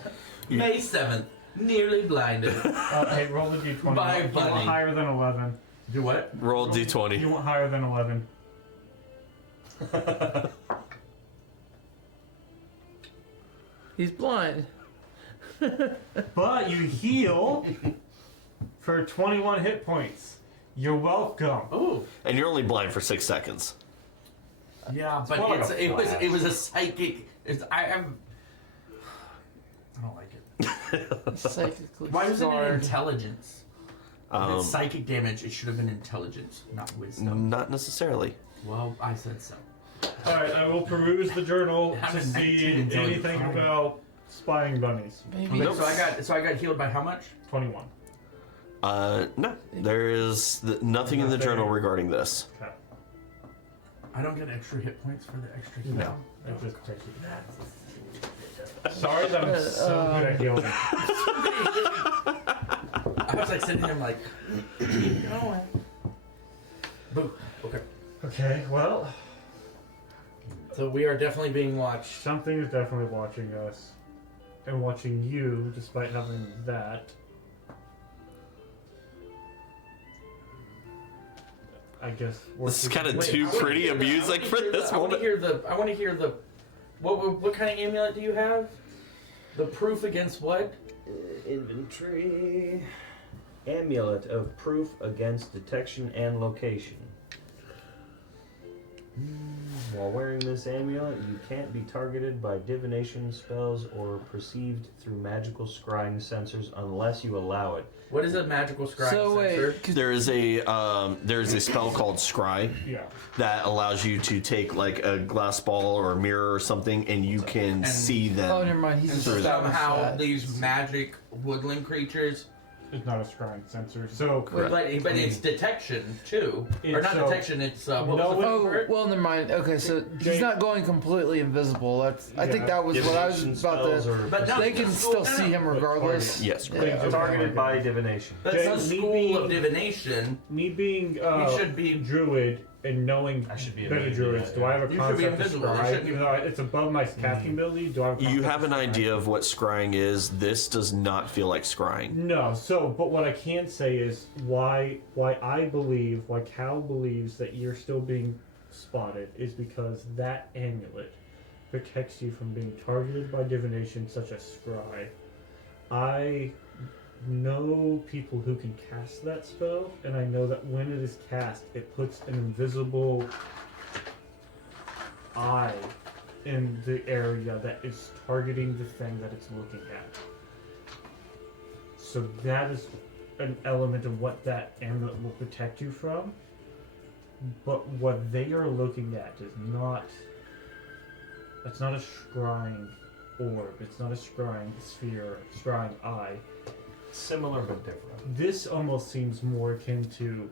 May 7th, nearly blinded. Hey, roll the d20. Bye, You buddy. want higher than 11. Do what? Roll d20. You want higher than 11. He's blind. But you heal for 21 hit points. You're welcome. Ooh. And you're only blind for 6 seconds. Yeah, but more like a it was a psychic. I don't like it. Psychically Why was it scarred. intelligence? If it's psychic damage, it should have been intelligence, not wisdom. Not necessarily. Well, I said so. Alright, I will peruse the journal I'm to a see 19 and doing anything fine. about spying bunnies. Maybe. Okay, so I got healed by how much? 21. No. There is nothing in the journal regarding this. Okay. I don't get extra hit points for the extra heal. No. It just takes you. Sorry that I'm so good at healing. I was like sitting here, I'm like, keep going. Boom. Okay. Okay, well, So we are definitely being watched. something is definitely watching us. And watching you, despite having that. I guess. This is kind of Wait, too I wanna pretty hear a the- music for this I want to moment. hear the. I want to hear the. What kind of amulet do you have? The proof against what? Inventory. Amulet of proof against detection and location. While wearing this amulet, you can't be targeted by divination spells or perceived through magical scrying sensors unless you allow it. What is a magical scribe So sensor? wait, 'cause There is a spell called Scry Yeah. that allows you to take like a glass ball or a mirror or something, and you can And- see them. oh, never mind. He's And just somehow these magic woodland creatures, It's not a scrying sensor. So, Wait. but it's detection too, or It's, not detection. It's what was the no, first Oh, word? well, never mind. Okay, so he's Jake- not going completely invisible. That's. I think Yeah. that was what I was Divination about spells to. or But no, They can still see him regardless. Yes. Yeah, Things okay. targeted by divination. That's Jake, the me school being- of divination. me being You should be- druid and knowing I should be better immune to druids, that, do I have a You should be concept of invisible. You scry? shouldn't Even though it's above my casting ability, do I have a You concept have an of scry? idea of what scrying is. This does not feel like scrying. No, but what I can say is why Cal believes that you're still being spotted is because that amulet protects you from being targeted by divination such as scry. I know people who can cast that spell, and I know that when it is cast, it puts an invisible eye in the area that is targeting the thing that it's looking at. So that is an element of what that amulet will protect you from. But what they are looking at is not. It's not a scrying orb. It's not a scrying sphere, scrying eye. Similar but different. This almost seems more akin to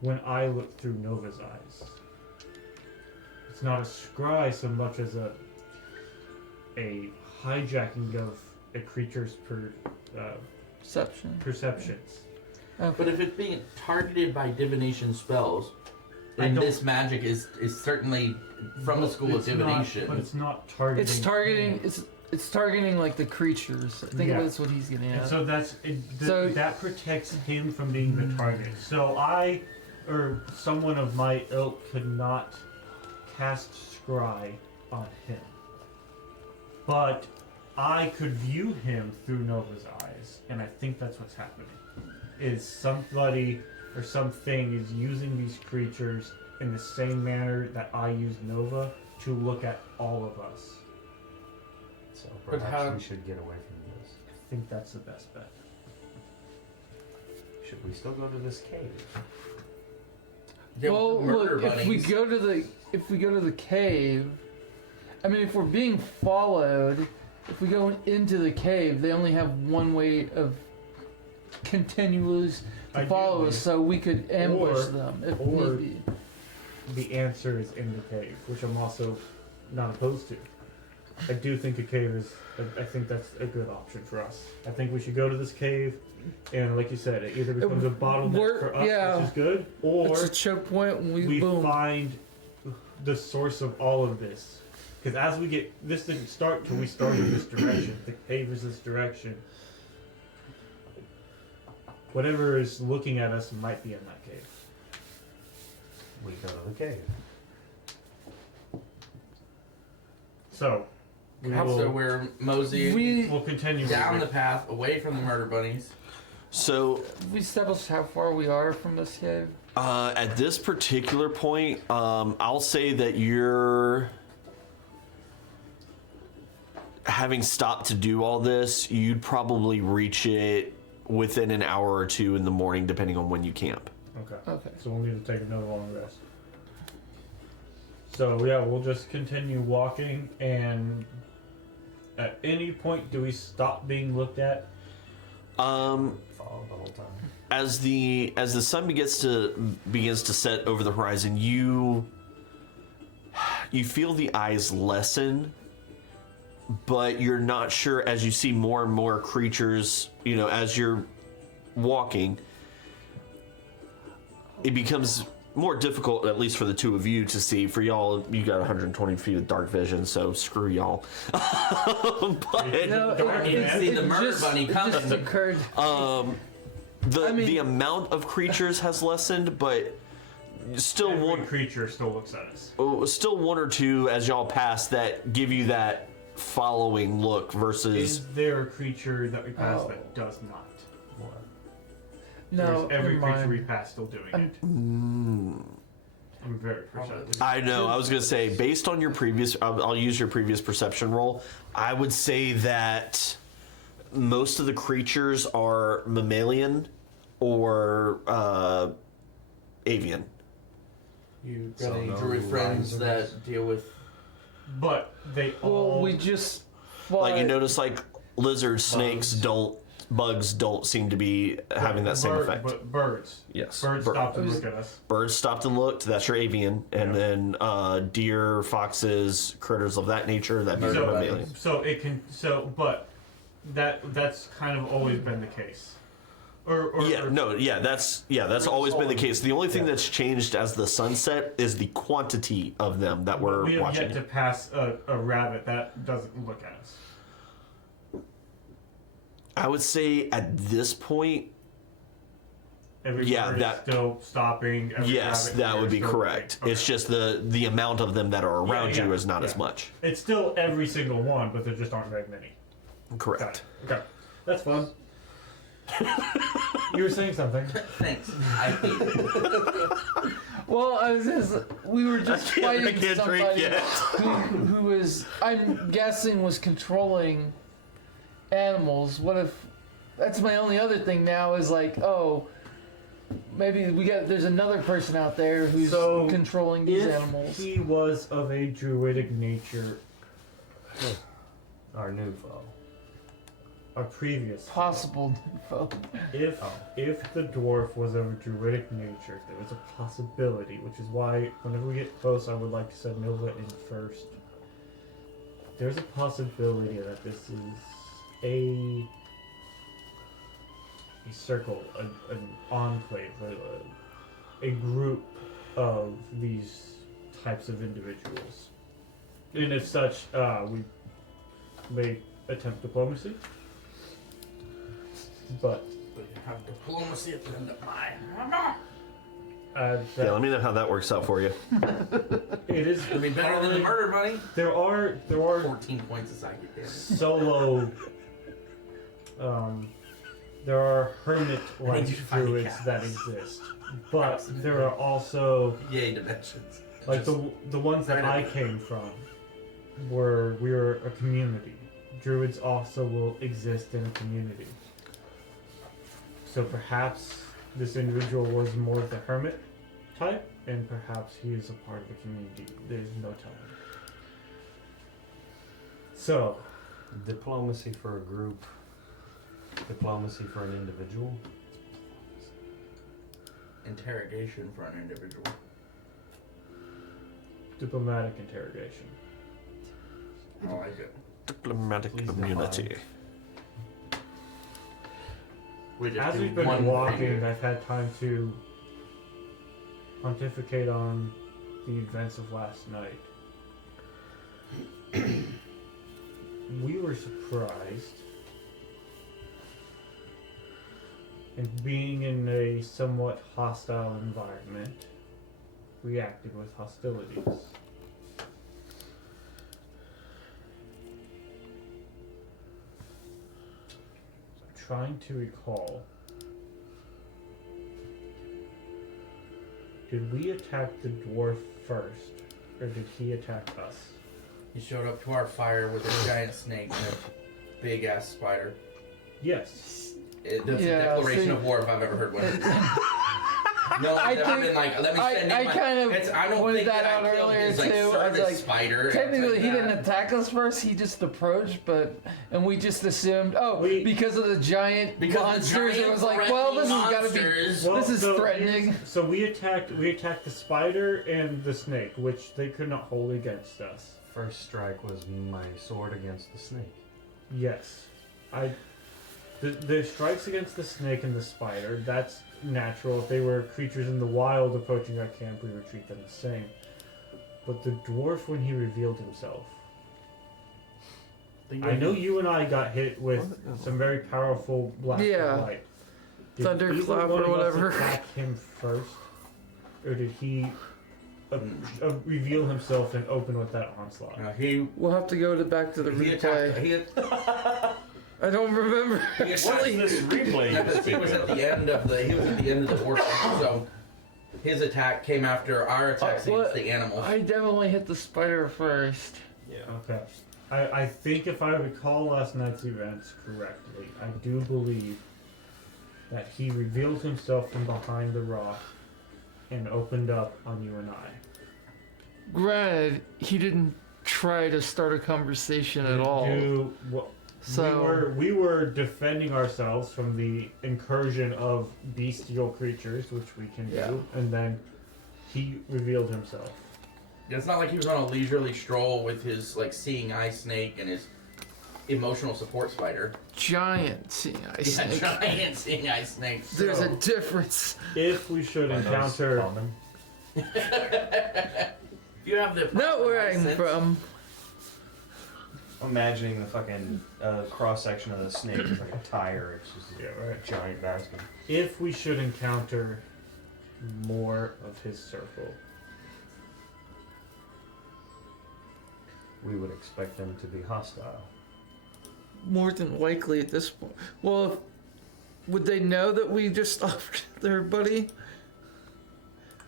when I look through Nova's eyes. It's not a scry so much as a hijacking of a creature's Perception. perceptions. But if it's being targeted by divination spells, then don't- this magic is certainly from the school of It's not- divination. but it's not targeting. It's targeting. It's targeting like the creatures. I think Yeah. that's what he's getting And at. so So- that protects him from being the target. So I, or someone of my ilk, could not cast scry on him. But I could view him through Nova's eyes, and I think that's what's happening. Is somebody or something is using these creatures in the same manner that I use Nova to look at all of us. So But perhaps how- we should get away from this. I think that's the best bet. Should we still go to this cave? Yeah, well, murder look, if we bunnies. go to the cave, I mean, if we're being followed, if we go into the cave, they only have one way of continues to follow Ideally. us, so we could ambush Or- them if or- need be. The answer is in the cave, which I'm also not opposed to. I do think a cave is. I think that's a good option for us. I think we should go to this cave, and like you said, it either becomes a bottleneck for us, yeah. which is good, or It's a choke point when we we boom. find the source of all of this. Because as we get, this didn't start till we started this direction. The cave is this direction. Whatever is looking at us might be in that cave. We go to the cave. So, we So will we're moseying We continue down the moving. path away from the murder bunnies. So established how far we are from this cave. at this particular point, I'll say that you're having stopped to do all this. You'd probably reach it within an hour or two in the morning, depending on when you camp. Okay. Okay. So we'll need to take another long rest. So yeah, we'll just continue walking, and at any point do we stop being looked at? Um, Follow the whole time. as the sun begins to set over the horizon, you feel the eyes lessen, but you're not sure as you see more and more creatures. You know, as you're walking, it becomes more difficult, at least for the two of you, to see. For y'all, you got 120 feet of dark vision, so screw y'all. But No, Dark, You man. see the murder bunny it coming. just occurred. the amount of creatures has lessened, but still Every creature still looks at us. still one or two as y'all pass that give you that following look versus Is there a creature that we pass Oh. that does not? No, Or is every never creature mind. we pass still doing it? I'm very perceptive. I know. I was gonna say, based on your previous, I'll use your previous perception roll. I would say that most of the creatures are mammalian or avian. You So got any no druid friends risers? that deal with? But they Well, all. we just fly. Like you notice, like lizards, snakes bugs don't seem to be having that same effect. But birds. Yes, Birds stopped and looked at us. Birds stopped and looked. That's your avian, and Yeah. then deer, foxes, critters of that nature. That'd be your So- mammalian. So it can. But that's kind of always been the case. That's always been the case. The only thing that's changed as the sunset is the quantity of them that we're we have watching. yet to pass a rabbit that doesn't look at us. I would say at this point, Every Yeah, bird that- is still stopping. Every yes, rabbit that here would is be still correct. looking. It's just the amount of them that are around yeah, you is not as yeah. much. It's still every single one, but there just aren't very many. Got Correct. it. Okay, that's fun. You were saying something. Thanks. I hate it. Well, we were just fighting I can't drink somebody yet. who was, I'm guessing, was controlling animals. What if? That's my only other thing now is like, oh, maybe there's another person out there who's So, controlling these If animals. he was of a druidic nature, Our new foe. a previous Possible info. if the dwarf was of a druidic nature, there was a possibility, which is why whenever we get close, I would like to send Nova in first. There's a possibility that this is a circle, an enclave, a group of these types of individuals. And as such, we may attempt diplomacy. But But you have diplomacy at the end of my. Yeah, let me know how that works out for you. it is It'll be better than the murder bunny. There are 14 points of psychic damage. solo. There are hermit-like I need you to find the druids cats. that exist, but there are also Yay, dimensions. like the ones that I came from. We're a community. Druids also will exist in a community. So perhaps this individual was more of the hermit type, and perhaps he is a part of the community. There's no telling. So, Diplomacy for a group Diplomacy for an individual. Interrogation for an individual. Diplomatic interrogation. I like it. Diplomatic Please immunity. We just As do we've been one walking, finger. I've had time to pontificate on the events of last night. We were surprised, and being in a somewhat hostile environment, reacted with hostilities. I'm trying to recall. Did we attack the dwarf first, or did he attack us? He showed up to our fire with a giant snake and a big ass spider. Yes. That's Yeah, a declaration see- of war if I've ever heard one. No I one's ever think- been like, let me send I you my... kind of I don't pointed think that out I killed earlier his, like, too. I was service like, spider. technically, he Like didn't that. attack us first. He just approached, and we just assumed, because of the giant Because the monsters. giant It was like, well, this has got to be. monsters- This is threatening. So we attacked the spider and the snake, which they could not hold against us. First strike was my sword against the snake. Yes. The strikes against the snake and the spider, that's natural. If they were creatures in the wild approaching our camp, we would treat them the same. But the dwarf, when he revealed himself, I know you and I got hit with some very powerful blast Yeah. of light. Did Thunderclap either one or of us whatever. attack him first, or did he reveal himself and open with that onslaught? He We'll have to go back to the he attacked. replay. I don't remember. He attacked this replay? he was at the end of the order, so his attack came after our attack against the animals. I definitely hit the spider first. Yeah. Okay. I think if I recall last night's events correctly, I do believe that he revealed himself from behind the rock and opened up on you and I. Granted, he didn't try to start a conversation at all. So we were defending ourselves from the incursion of bestial creatures, which we can Yeah. do, and then he revealed himself. It's not like he was on a leisurely stroll with his seeing eye snake and his emotional support spider. giant seeing eye snake. Giant seeing eye snake. There's a difference. If we should encounter, If you have the Not where I'm license- from. I'm imagining the fucking cross section of the snake is like a tire. It's just a giant basket. if we should encounter more of his circle, We would expect them to be hostile. More than likely at this point. Well, would they know that we just stopped their buddy?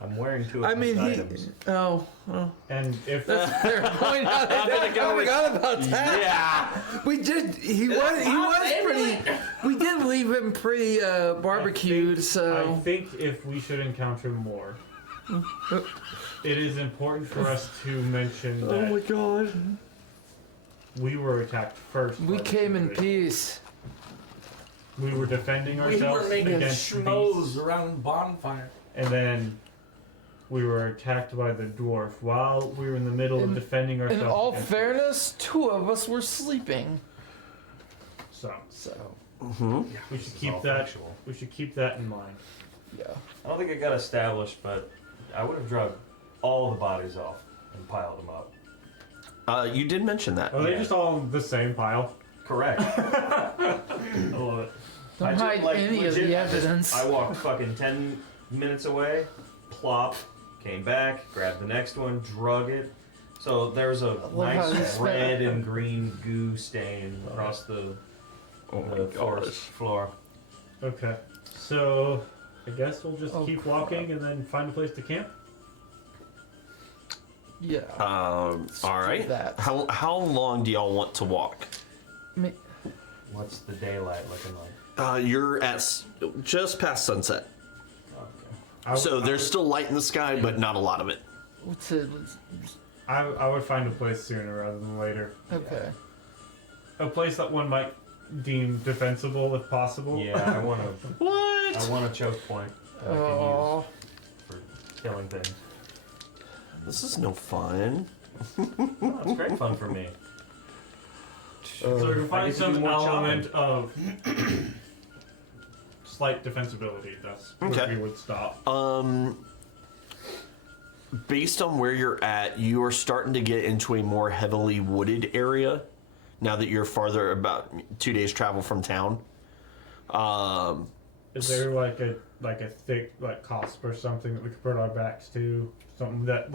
I'm wearing two of I his mean, items. and if That's a fair point. I forgot about that. Yeah. We did. He was pretty. We did leave him pretty barbecued. I So think if we should encounter more, it is important for us to mention that god. we were attacked first. We by this came in individual. peace. We were defending We ourselves were making against schmoes beasts, around bonfire. and then we were attacked by the dwarf while we were in the middle of defending ourselves. In all against fairness, two of us were sleeping. So So we should keep that. We should keep that in mind. yeah. I don't think it got established, but I would have drugged all the bodies off and piled them up. You did mention that. Are they Yeah. just all in the same pile? Correct. I love it. Don't hide any of the evidence. I walked fucking 10 minutes away, plop, came back, grabbed the next one, drug it. So there's a love how you nice spent- red and green goo stain across the forest floor. Okay, so I guess we'll just Oh, keep walking and then find a place to camp. Yeah. All right. do that. How long do y'all want to walk? What's the daylight looking like? You're at just past sunset, Okay. so there's still light in the sky, but not a lot of it. What's it? I would find a place sooner rather than later. Okay. A place that one might deem defensible if possible. Yeah, I want to. What? I want a choke point that I Oh. can use for killing things. This is no fun. Oh, it's great fun for me. So we can I find get to do some more element of slight defensibility. That's where Okay. we would stop. Based on where you're at, you are starting to get into a more heavily wooded area. Now that you're farther, about 2 days travel from town. Is there like a thick cosp or something that we could put our backs to? Something that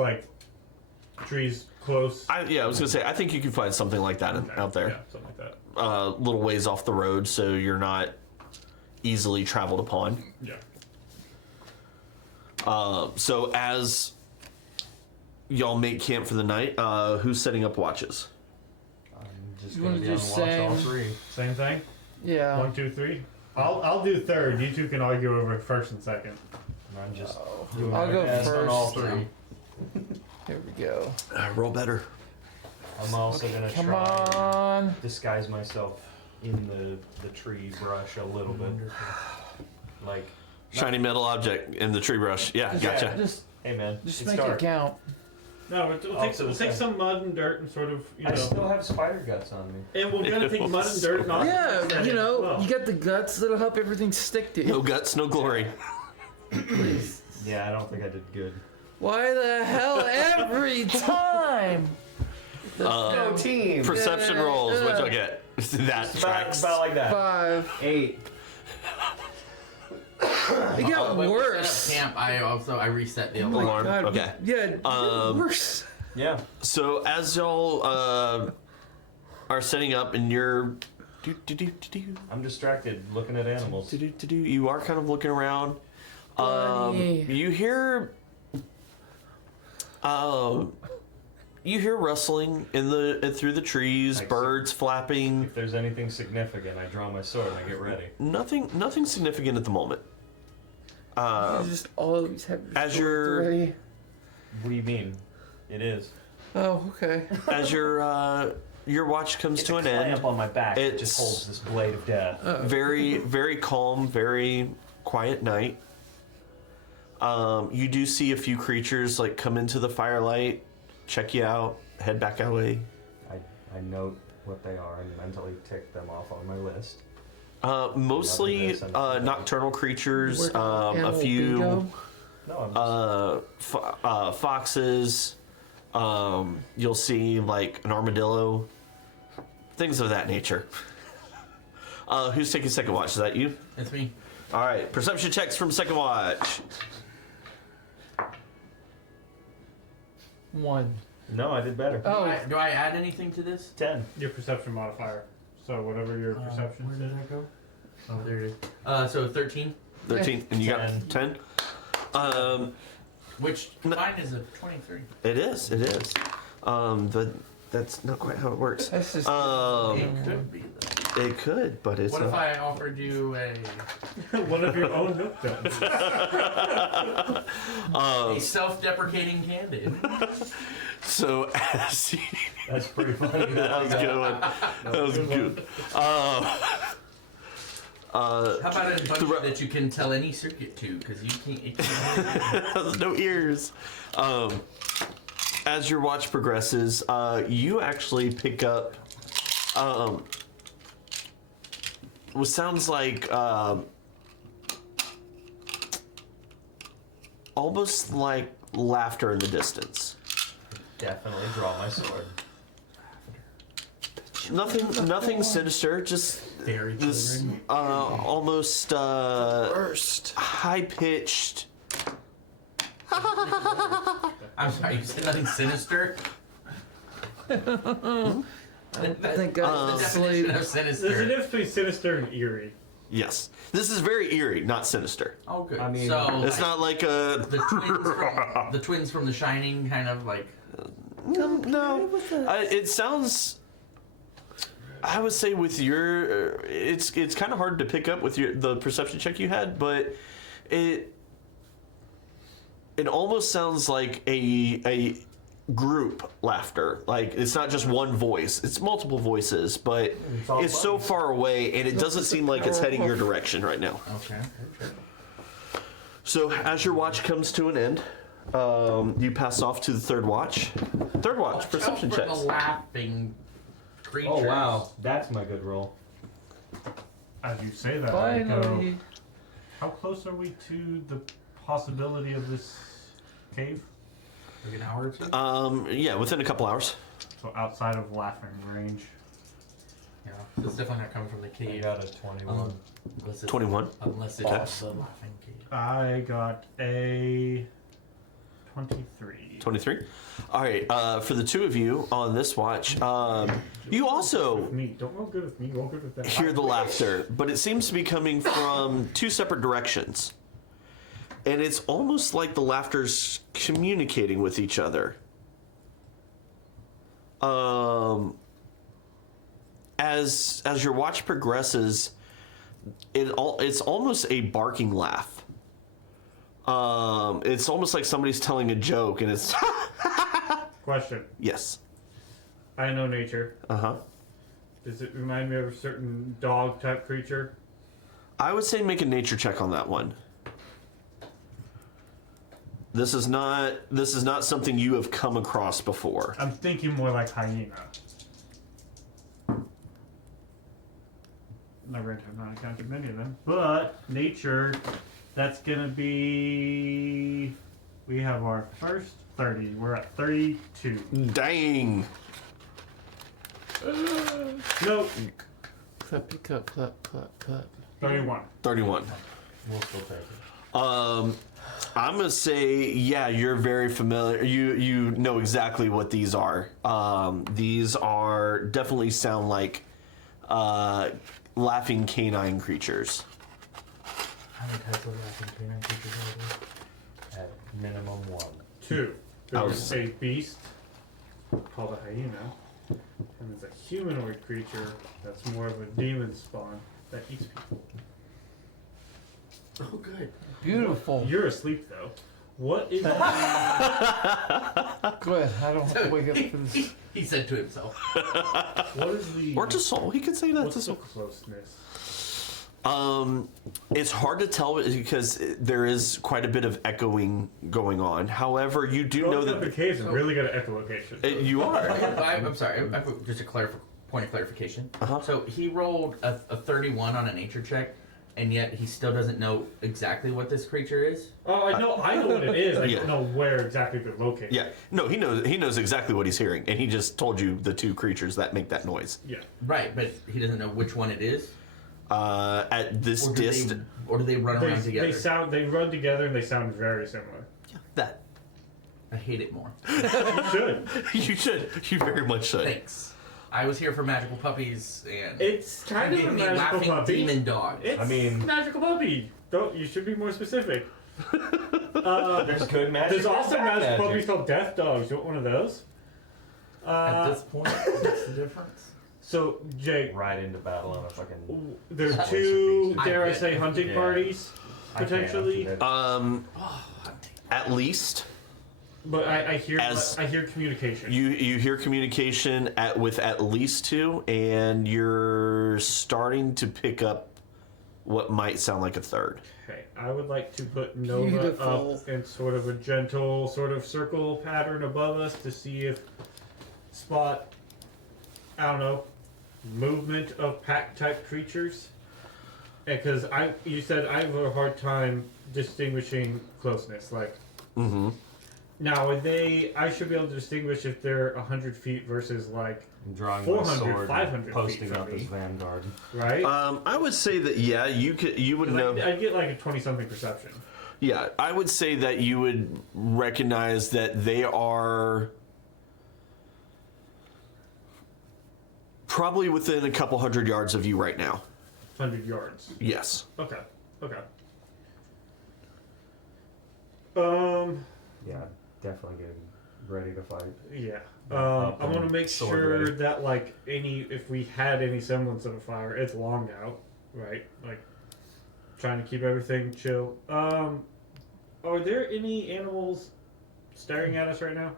trees close. I was gonna say, I think you can find something like that out there. Yeah, something like that. Little ways off the road, so you're not easily traveled upon. Yeah. So as y'all make camp for the night, who's setting up watches? I'm just You going wanna to be do on watch all same? 3. Same thing. Yeah. 1, 2, 3. I'll do third. You two can argue over first and second. And I'm just doing I'll my go best on all first. 3. Here we go. Roll better. I'm also going to Come try on. and disguise myself in the tree brush a little bit. Like, Shiny metal object in the tree brush. Yeah, gotcha. Just hey man, just it's make dark. it count. No, we'll Also take the same. some mud and dirt and sort of, I still have spider guts on me. and we're gonna take mud and dirt. Not Yeah, as you know, well. you got the guts that'll help everything stick to you. No guts, no glory. Yeah, I don't think I did good. Why the hell every time? Go team! Perception rolls. What y'all get? That tracks. About like that. 5. 8. It got When we worse. set up camp, I reset the Oh alarm. my Alarm, God. okay. Yeah, it got worse. Yeah. So as y'all are setting up and you're I'm distracted looking at animals. you are kind of looking around. Bunny. You hear rustling in through the trees, I see. birds flapping. If there's anything significant, I draw my sword and I get ready. Nothing significant at the moment. You just always have your as swords you're- ready. What do you mean? It is. Oh, okay. As your watch comes to an end, Clamp on my back. It It's- just holds this blade of death. very very calm, very quiet night. You do see a few creatures come into the firelight, check you out, head back away. I note what they are and mentally tick them off on my list. Mostly nocturnal creatures, Working on a animal few bingo. No, I'm just, foxes. You'll see an armadillo, things of that nature. Who's taking second watch? Is that you? It's me. All right, perception checks from second watch. 1. no, I did better. Oh, Do I add anything to this? 10. your perception modifier. So whatever your perception Where did is. I go? Oh, there it is. So 13, 13, and you got 10. which mine is a 23. It is. But that's not quite how it works. that's just. It could be though. It could, but it's What if not. I offered you a One of your own milk duds. self-deprecating candid? So as you, That's pretty funny. that was a good one. That was good. How about a bunch that you can tell any circuit to? Because you can't. It can't Has no ears. As your watch progresses, you actually pick up what sounds like almost like laughter in the distance. Definitely draw my sword. Nothing sinister, just very this children. almost Worst. high-pitched. I'm sorry, you said nothing sinister? I think The I definition of There's a sinister. difference between sinister and eerie. Yes, this is very eerie, not sinister. Oh, good. I mean, so It's not like a the twins from The Shining, kind of like. no. It sounds. I would say with your, it's kind of hard to pick up with the perception check you had, but it almost sounds like a group laughter. Like, it's not just one voice, it's multiple voices, but it's so far away and it doesn't seem like it's heading your direction right now. Okay. So as your watch comes to an end, you pass off to the third watch. Third watch, perception Out for checks. the laughing creatures. Oh wow, that's my good roll. As you say that, I go, Finally. how close are we to the possibility of this cave? Like an hour or two? Yeah, within a couple hours. So outside of laughing range. Yeah. It's definitely not coming from the I cave. got a 21. Unless it's, 21. Unless it's the laughing cave. I got a 23. 23. All right, for the two of you on this watch, you also With me. Don't roll good with me, roll good with that. hear the laughter, but it seems to be coming from two separate directions. And it's almost like the laughter's communicating with each other. As your watch progresses, it's almost a barking laugh. It's almost like somebody's telling a joke, and it's Question. yes. I know nature. Uh-huh. Does it remind me of a certain dog type creature? I would say make a nature check on that one. This is not something you have come across before. I'm thinking more like hyena. Never have not encountered many of them. But nature, that's gonna be. We have our first 30. We're at 32. Dang. Nope. Clappy clap, clap, clap, clap. 31. 31. We'll still take it. I'm gonna say, yeah, you're very familiar. You know exactly what these are. These are definitely sound like laughing canine creatures. How many types of laughing canine creatures are there? At minimum 1. 2. There's was- a beast called a hyena. And there's a humanoid creature that's more of a demon spawn that eats people. Oh, good. Beautiful. You're asleep though. What is Good. I don't have to wake up for this. He said to himself. what is the Or to Soul. He could say that what's to the Soul. closeness? It's hard to tell because there is quite a bit of echoing going on. However, you do know Going up the that caves and really good at echolocation. you are. I'm sorry. Just a point of clarification. Uh-huh. So he rolled a 31 on a nature check, and yet he still doesn't know exactly what this creature is. Oh, I know what it is. I Yeah. don't know where exactly they're located. Yeah. No, he knows exactly what he's hearing, and he just told you the two creatures that make that noise. Yeah. Right, but he doesn't know which one it is. At this Or do distance, they run around together? They run together and they sound very similar. that I hate it more. You should. you should. You very much should. Thanks. I was here for magical puppies, and It's kind of gave a me magical laughing puppy. demon dog. It's I mean- magical puppy. Don't you should be more specific. There's good magic. There's also bad magic puppies called death dogs. You want one of those? At this point, what's the difference? So Jake, Ride into battle on a fucking. there's That's two, I dare I get say, it. hunting Yeah. parties I can't potentially. answer that. At least But I hear As- I hear communication. you hear communication with at least two, and you're starting to pick up what might sound like a third. Okay, I would like to put Nova Beautiful. up in sort of a gentle sort of circle pattern above us to see if spot, I don't know, movement of pack type creatures. Because you said I have a hard time distinguishing closeness. Like, Mm-hmm. now I should be able to distinguish if they're 100 feet versus like, I'm drawing 400, my sword, 500 feet posting from up me. as vanguard. right? I would say that you would 'Cause know. I'd get like a 20-something perception. Yeah, I would say that you would recognize that they are probably within a couple hundred yards of you right now. 100 yards. Yes. Okay. Yeah, definitely getting ready to fight. Yeah. Up I want to and make sword sure ready. that like if we had any semblance of a fire, it's long out, right? Like trying to keep everything chill. Are there any animals staring at us right now?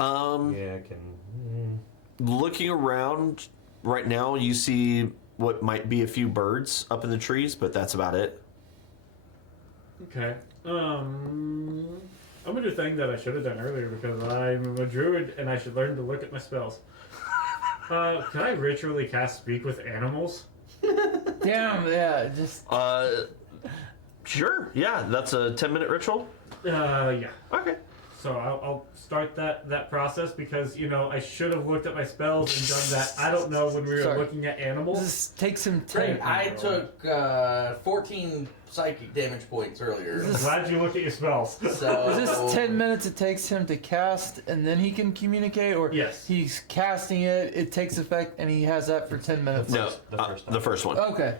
Yeah, I can. Looking around right now, you see what might be a few birds up in the trees, but that's about it. Okay. I'm gonna do a thing that I should have done earlier because I'm a druid and I should learn to look at my spells. Can I ritually cast speak with animals? Damn, yeah, just Sure. Yeah, that's a 10-minute ritual. Yeah. Okay. So I'll start that process because I should have looked at my spells and done that. I don't know when we were Sorry. looking at animals. this takes him Great. 10. I took 14 psychic damage points earlier. I'm glad you looked at your spells. So Is this 10 minutes it takes him to cast and then he can communicate? Or Yes. he's casting it, it takes effect, and he has that for 10 minutes? No, The first one. one. Okay.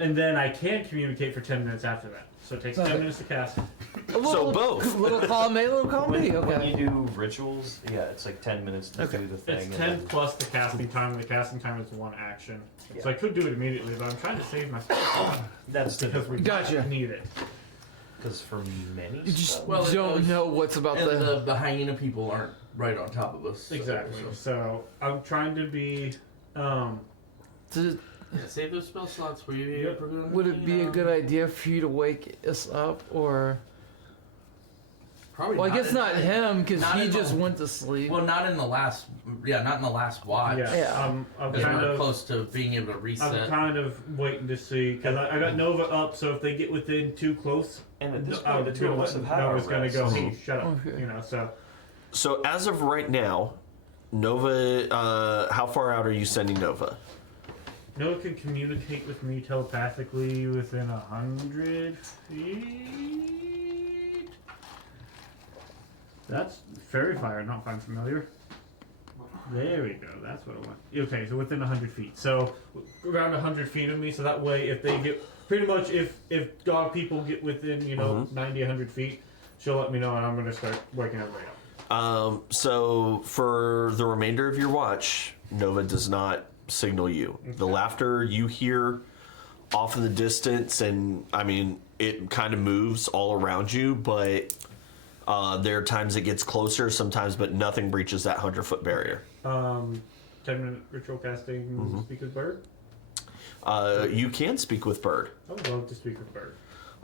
And then I can communicate for 10 minutes after that. So it takes 10 Okay. minutes to cast. So both. Little column A, little column B. When Okay. you do rituals, yeah, it's like 10 minutes to Okay. do the thing. It's and 10 then- plus the casting time, and the casting time is one action. Yeah. So I could do it immediately, but I'm trying to save my spell That's because we Gotcha. need it. because for many You just spells- Well, it don't goes- know what's about and the. the hyena people aren't right on top of us. Exactly. So, So I'm trying to be. Does- yeah, save those spell slots for you. Yep. Would it be a good idea for you to wake us up, or? Probably. Well, I guess in- not him, because not he in the- just went to sleep. Well, not in the last. Yeah, not in the last watch. Yeah. Yeah. I'm Because kind we're of. close to being able to reset. I'm kind of waiting to see because I got Nova up. So if they get within too close, And at this I'm point, the two of us have had our Nova's gonna go. rest. Hey, shut up. Okay. So So as of right now, Nova, how far out are you sending Nova? Nova can communicate with me telepathically within 100 feet. That's fairy fire, not find familiar. There we go. That's what I want. Okay, so within 100 feet. So around 100 feet of me. So that way, if they get pretty much if dog people get within 90, 100 feet, she'll let me know, and I'm gonna start waking everybody up. So for the remainder of your watch, Nova does not signal you. The laughter you hear off in the distance, and I mean, it kind of moves all around you, but there are times it gets closer sometimes, but nothing breaches that 100-foot barrier. 10-minute ritual casting. Speak with bird. You can speak with Bird. I would love to speak with bird.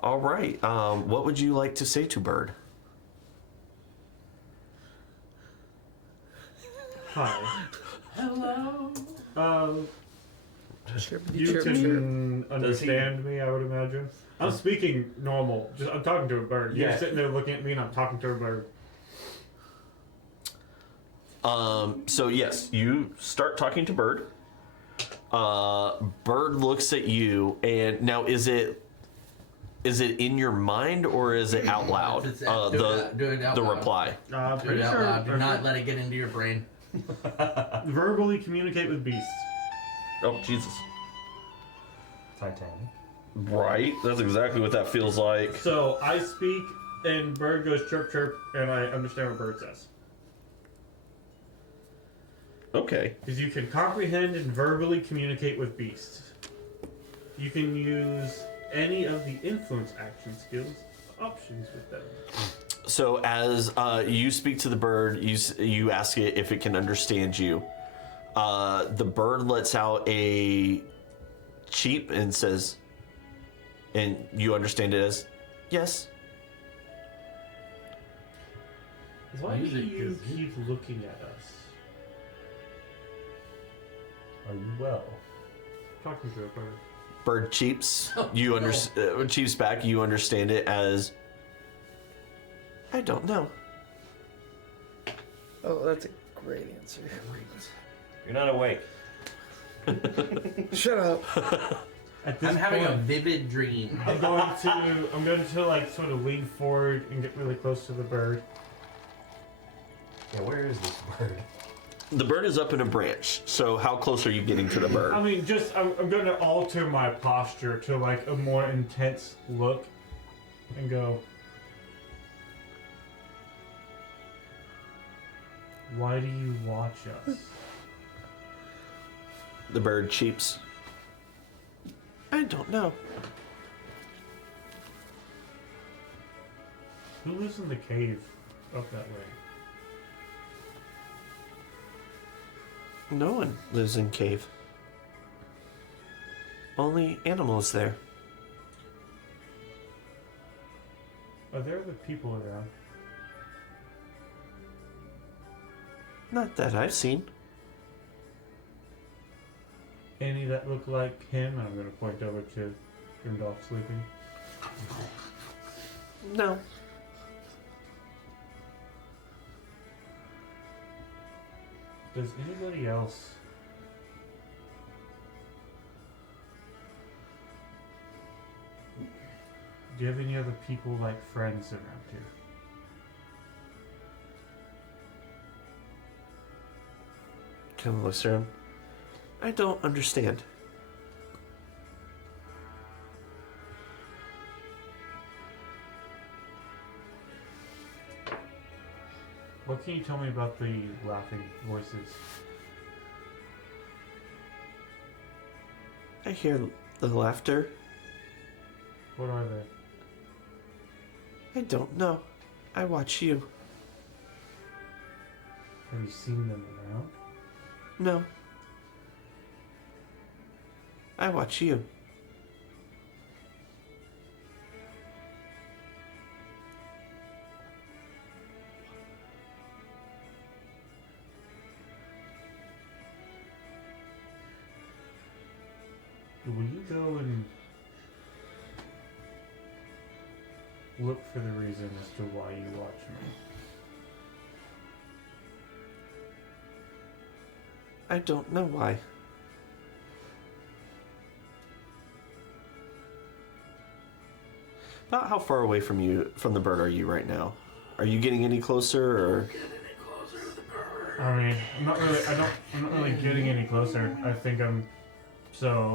All right. What would you like to say to Bird? Hi. Hello. You can understand me, I would imagine. I'm speaking normal. I'm talking to a bird. You're Yeah. sitting there looking at me, and I'm talking to a bird. So yes, you start talking to Bird. Bird looks at you, and now is it in your mind or is it out loud? Do it out loud. The reply. Pretty Do it out sure. loud. Do not let it get into your brain. Verbally communicate with beasts. Oh Jesus! Titanic. Right, that's exactly what that feels like. So I speak, and bird goes chirp chirp, and I understand what bird says. Okay. Because you can comprehend and verbally communicate with beasts. You can use any of the influence action skills options with them. So as you speak to the bird, you ask it if it can understand you. The bird lets out a cheep and says, and you understand it as, yes. Why do Use it, you 'cause keep looking at us? Are you well? Talking to a bird. Bird cheeps. You no. cheeps back. You understand it as, I don't know. Oh, that's a great answer. You're not awake. Shut up. At this I'm having a point, vivid dream. I'm going to like sort of lean forward and get really close to the bird. Yeah, where is this bird? The bird is up in a branch. So how close are you getting to the bird? I mean, I'm going to alter my posture to like a more intense look and go, why do you watch us? The bird cheeps. I don't know. Who lives in the cave up that way? No one lives in cave. Only animals there. Are there other people around? Not that I've seen. Any that look like him? I'm gonna point over to Grimdolf sleeping. No. Does anybody else do you have any other people like friends around here? Kind of looks around. I don't understand. What can you tell me about the laughing voices? I hear the laughter. What are they? I don't know. I watch you. Have you seen them around? No. I watch you. Will you go and look for the reason as to why you watch me? I don't know why. About how far away from the bird are you right now? Are you getting any closer, or? I mean, I'm not really getting any closer. I think I'm so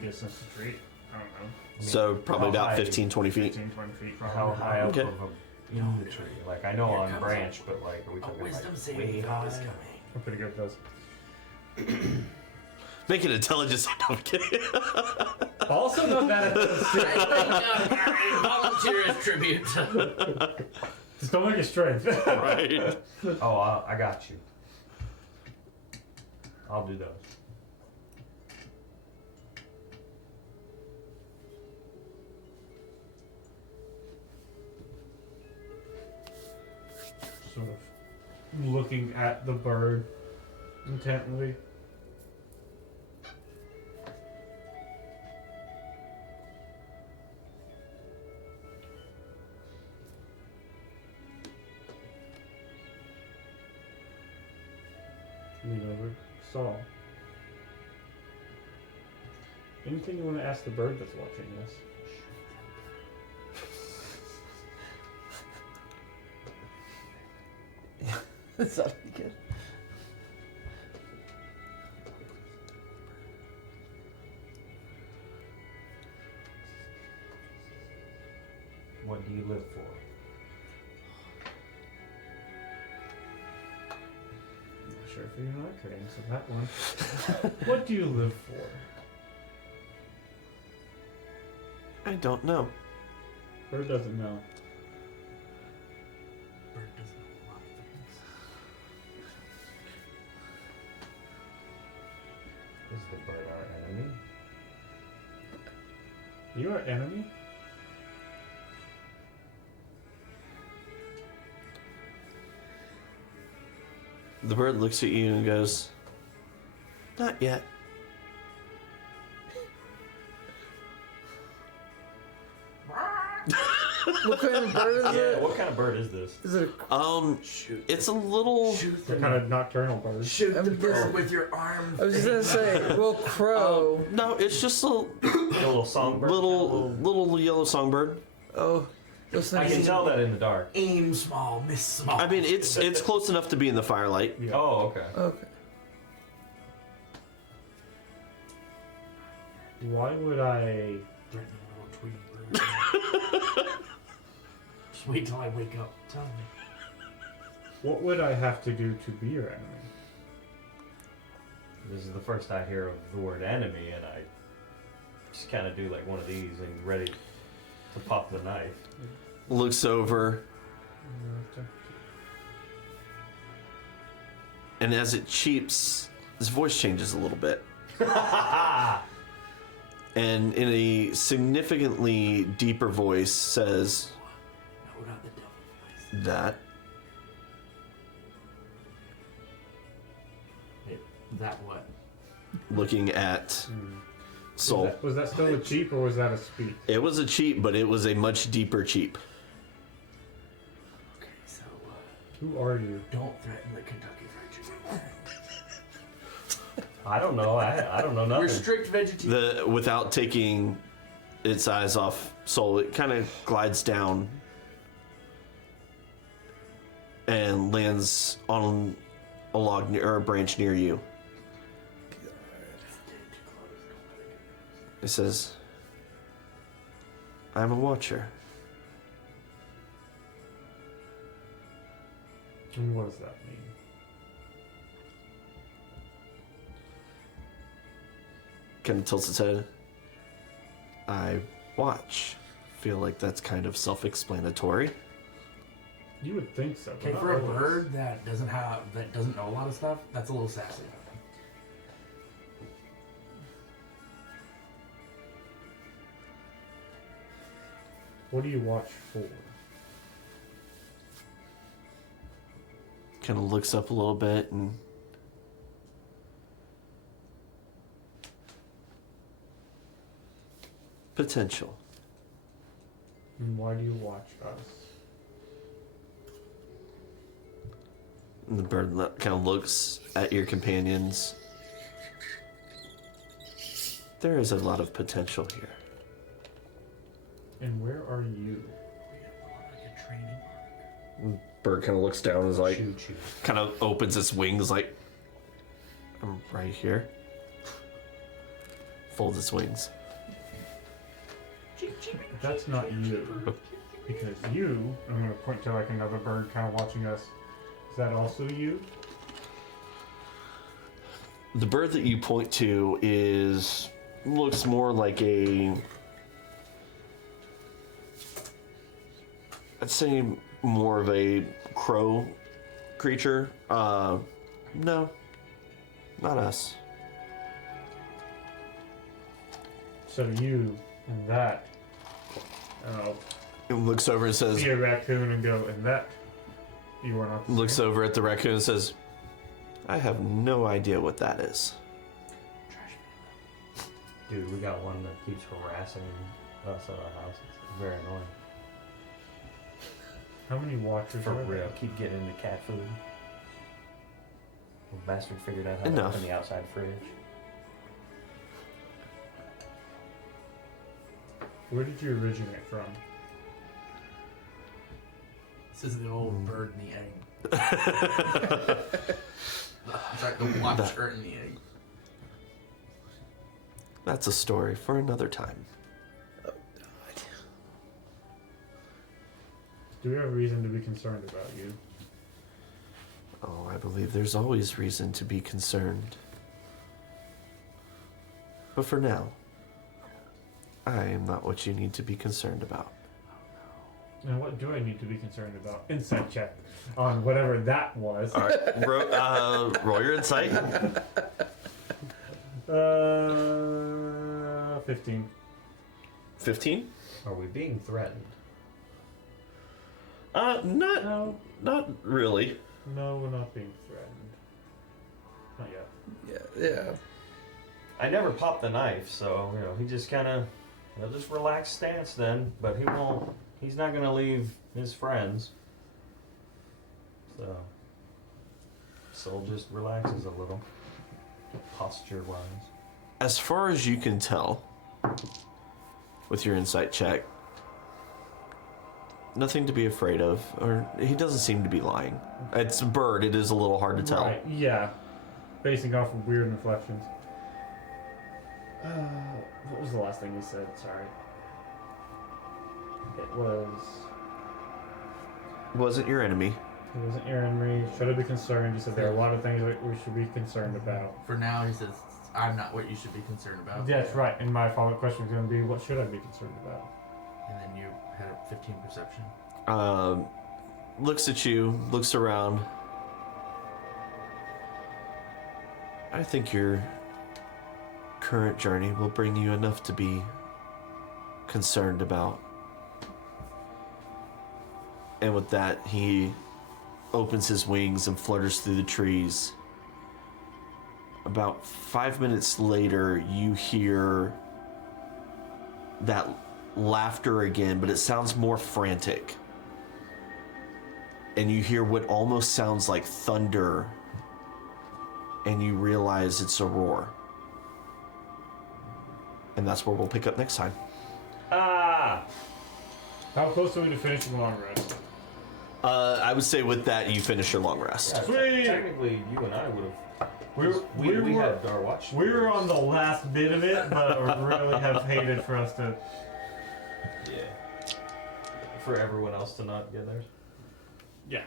distance to treat. I don't know. So probably how about high? 15, 20 feet. 15, 20 feet How probably. high up Okay. of a the tree? Like I know on branch, but like are we talking Wisdom like saving way throw high? is coming. I'm pretty good at those. Make an intelligence. No, I'm kidding. Also not bad at those. I volunteer as tribute. Just don't make it strength. Right. Oh, I got you. I'll do those. Sort of looking at the bird intently. Lean over. Saul. Anything you want to ask the bird that's watching this? That's not good. What do you live for? I'm not sure if you and I could answer that one. What do you live for? I don't know. Bird doesn't know. Bird doesn't know a lot of things. Is the bird our enemy? You are enemy? The bird looks at you and goes, "Not yet." What kind of bird is Yeah, it? what kind of bird is this? Is it It's a little. Shoot They're the, kind of nocturnal birds. shoot the I'm bird guessing- with your arm. I was just gonna say, well, crow. No, it's just a A little songbird. little yellow songbird. Oh, those I things. can tell that in the dark. Aim small, miss small. I mean, it's close enough to be in the firelight. Yeah. Oh, okay. Okay. Why would I? Threatening little tweety bird. Just wait till I wake up. Tell me. What would I have to do to be your enemy? This is the first I hear of the word enemy, and I just kind of do like one of these and ready to pop the knife. Looks over, and as it cheeps, his voice changes a little bit. And in a significantly deeper voice says No, not the devil voice. that Wait, that what? looking at Soul. Was that still a cheap or was that a speak? It was a cheap, but it was a much deeper cheap. Okay, so Who are you? don't threaten the Kentucky Fried Chicken. I don't know. I don't know nothing. We're strict vegetarian. Without taking its eyes off Soul, it kind of glides down and lands on a log or a branch near you. It says, I'm a watcher. And what does that mean? Kind of tilts its head. I watch. Feel like that's kind of self-explanatory. You would think so. but Okay, not for a always. bird that doesn't know a lot of stuff, that's a little sassy. What do you watch for? Kind of looks up a little bit and potential. And why do you watch us? And the bird kind of looks at your companions. There is a lot of potential here. And where are you? Bird kind of looks down and is like, Choo choo. kind of opens its wings like, I'm right here. Folds its wings. That's not you. Because you, I'm going to point to like another bird kind of watching us. Is that also you? The bird that you point to looks more like I'd say more of a crow creature. No, not us. So you and that. It looks over and says, See a raccoon and go, and that. You are not. The looks same? over at the raccoon and says, I have no idea what that is. Dude, we got one that keeps harassing us at our house. It's very annoying. How many watchers For are real. there? Keep getting into cat food. The bastard figured out how Enough. to open the outside fridge. Where did you originate from? This is the old bird in the egg. Sorry, the watcher in the egg. That's a story for another time. Do we have reason to be concerned about you? Oh, I believe there's always reason to be concerned. But for now, I am not what you need to be concerned about. And what do I need to be concerned about? Insight check on whatever that was. All right, roll your insight. 15. 15? Are we being threatened? Not really. No, we're not being threatened. Not yet. Yeah. I never popped the knife, so he just kind of he'll just relax stance then, but he won't. He's not gonna leave his friends. So Soul just relaxes a little, posture wise. As far as you can tell, with your insight check, nothing to be afraid of, or he doesn't seem to be lying. It's a bird, it is a little hard to tell. Right, yeah. Basing off of weird inflections. What was the last thing you said? Sorry. It Wasn't your enemy. wasn't your enemy. Should I be concerned? You said there are a lot of things that we should be concerned about. For now, he says, I'm not what you should be concerned about. That's right. And my follow-up question is going to be, what should I be concerned about? And then you had a 15 perception. Looks at you, looks around. I think your current journey will bring you enough to be concerned about. And with that, he opens his wings and flutters through the trees. About 5 minutes later, you hear that laughter again, but it sounds more frantic. And you hear what almost sounds like thunder, and you realize it's a roar. And that's where we'll pick up next time. How close are we to finishing the long rest? I would say with that, you finish your long rest. Sweet. Technically, you and I would have. We had our watch. We were on the last bit of it, but I would really have hated for us to. Yeah. For everyone else to not get theirs. Yeah.